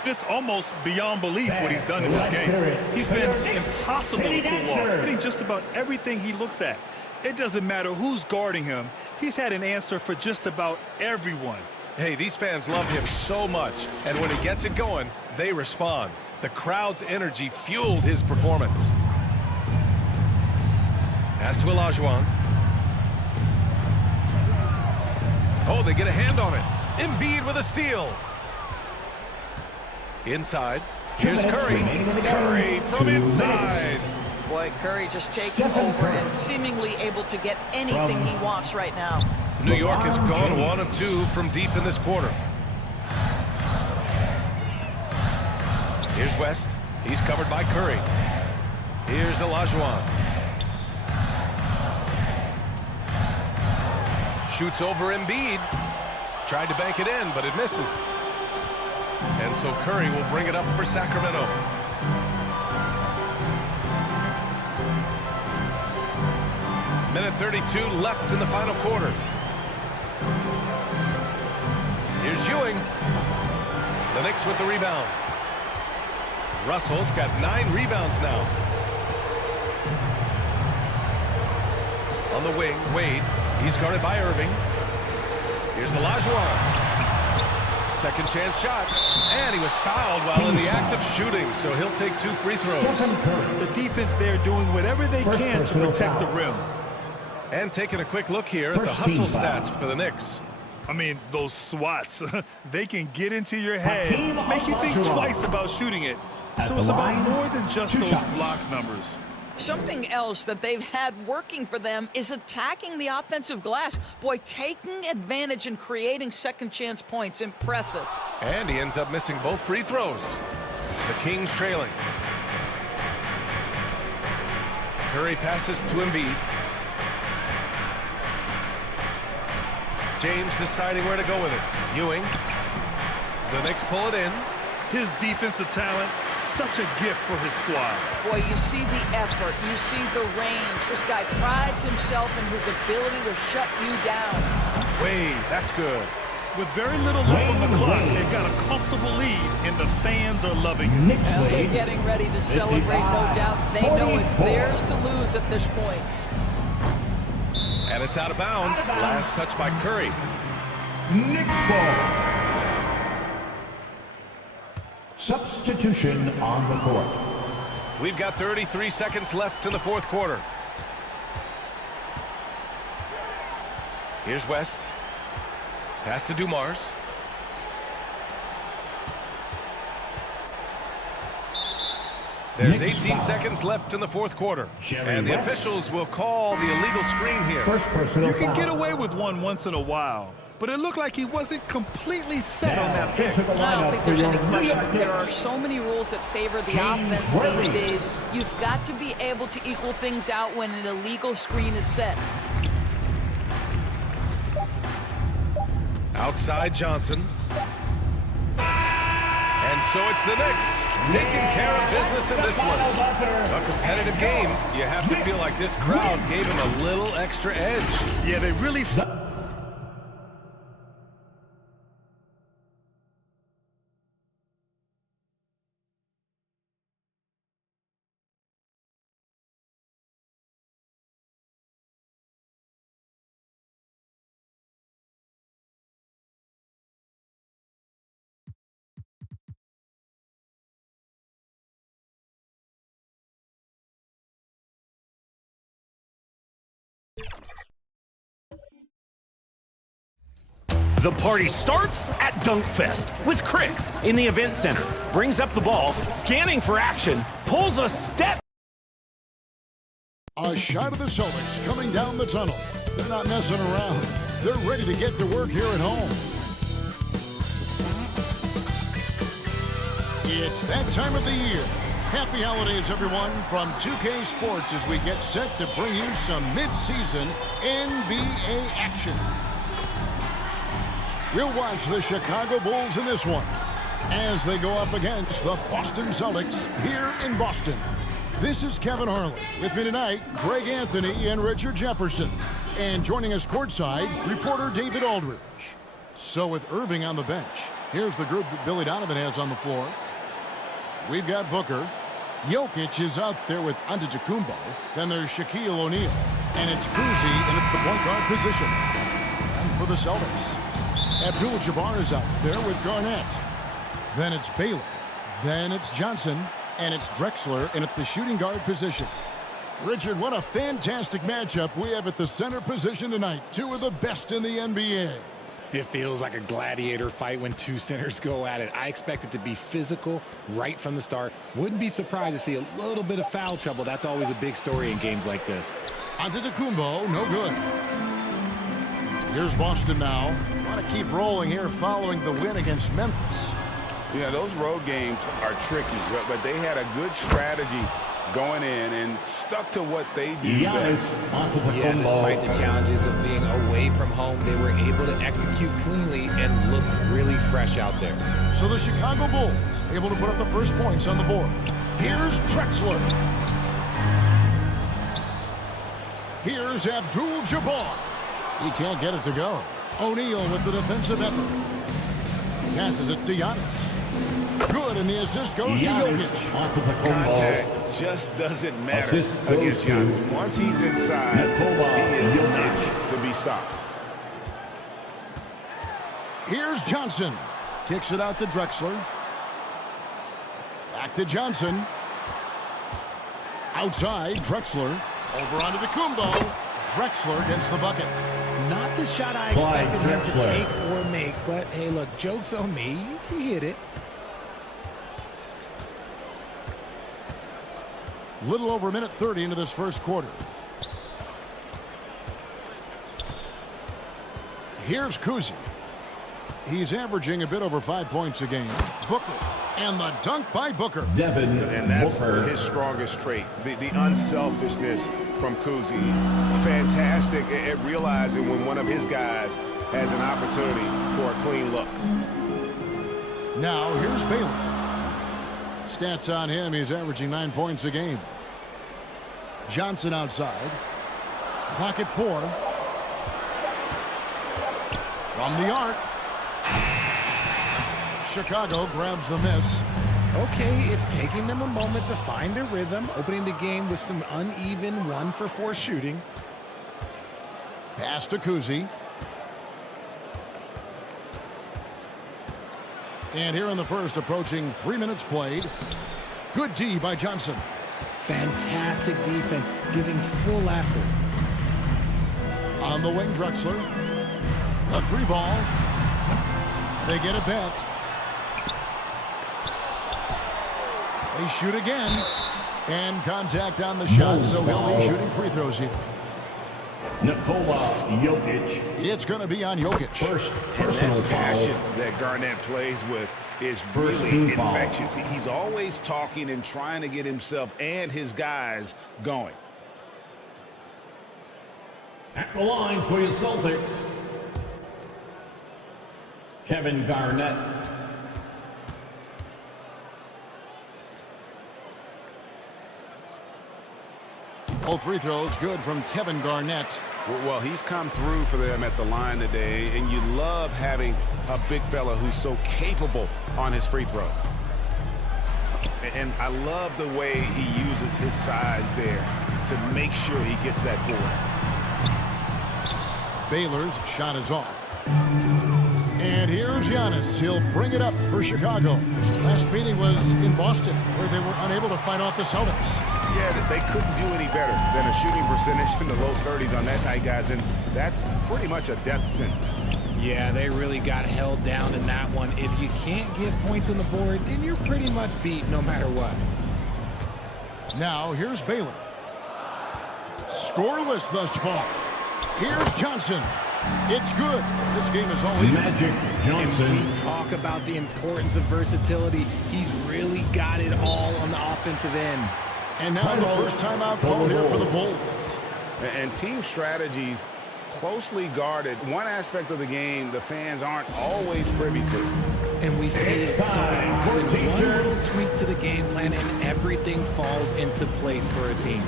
It's almost beyond belief what he's done in this game. He's been impossible to pull off, hitting just about everything he looks at. It doesn't matter who's guarding him. He's had an answer for just about everyone. Hey, these fans love him so much, and when he gets it going, they respond. The crowd's energy fueled his performance. Pass to Olajuwon. Oh, they get a hand on it. Embiid with a steal. Inside. Here's Curry. Curry from inside. Boy, Curry just taking over and seemingly able to get anything he wants right now. New York has gone 1 of 2 from deep in this quarter. Here's West. He's covered by Curry. Here's Olajuwon. Shoots over Embiid. Tried to bank it in, but it misses. And so Curry will bring it up for Sacramento. Minute 32 left in the final quarter. Here's Ewing. The Knicks with the rebound. Russell's got 9 rebounds now. On the wing, Wade. He's guarded by Irving. Here's Olajuwon. Second chance shot. And he was fouled while in the act of shooting, so he'll take 2 free throws. The defense there doing whatever they can to protect the rim. And taking a quick look here at the hustle stats for the Knicks. I mean, those swats, they can get into your head, make you think twice about shooting it. So it's about more than just those block numbers. Something else that they've had working for them is attacking the offensive glass. Boy, taking advantage and creating second chance points. Impressive. And he ends up missing both free throws. The Kings trailing. Curry passes to Embiid. James deciding where to go with it. Ewing. The Knicks pull it in. His defensive talent, such a gift for his squad. Boy, you see the effort, you see the range. This guy prides himself in his ability to shut you down. Wade, that's good. With very little left on the clock, they've got a comfortable lead, and the fans are loving it. Well, they're getting ready to celebrate, no doubt. They know it's theirs to lose at this point. And it's out of bounds. Last touch by Curry. Knicks ball. Substitution on the court. We've got 33 seconds left in the fourth quarter. Here's West. Pass to Dumars. There's 18 seconds left in the fourth quarter. And the officials will call the illegal screen here. You can get away with one once in a while, but it looked like he wasn't completely set on that pick. I don't think there's any question. There are so many rules that favor the offense these days. You've got to be able to equal things out when an illegal screen is set. Outside Johnson. And so it's the Knicks taking care of business in this one. A competitive game. You have to feel like this crowd gave him a little extra edge. Yeah, they really... The party starts at Dunk Fest with Cricks in the event center. Brings up the ball, scanning for action, pulls a step. A shot of the Celtics coming down the tunnel. They're not messing around. They're ready to get to work here at home. It's that time of the year. Happy holidays, everyone, from 2K Sports as we get set to bring you some mid-season NBA action. We'll watch the Chicago Bulls in this one as they go up against the Boston Celtics here in Boston. This is Kevin Harlan. With me tonight, Greg Anthony and Richard Jefferson. And joining us courtside, reporter David Aldridge. So with Irving on the bench, here's the group that Billy Donovan has on the floor. We've got Booker. Jokic is out there with Antetokounmpo. Then there's Shaquille O'Neal. And it's Cousy in at the point guard position. And for the Celtics, Abdul-Jabbar is out there with Garnett. Then it's Baylor. Then it's Johnson. And it's Drexler in at the shooting guard position. Richard, what a fantastic matchup we have at the center position tonight. Two of the best in the NBA. It feels like a gladiator fight when two centers go at it. I expect it to be physical right from the start. Wouldn't be surprised to see a little bit of foul trouble. That's always a big story in games like this. Antetokounmpo, no good. Here's Boston now. Want to keep rolling here following the win against Memphis. Yeah, those road games are tricky, but they had a good strategy going in and stuck to what they do best. Yeah, despite the challenges of being away from home, they were able to execute cleanly and look really fresh out there. So the Chicago Bulls able to put up the first points on the board. Here's Drexler. Here's Abdul-Jabbar. He can't get it to go. O'Neal with the defensive effort. Passes it to Giannis. Good, and the assist goes to Jokic. Contact just doesn't matter against Giannis. Once he's inside, he is not to be stopped. Here's Johnson. Kicks it out to Drexler. Back to Johnson. Outside, Drexler. Over onto Antetokounmpo. Drexler gets the bucket. Not the shot I expected him to take or make, but hey, look, joke's on me. He hit it. Little over a minute 30 into this first quarter. Here's Cousy. He's averaging a bit over 5 points a game. Booker. And the dunk by Booker. And that's his strongest trait. The unselfishness from Cousy. Fantastic at realizing when one of his guys has an opportunity for a clean look. Now here's Baylor. Stats on him, he's averaging 9 points a game. Johnson outside. Clock at 4. From the arc. Chicago grabs the miss. Okay, it's taking them a moment to find their rhythm, opening the game with some uneven 1-for-4 shooting. Pass to Cousy. And here in the first, approaching 3 minutes played. Good D by Johnson. Fantastic defense, giving full effort. On the wing, Drexler. A 3-ball. They get it back. They shoot again. And contact on the shot, so he'll be shooting free throws here. Nikola Jokic. It's going to be on Jokic. First And personal that foul. passion that Garnett plays with is First really team foul. infectious. He's always talking and trying to get himself and his guys going. At the line for your Celtics, Kevin Garnett. Both free throws good from Kevin Garnett. Well, he's come through for them at the line today, and you love having a big fella who's so capable on his free throw. And I love the way he uses his size there to make sure he gets that board. Baylor's shot is off. And here's Giannis. He'll bring it up for Chicago. Last meeting was in Boston, where they were unable to fight off the Celtics. Yeah, they couldn't do any better than a shooting percentage in the low 30s on that night, guys, and that's pretty much a death sentence. Yeah, they really got held down in that one. If you can't get points on the board, then you're pretty much beat no matter what. Now, here's Baylor. Scoreless thus far. Here's Johnson. It's good. This game is all even. Magic Johnson. And we talk about the importance of versatility. He's really got it all on the offensive end. And now the first timeout called here for the Bulls. And team strategies closely guarded. One aspect of the game the fans aren't always privy to. And we see it so often. One little tweak to the game plan and everything falls into place for a team.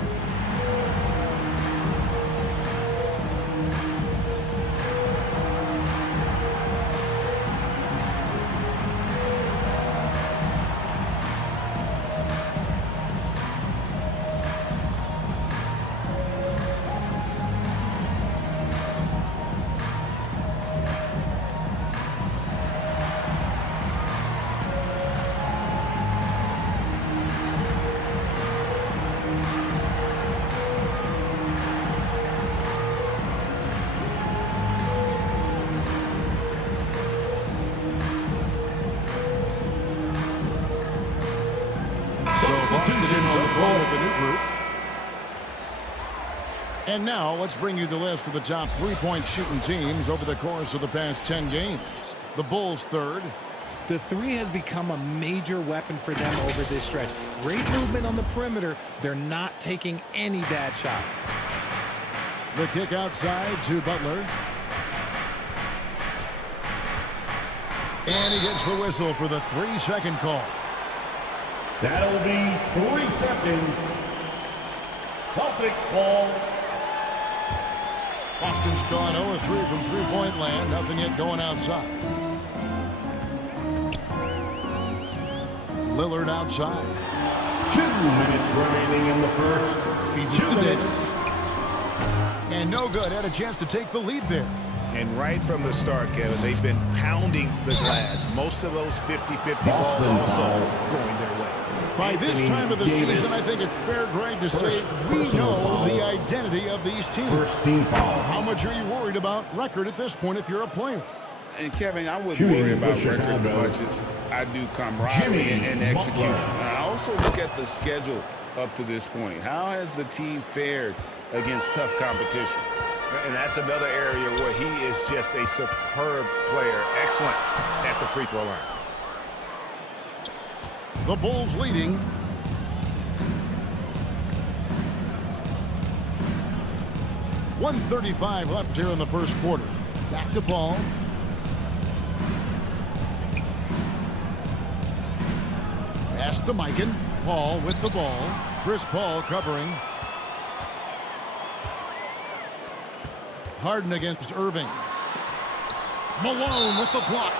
And now let's bring you the list of the top three-point shooting teams over the course of the past 10 games. The Bulls third. The three has become a major weapon for them over this stretch. Great movement on the perimeter. They're not taking any bad shots. The kick outside to Butler. And he gets the whistle for the 3-second call. That'll be 3 seconds. Celtic ball. Boston's gone 0-3 from three-point land. Nothing yet going outside. Lillard outside. 2 minutes remaining in the first. Feeds it 2 to minutes. Davis. And no good. Had a chance to take the lead there. And right from the start, Kevin, they've been pounding the glass. Most of those 50-50 balls also going their way. By this time of the season, I think it's fair, Greg, to say we know the identity of these teams. First team foul. How much are you worried about record at this point if you're a player? And Kevin, I wouldn't Jimmy worry about for record as Chicago. much as I do camaraderie and execution. I also look at the schedule up to this point. How has the team fared against tough competition? And that's another area where he is just a superb player. Excellent at the free throw line. The Bulls leading. .135 left here in the first quarter. Back to Paul. Pass to Mikan. Paul with the ball. Chris Paul covering. Harden against Irving. Malone with the block.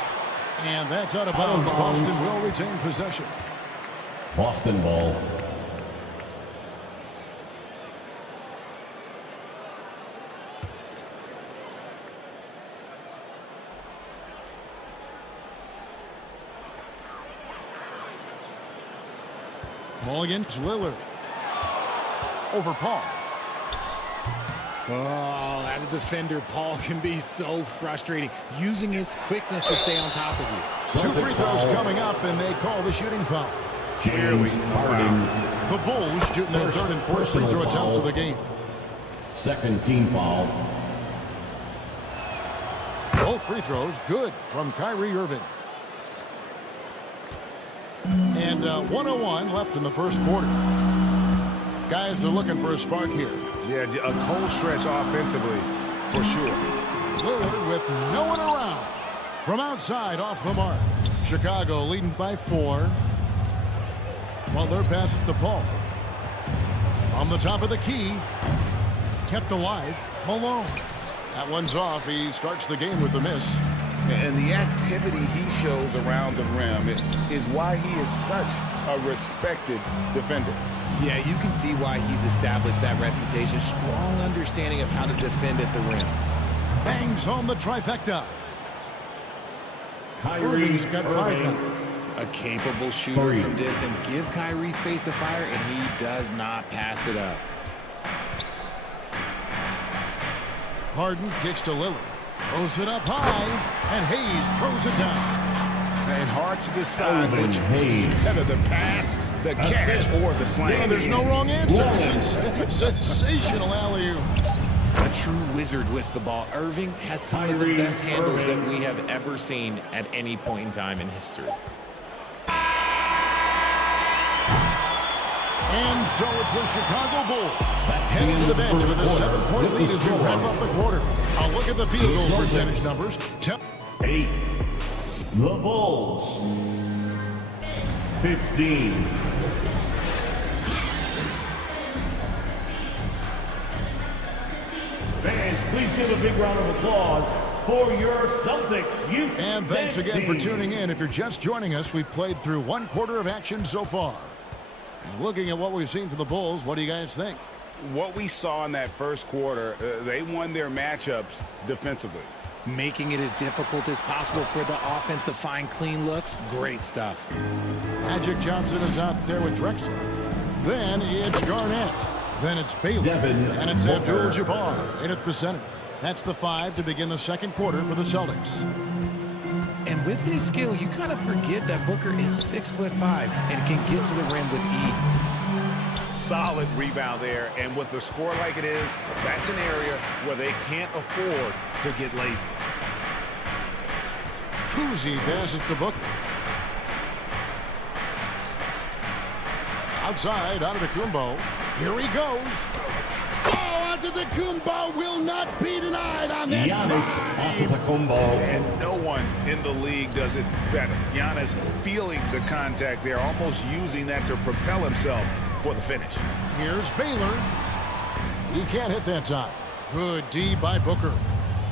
And that's out of bounds. Boston will retain possession. Boston ball. Ball against Lillard. Over Paul. Oh, as a defender, Paul can be so frustrating, using his quickness to stay on top of you. 2 free throws coming up, and they call the shooting foul. Clearly foul. The Bulls shooting their third and fourth free throw attempts of the game. Second team foul. Both free throws good from Kyrie Irving. And 1:01 left in the first quarter. Guys are looking for a spark here. Yeah, a cold stretch offensively, for sure. Lillard with no one around. From outside, off the mark. Chicago leading by 4. Butler passes to Paul. From the top of the key. Kept alive, Malone. That one's off. He starts the game with a miss. And the activity he shows around the rim is why he is such a respected defender. Yeah, you can see why he's established that reputation. Strong understanding of how to defend at the rim. Bangs home the trifecta. Irving's got 5 now. A capable shooter from distance. Give Kyrie space to fire, and he does not pass it up. Harden kicks to Lillard. Throws it up high, and Hayes throws it down. And hard to decide which is better, the pass, the catch, or the slam. Yeah, there's no wrong answer. Sensational alley-oop. A true wizard with the ball. Irving has some of the best handles that we have ever seen at any point in time in history. And so it's the Chicago Bulls heading to the bench with a 7-point lead as we wrap up the quarter. I'll look at the field goal percentage numbers. 8. The Bulls. 15. Fans, please give a big round of applause for your Celtics. And thanks again for tuning in. If you're just joining us, we've played through 1 quarter of action so far. And looking at what we've seen from the Bulls, what do you guys think? What we saw in that first quarter, they won their matchups defensively. Making it as difficult as possible for the offense to find clean looks. Great stuff. Magic Johnson is out there with Drexler. Then it's Garnett. Then it's Bailey. And it's Abdul-Jabbar in at the center. That's the 5 to begin the second quarter for the Celtics. And with his skill, you kind of forget that Booker is 6'5" and can get to the rim with ease. Solid rebound there, and with the score like it is, that's an area where they can't afford to get lazy. Kuzi passes to Booker. Outside, Antetokounmpo. Here he goes. Oh, Antetokounmpo will not be denied on that drive. And no one in the league does it better. Giannis feeling the contact there, almost using that to propel himself for the finish. Here's Baylor. He can't hit that time. Good D by Booker.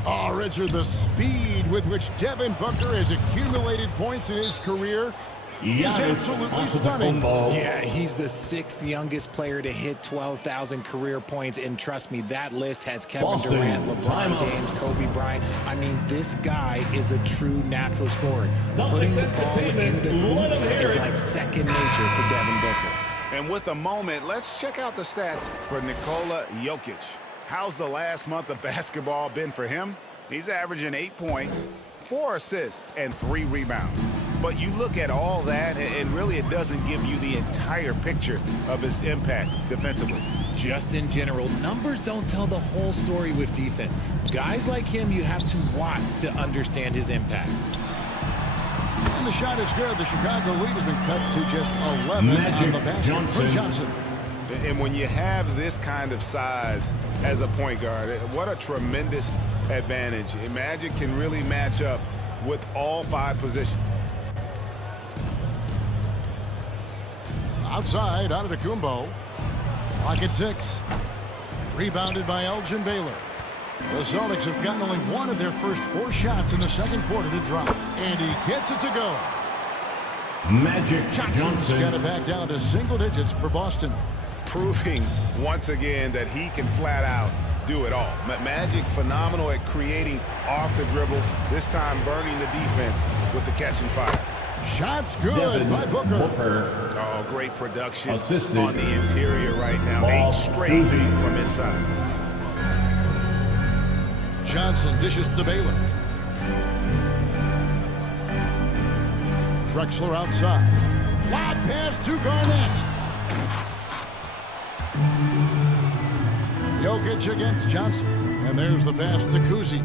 Oh, Richard, the speed with which Devin Booker has accumulated points in his career is absolutely stunning. Yeah, he's the 6th youngest player to hit 12,000 career points, and trust me, that list has Kevin Durant, LeBron James, Kobe Bryant. I mean, this guy is a true natural scorer. Putting the ball in the hoop is like second nature for Devin Booker. And with a moment, let's check out the stats for Nikola Jokic. How's the last month of basketball been for him? He's averaging 8 points, 4 assists, and 3 rebounds. But you look at all that, and really it doesn't give you the entire picture of his impact defensively. Just in general, numbers don't tell the whole story with defense. Guys like him, you have to watch to understand his impact. And the shot is good. The Chicago lead has been cut to just 11 on the basket for Johnson. And when you have this kind of size as a point guard, what a tremendous advantage. Magic can really match up with all 5 positions. Outside, Antetokounmpo. Clock at 6. Rebounded by Elgin Baylor. The Celtics have gotten only 1 of their first 4 shots in the second quarter to drop. And he gets it to go. Magic Johnson's got it back down to single digits for Boston. Proving once again that he can flat out do it all. Magic phenomenal at creating off the dribble, this time burning the defense with the catch and fire. Shots good by Booker. Oh, great production Assisted. on the interior right now. Ball 8 straight from inside. Johnson dishes to Baylor. Drexler outside. Lob pass to Garnett. Jokic against Johnson. And there's the pass to Kuzi.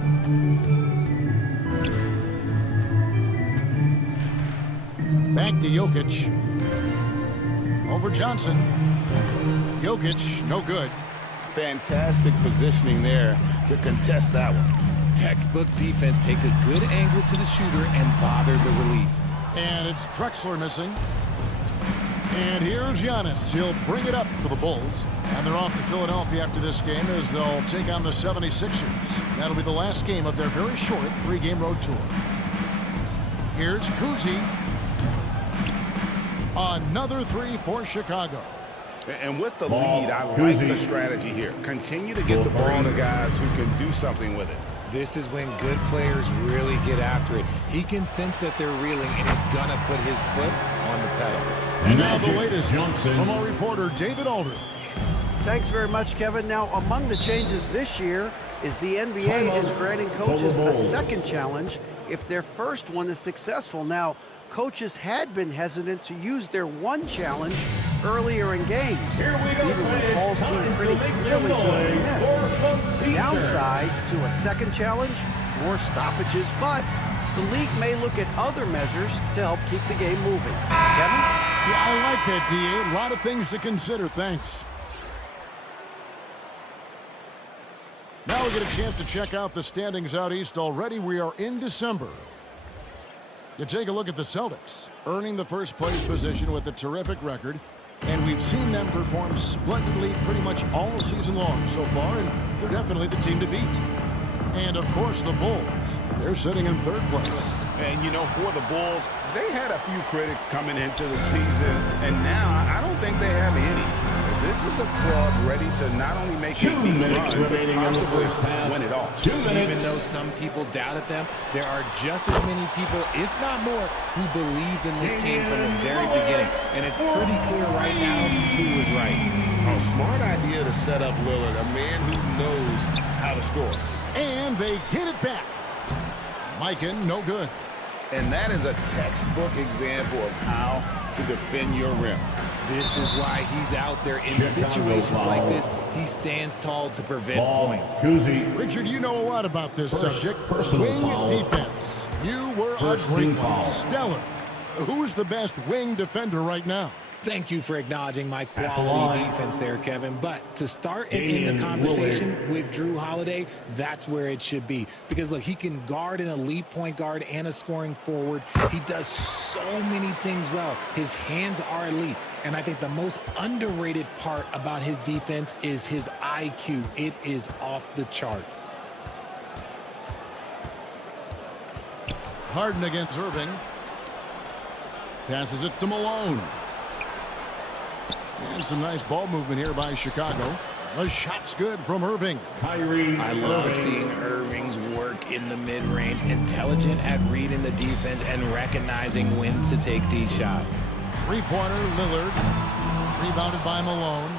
Back to Jokic. Over Johnson. Jokic, no good. Fantastic positioning there to contest that one. Textbook defense. Take a good angle to the shooter and bother the release. And it's Drexler missing. And here's Giannis. He'll bring it up for the Bulls. And they're off to Philadelphia after this game as they'll take on the 76ers. That'll be the last game of their very short 3-game road tour. Here's Kuzi. Another 3 for Chicago. And with the lead, I like the strategy here. Continue to get the ball to guys who can do something with it. This is when good players really get after it. He can sense that they're reeling, and he's going to put his foot on the pedal. And now the latest from our reporter, David Aldridge. Thanks very much, Kevin. Now, among the changes this year is the NBA is granting coaches a second challenge if their first one is successful. Now, coaches had been hesitant to use their one challenge earlier in games, even when calls seemed pretty clearly to have been missed. The downside to a second challenge, more stoppages, but the league may look at other measures to help keep the game moving. Kevin? Yeah, I like that, D.A. A lot of things to consider. Thanks. Now we get a chance to check out the standings out east already. We are in December. You take a look at the Celtics, earning the first place position with a terrific record, and we've seen them perform splendidly pretty much all season long so far, and they're definitely the team to beat. And, of course, the Bulls. They're sitting in third place. And, you know, for the Bulls, they had a few critics coming into the season, and now I don't think they have any. This is a club ready to not only make a deep run, but possibly win it all. Even though some people doubted them, there are just as many people, if not more, who believed in this team from the very beginning. And it's pretty clear right now who was right. A smart idea to set up Lillard, a man who knows how to score. And they get it back. Mikan, no good. And that is a textbook example of how to defend your rim. This is why he's out there in situations like this. He stands tall to prevent points. Richard, you know a lot about this subject. Wing defense. You were a great one. Stellar. Who's the best wing defender right now? Thank you for acknowledging my quality defense there, Kevin. But to start and end the conversation with Drew Holiday, that's where it should be. Because, look, he can guard an elite point guard and a scoring forward. He does so many things well. His hands are elite. And I think the most underrated part about his defense is his IQ. It is off the charts. Harden against Irving. Passes it to Malone. And some nice ball movement here by Chicago. The shot's good from Irving. I love seeing Irving's work in the mid-range, intelligent at reading the defense and recognizing when to take these shots. Three-pointer, Lillard. Rebounded by Malone.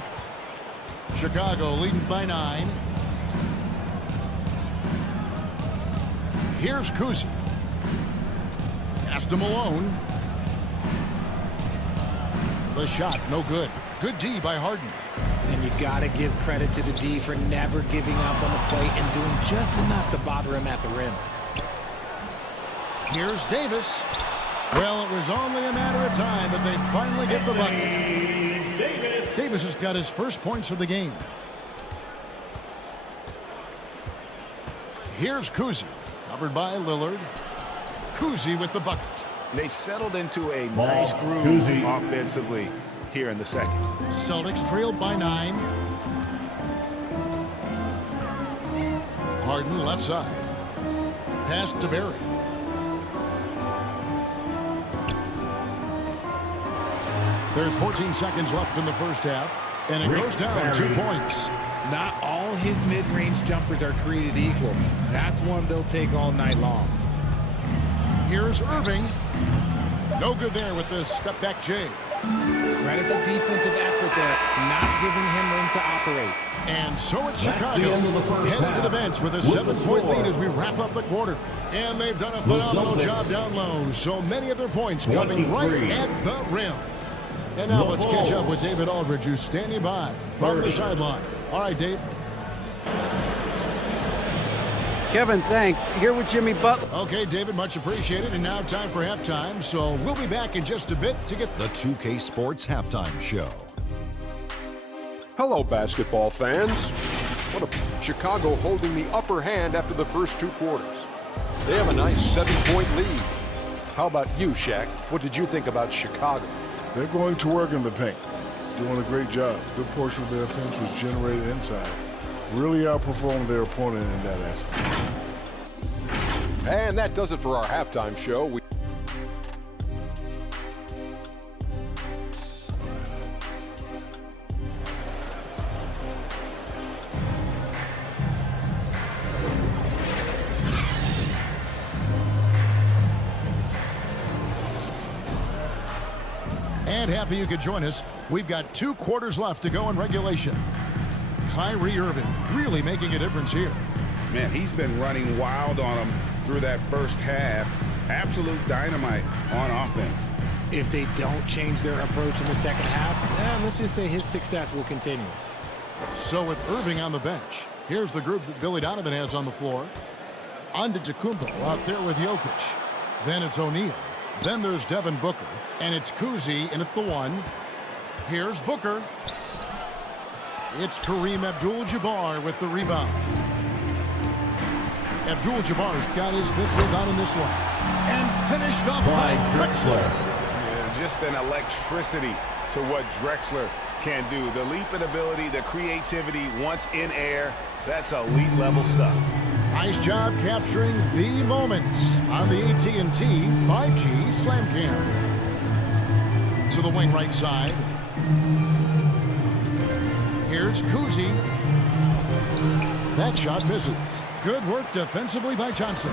Chicago leading by 9. Here's Kuzi. Pass to Malone. The shot, no good. Good D by Harden. And you got to give credit to the D for never giving up on the play and doing just enough to bother him at the rim. Here's Davis. Well, it was only a matter of time, but they finally get the bucket. Davis has got his first points of the game. Here's Kuzi. Covered by Lillard. Kuzi with the bucket. They've settled into a nice groove offensively here in the second. Celtics trailed by 9. Harden left side. Pass to Barry. There's 14 seconds left in the first half, and it goes down 2 points. Not all his mid-range jumpers are created equal. That's one they'll take all night long. Here's Irving. No good there with the step back J. Credit the defensive effort there, not giving him room to operate. And so it's Chicago heading to the bench with a 7-point lead as we wrap up the quarter. And they've done a phenomenal job down low. So many of their points coming right at the rim. And now let's catch up with David Aldridge, who's standing by from the sideline. All right, Dave. Kevin, thanks. Here with Jimmy Butler. Okay, David, much appreciated. And now time for halftime. So we'll be back in just a bit to get the 2K Sports Halftime Show. Hello, basketball fans. What a Chicago holding the upper hand after the first 2 quarters. They have a nice 7-point lead. How about you, Shaq? What did you think about Chicago? They're going to work in the paint. Doing a great job. Good portion of their offense was generated inside. Really outperformed their opponent in that aspect. And that does it for our halftime show. And happy you could join us. We've got 2 quarters left to go in regulation. Kyrie Irving really making a difference here. Man, he's been running wild on them through that first half. Absolute dynamite on offense. If they don't change their approach in the second half, let's just say his success will continue. So with Irving on the bench, here's the group that Billy Donovan has on the floor. Antetokounmpo out there with Jokic. Then it's O'Neal. Then there's Devin Booker. And it's Kuzi in at the 1. Here's Booker. It's Kareem Abdul-Jabbar with the rebound. Abdul-Jabbar's got his 5th rebound in this one. And finished off by Drexler. Yeah, just an electricity to what Drexler can do. The leaping ability, the creativity once in air, that's elite level stuff. Nice job capturing the moments on the AT&T 5G Slam Cam. To the wing right side. Here's Kuzi. That shot misses. Good work defensively by Johnson.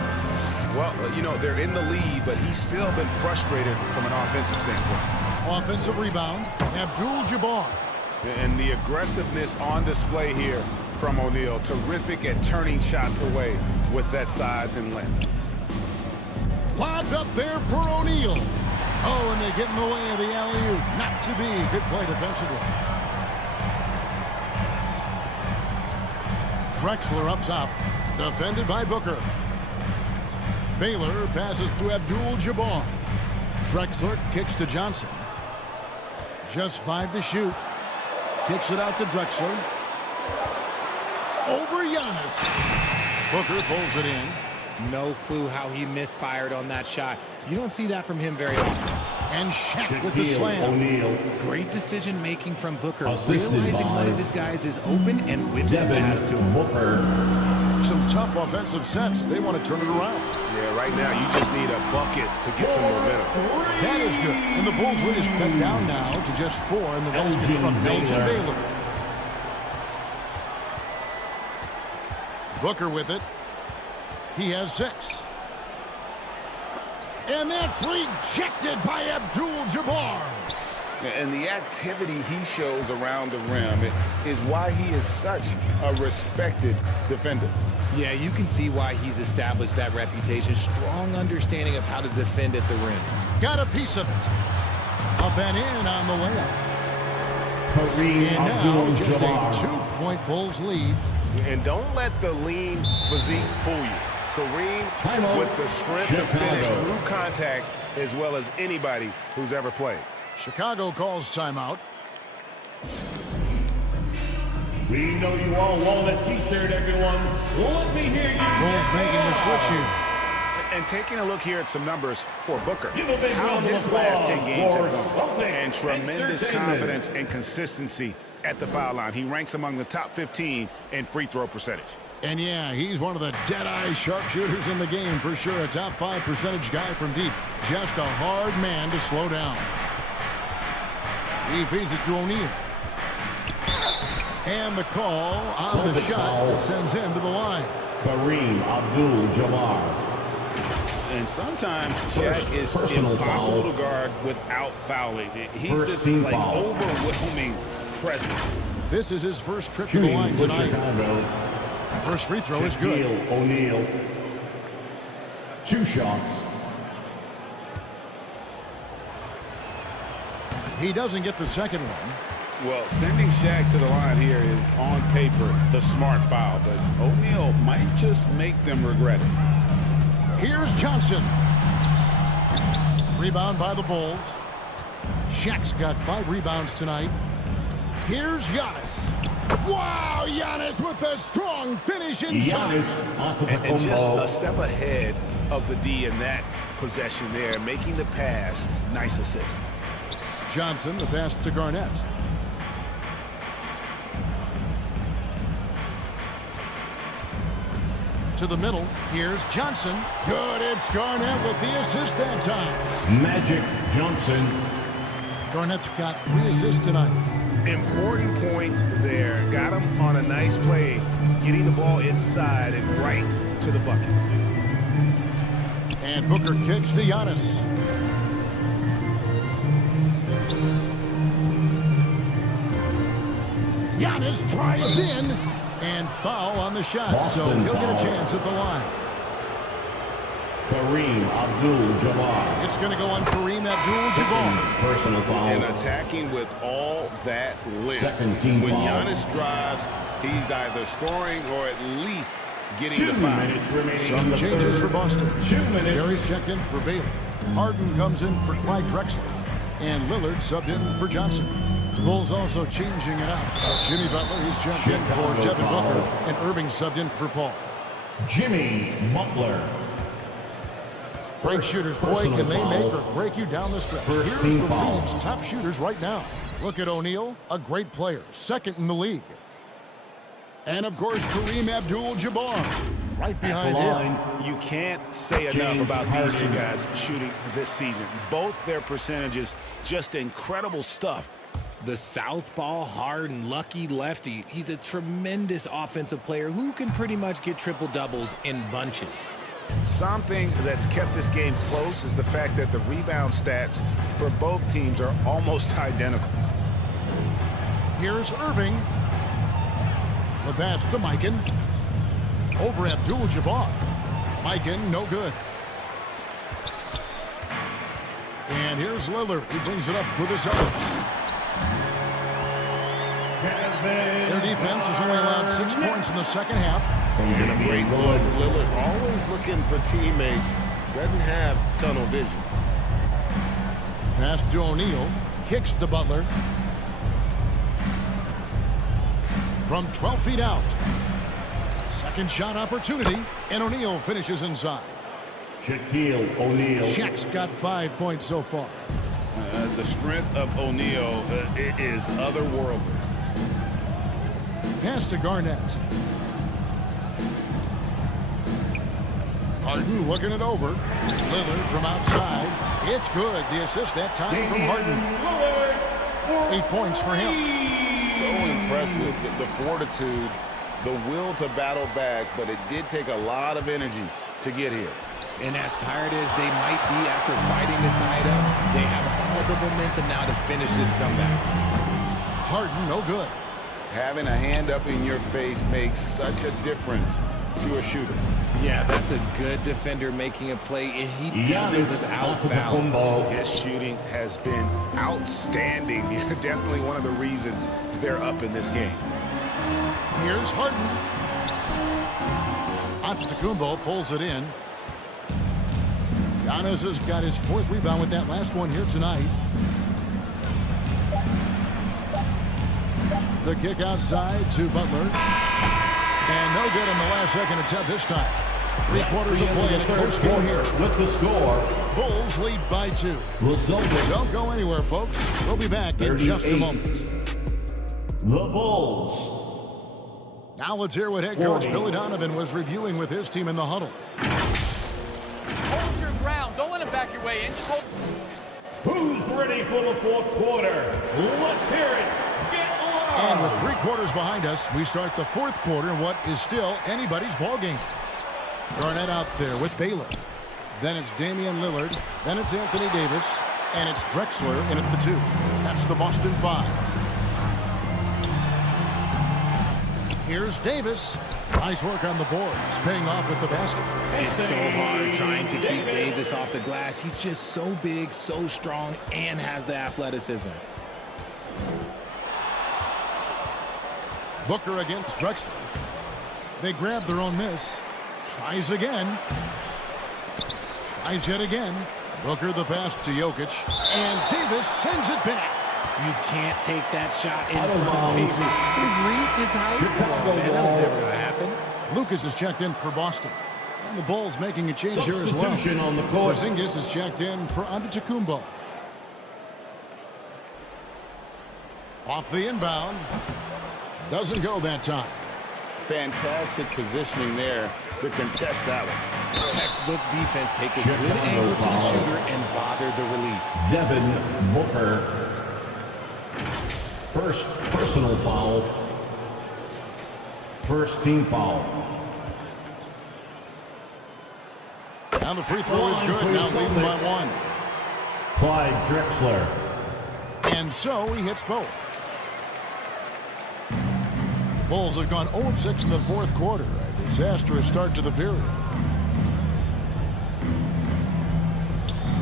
Well, you know, they're in the lead, but he's still been frustrated from an offensive standpoint. Offensive rebound, Abdul-Jabbar. And the aggressiveness on display here from O'Neal. Terrific at turning shots away with that size and length. Lobbed up there for O'Neal. Oh, and they get in the way of the alley-oop. Not to be. Good play defensively. Drexler up top. Defended by Booker. Baylor passes to Abdul-Jabbar. Drexler kicks to Johnson. Just 5 to shoot. Kicks it out to Drexler. Over Giannis. Booker pulls it in. No clue how he misfired on that shot. You don't see that from him very often. And Shaq with the slam. Great decision-making from Booker. Realizing one of his guys is open and whips the pass to him. Some tough offensive sets. They want to turn it around. Yeah, right now you just need a bucket to get some momentum. That is good. And the Bulls lead is cut down now to just 4 in the basket from Elgin Baylor. Booker with it. He has 6. And that's rejected by Abdul-Jabbar. And the activity he shows around the rim is why he is such a respected defender. Yeah, you can see why he's established that reputation. Strong understanding of how to defend at the rim. Got a piece of it. Up and in on the layup. Kareem and now just a 2-point Bulls lead. And don't let the lean physique fool you. Kareem with the strength to finish through contact as well as anybody who's ever played. Chicago calls timeout. We know you all want a t-shirt, everyone. Let me hear you. Bulls making the switch here. And taking a look here at some numbers for Booker. How his last 10 games have gone. And tremendous confidence and consistency at the foul line. He ranks among the top 15 in free throw percentage. And yeah, he's one of the dead-eye sharpshooters in the game for sure. A top 5 percentage guy from deep. Just a hard man to slow down. He feeds it to O'Neal. And the call on the shot that sends him to the line. Kareem Abdul-Jabbar. And sometimes Shaq is impossible to guard without fouling. He's this like overwhelming presence. This is his first trip to the line tonight. First free throw is good. O'Neal. 2 shots. He doesn't get the second one. Well, sending Shaq to the line here is on paper the smart foul, but O'Neal might just make them regret it. Here's Johnson. Rebound by the Bulls. Shaq's got 5 rebounds tonight. Here's Giannis. Wow, Giannis with a strong finish inside. And just a step ahead of the D in that possession there, making the pass. Nice assist. Johnson, the pass to Garnett. To the middle. Here's Johnson. Good. It's Garnett with the assist that time. Magic Johnson. Garnett's got 3 assists tonight. Important points there. Got him on a nice play, getting the ball inside and right to the bucket. And Booker kicks to Giannis. Giannis drives in and foul on the shot, so he'll get a chance at the line. Kareem Abdul-Jabbar. It's going to go on Kareem Abdul-Jabbar. Personal foul. And attacking with all that lift. Second team when foul. Giannis drives, he's either scoring or at least getting the foul. Some changes for Boston. 2 minutes. Gary's checked in for Bailey. Harden comes in for Clyde Drexler. And Lillard subbed in for Johnson. The Bulls also changing it out. Jimmy Butler, he's jumped in for Devin Booker. And Irving subbed in for Paul. Jimmy Butler. Great shooters, boy, can they make or break you down the stretch. Here's the league's top shooters right now. Look at O'Neal, a great player, second in the league. And, of course, Kareem Abdul-Jabbar, right behind him. You can't say enough about these two guys shooting this season. Both their percentages, just incredible stuff. The southpaw, hard and lucky lefty. He's a tremendous offensive player who can pretty much get triple-doubles in bunches. Something that's kept this game close is the fact that the rebound stats for both teams are almost identical. Here's Irving. The pass to Mikan. Over Abdul-Jabbar. Mikan, no good. And here's Lillard. He brings it up with his Celtics. Their defense has only allowed 6 points in the second half. And a great look. Lillard always looking for teammates. Doesn't have tunnel vision. Pass to O'Neal. Kicks to Butler. From 12 feet out. Second shot opportunity. And O'Neal finishes inside. Shaquille O'Neal. Shaq's got 5 points so far. The strength of O'Neal is otherworldly. Pass to Garnett. Harden looking it over. Lillard from outside. It's good. The assist that time from Harden. 8 points for him. So impressive. The fortitude, the will to battle back, but it did take a lot of energy to get here. And as tired as they might be after fighting to tie it up, they have all the momentum now to finish this comeback. Harden, no good. Having a hand up in your face makes such a difference to a shooter. Yeah, that's a good defender making a play, and he does it without foul. His shooting has been outstanding. Definitely one of the reasons they're up in this game. Here's Harden. Antetokounmpo pulls it in. Giannis has got his 4th rebound with that last one here tonight. The kick outside to Butler. And no good on the last second attempt this time. 3 quarters of play in a close game here. With the score. Bulls lead by 2. Celtics. Don't go anywhere, folks. We'll be back in just a moment. The Bulls. Now let's hear what head coach Billy Donovan was reviewing with his team in the huddle. Hold your ground. Don't let him back your way in. Just hold. Who's ready for the 4th quarter? Let's hear it. And with 3 quarters behind us, we start the 4th quarter in what is still anybody's ball game. Garnett out there with Baylor. Then it's Damian Lillard. Then it's Anthony Davis. And it's Drexler in at the 2. That's the Boston 5. Here's Davis. Nice work on the board. He's paying off with the basket. It's so hard trying to keep Davis off the glass. He's just so big, so strong, and has the athleticism. Booker against Drexler. They grab their own miss. Tries again. Tries yet again. Booker the pass to Jokic. And Davis sends it back. You can't take that shot in front of Davis. His reach is high. Come on, man. That was never going to happen. Lucas is checked in for Boston. And the Bulls making a change here as well. Substitution on the court. Porzingis is checked in for Antetokounmpo. Off the inbound. Doesn't go that time. Fantastic positioning there to contest that one. Textbook defense. Take a good angle to the shooter and bother the release. Devin Booker. First personal foul. First team foul. Now the free throw is good. Now leading by 1. Clyde Drexler. And so he hits both. Bulls have gone 0 of 6 in the fourth quarter. A disastrous start to the period.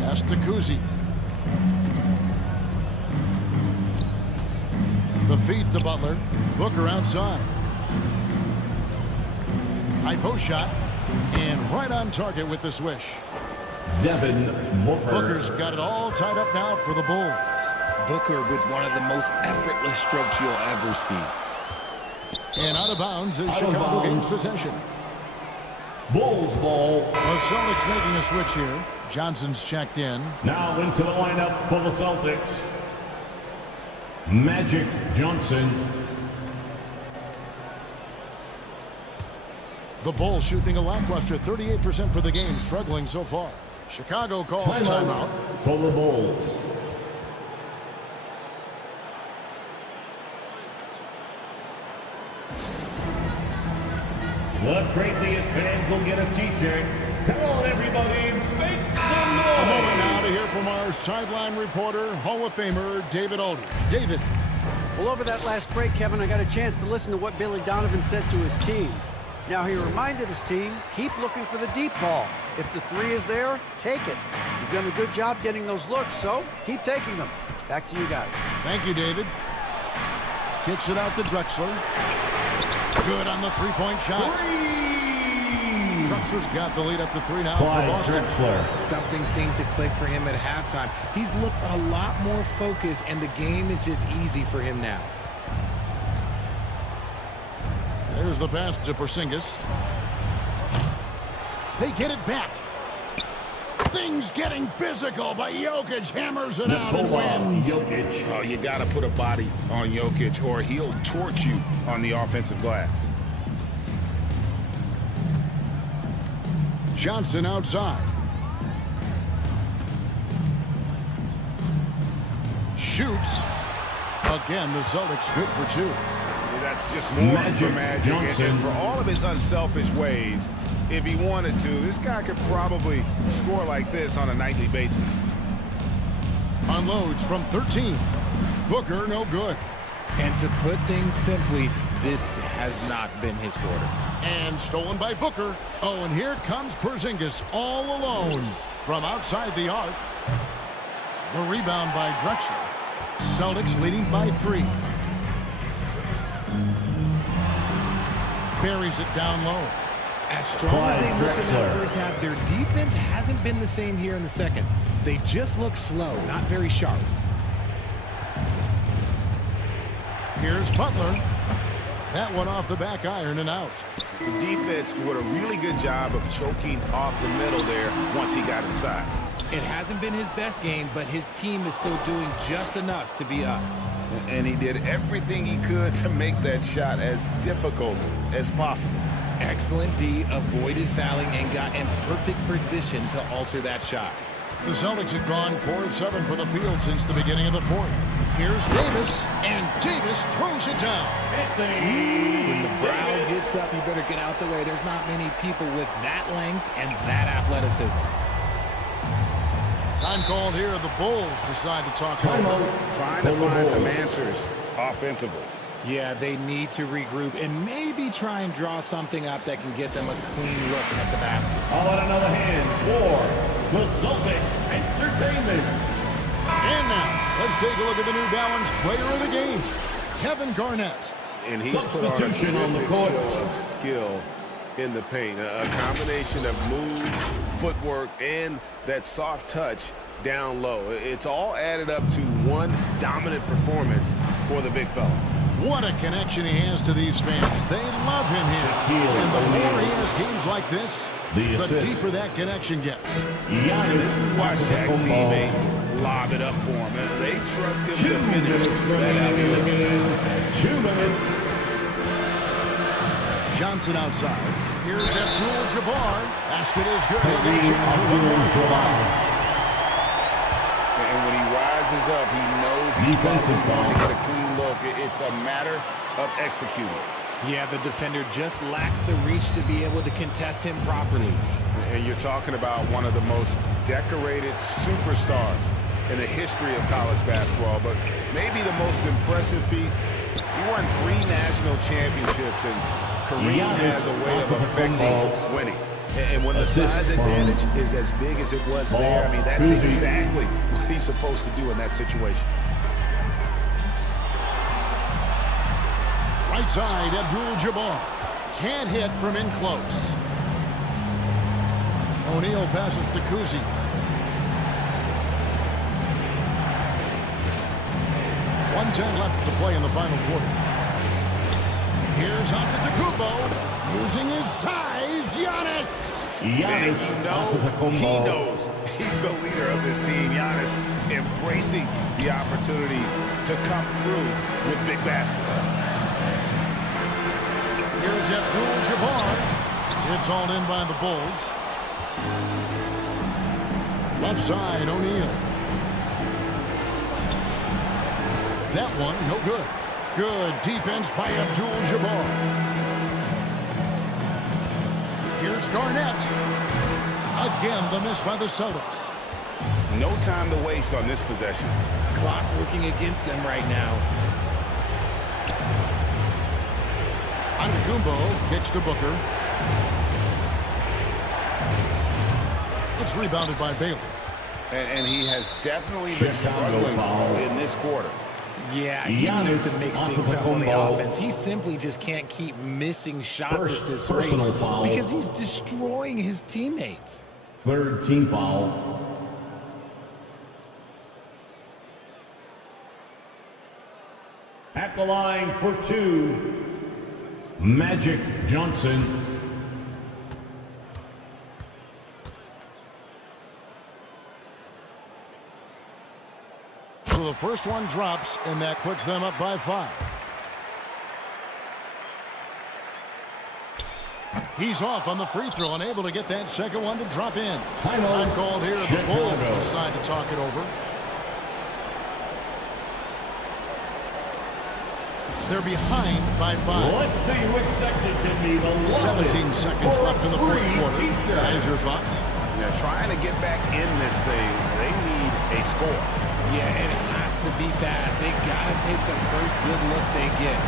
Pass to Kuzi. The feed to Butler. Booker outside. High post shot. And right on target with the swish. Devin Booker. Booker's got it all tied up now for the Bulls. Booker with one of the most effortless strokes you'll ever see. And out of bounds as Chicago gains possession. Bulls ball. The Celtics making a switch here. Johnson's checked in. Now into the lineup for the Celtics. Magic Johnson. The Bulls shooting a lackluster 38% for the game, struggling so far. Chicago calls timeout for the Bulls. The craziest fans will get a t-shirt. Come on, everybody, make some noise. A moment now to hear from our sideline reporter, Hall of Famer David Aldridge. David. Well, over that last break, Kevin, I got a chance to listen to what Billy Donovan said to his team. Now, he reminded his team, keep looking for the deep ball. If the 3 is there, take it. You've done a good job getting those looks, so keep taking them. Back to you guys. Thank you, David. Kicks it out to Drexler. Good on the three-point shot. Drexler's got the lead up to 3 now for Boston. Drexler. Something seemed to click for him at halftime. He's looked a lot more focused, and the game is just easy for him now. There's the pass to Porzingis. They get it back. Things getting physical, but Jokic hammers it out and wins. Jokic. Oh, you got to put a body on Jokic or he'll torch you on the offensive glass. Johnson outside. Shoots. Again, the Celtics good for 2. That's just more for Magic. And for all of his unselfish ways, if he wanted to, this guy could probably score like this on a nightly basis. Unloads from 13. Booker, no good. And to put things simply, this has not been his quarter. And stolen by Booker. Oh, and here comes Porzingis all alone from outside the arc. The rebound by Drexler. Celtics leading by 3. Buries it down low. As strong as they looked in that first half, their defense hasn't been the same here in the second. They just look slow, not very sharp. Here's Butler. That one off the back iron and out. The defense did a really good job of choking off the middle there once he got inside. It hasn't been his best game, but his team is still doing just enough to be up. And he did everything he could to make that shot as difficult as possible. Excellent D, avoided fouling, and got in perfect position to alter that shot. The Celtics have gone 4 of 7 for the field since the beginning of the fourth. Here's Davis, and Davis throws it down. When the brow gets up, you better get out the way. There's not many people with that length and that athleticism. Time called here. The Bulls decide to talk it over. Trying to find some answers offensively. Yeah, they need to regroup and maybe try and draw something up that can get them a clean look at the basket. How about another hand for the Celtics Entertainment? And now, let's take a look at the New Balance player of the game, Kevin Garnett. And he's put on a Substitution on the court. show of skill in the paint. A combination of move, footwork, and that soft touch down low. It's all added up to one dominant performance for the big fella. What a connection he has to these fans. They love him here. And the more he has games like this, the deeper that connection gets. And this is why Shaq's teammates lob it up for him. And they trust him to finish that out. 2 minutes. Johnson outside. Here's Abdul-Jabbar. Basket is good. He'll get a chance for one more. And when he rises up, he knows he's probably going to get a clean look. It's a matter of executing. Yeah, the defender just lacks the reach to be able to contest him properly. And you're talking about one of the most decorated superstars in the history of college basketball, but maybe the most impressive feat. He won 3 national championships, and Kareem has a way of affecting winning. And when the size advantage is as big as it was there, I mean, that's exactly what he's supposed to do in that situation. Right side, Abdul-Jabbar. Can't hit from in close. O'Neal passes to Kuzi. .110 left to play in the final quarter. Here's Antetokounmpo. Using his size, Giannis. Giannis, he knows he's the leader of this team. Giannis embracing the opportunity to come through with big baskets. Here's Abdul-Jabbar. It's all in by the Bulls. Left side, O'Neal. That one, no good. Good defense by Abdul-Jabbar. Here's Garnett. Again, the miss by the Celtics. No time to waste on this possession. Clock working against them right now. Antetokounmpo kicks to Booker. It's rebounded by Bailey. And he has definitely been struggling in this quarter. Yeah, he needs to mix things up on the offense. He simply just can't keep missing shots at this rate because he's destroying his teammates. 3rd team foul. At the line for 2, Magic Johnson. So the first one drops, and that puts them up by 5. He's off on the free throw, unable to get that second one to drop in. Time called here. The Bulls decide to talk it over. They're behind by 5. Let's see which section can be the 17 seconds left in the fourth quarter. Guys, your thoughts? Yeah, trying to get back in this thing, they need a score. Yeah, and it has to be fast. They got to take the first good look they get.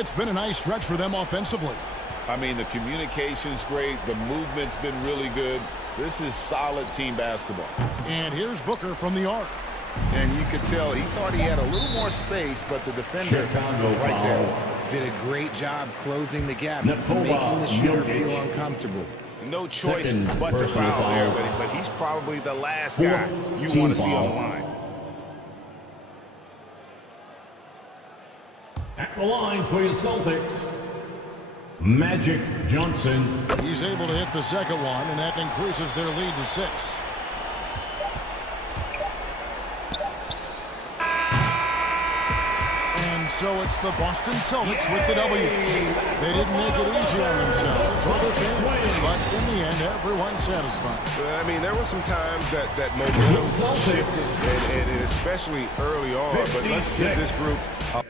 It's been a nice stretch for them offensively. I mean, the communication's great. The movement's been really good. This is solid team basketball. And here's Booker from the arc. And you could tell he thought he had a little more space, but the defender was right there. Did a great job closing the gap, making the shooter feel uncomfortable. No choice but to foul there, but he's probably the last guy you want to see on the line. At the line for your Celtics, Magic Johnson. He's able to hit the second one, and that increases their lead to 6. So it's the Boston Celtics with the W. They didn't make it easy on themselves, but in the end, everyone's satisfied. I mean, there were some times that momentum shifted, and especially early on. But let's give this group a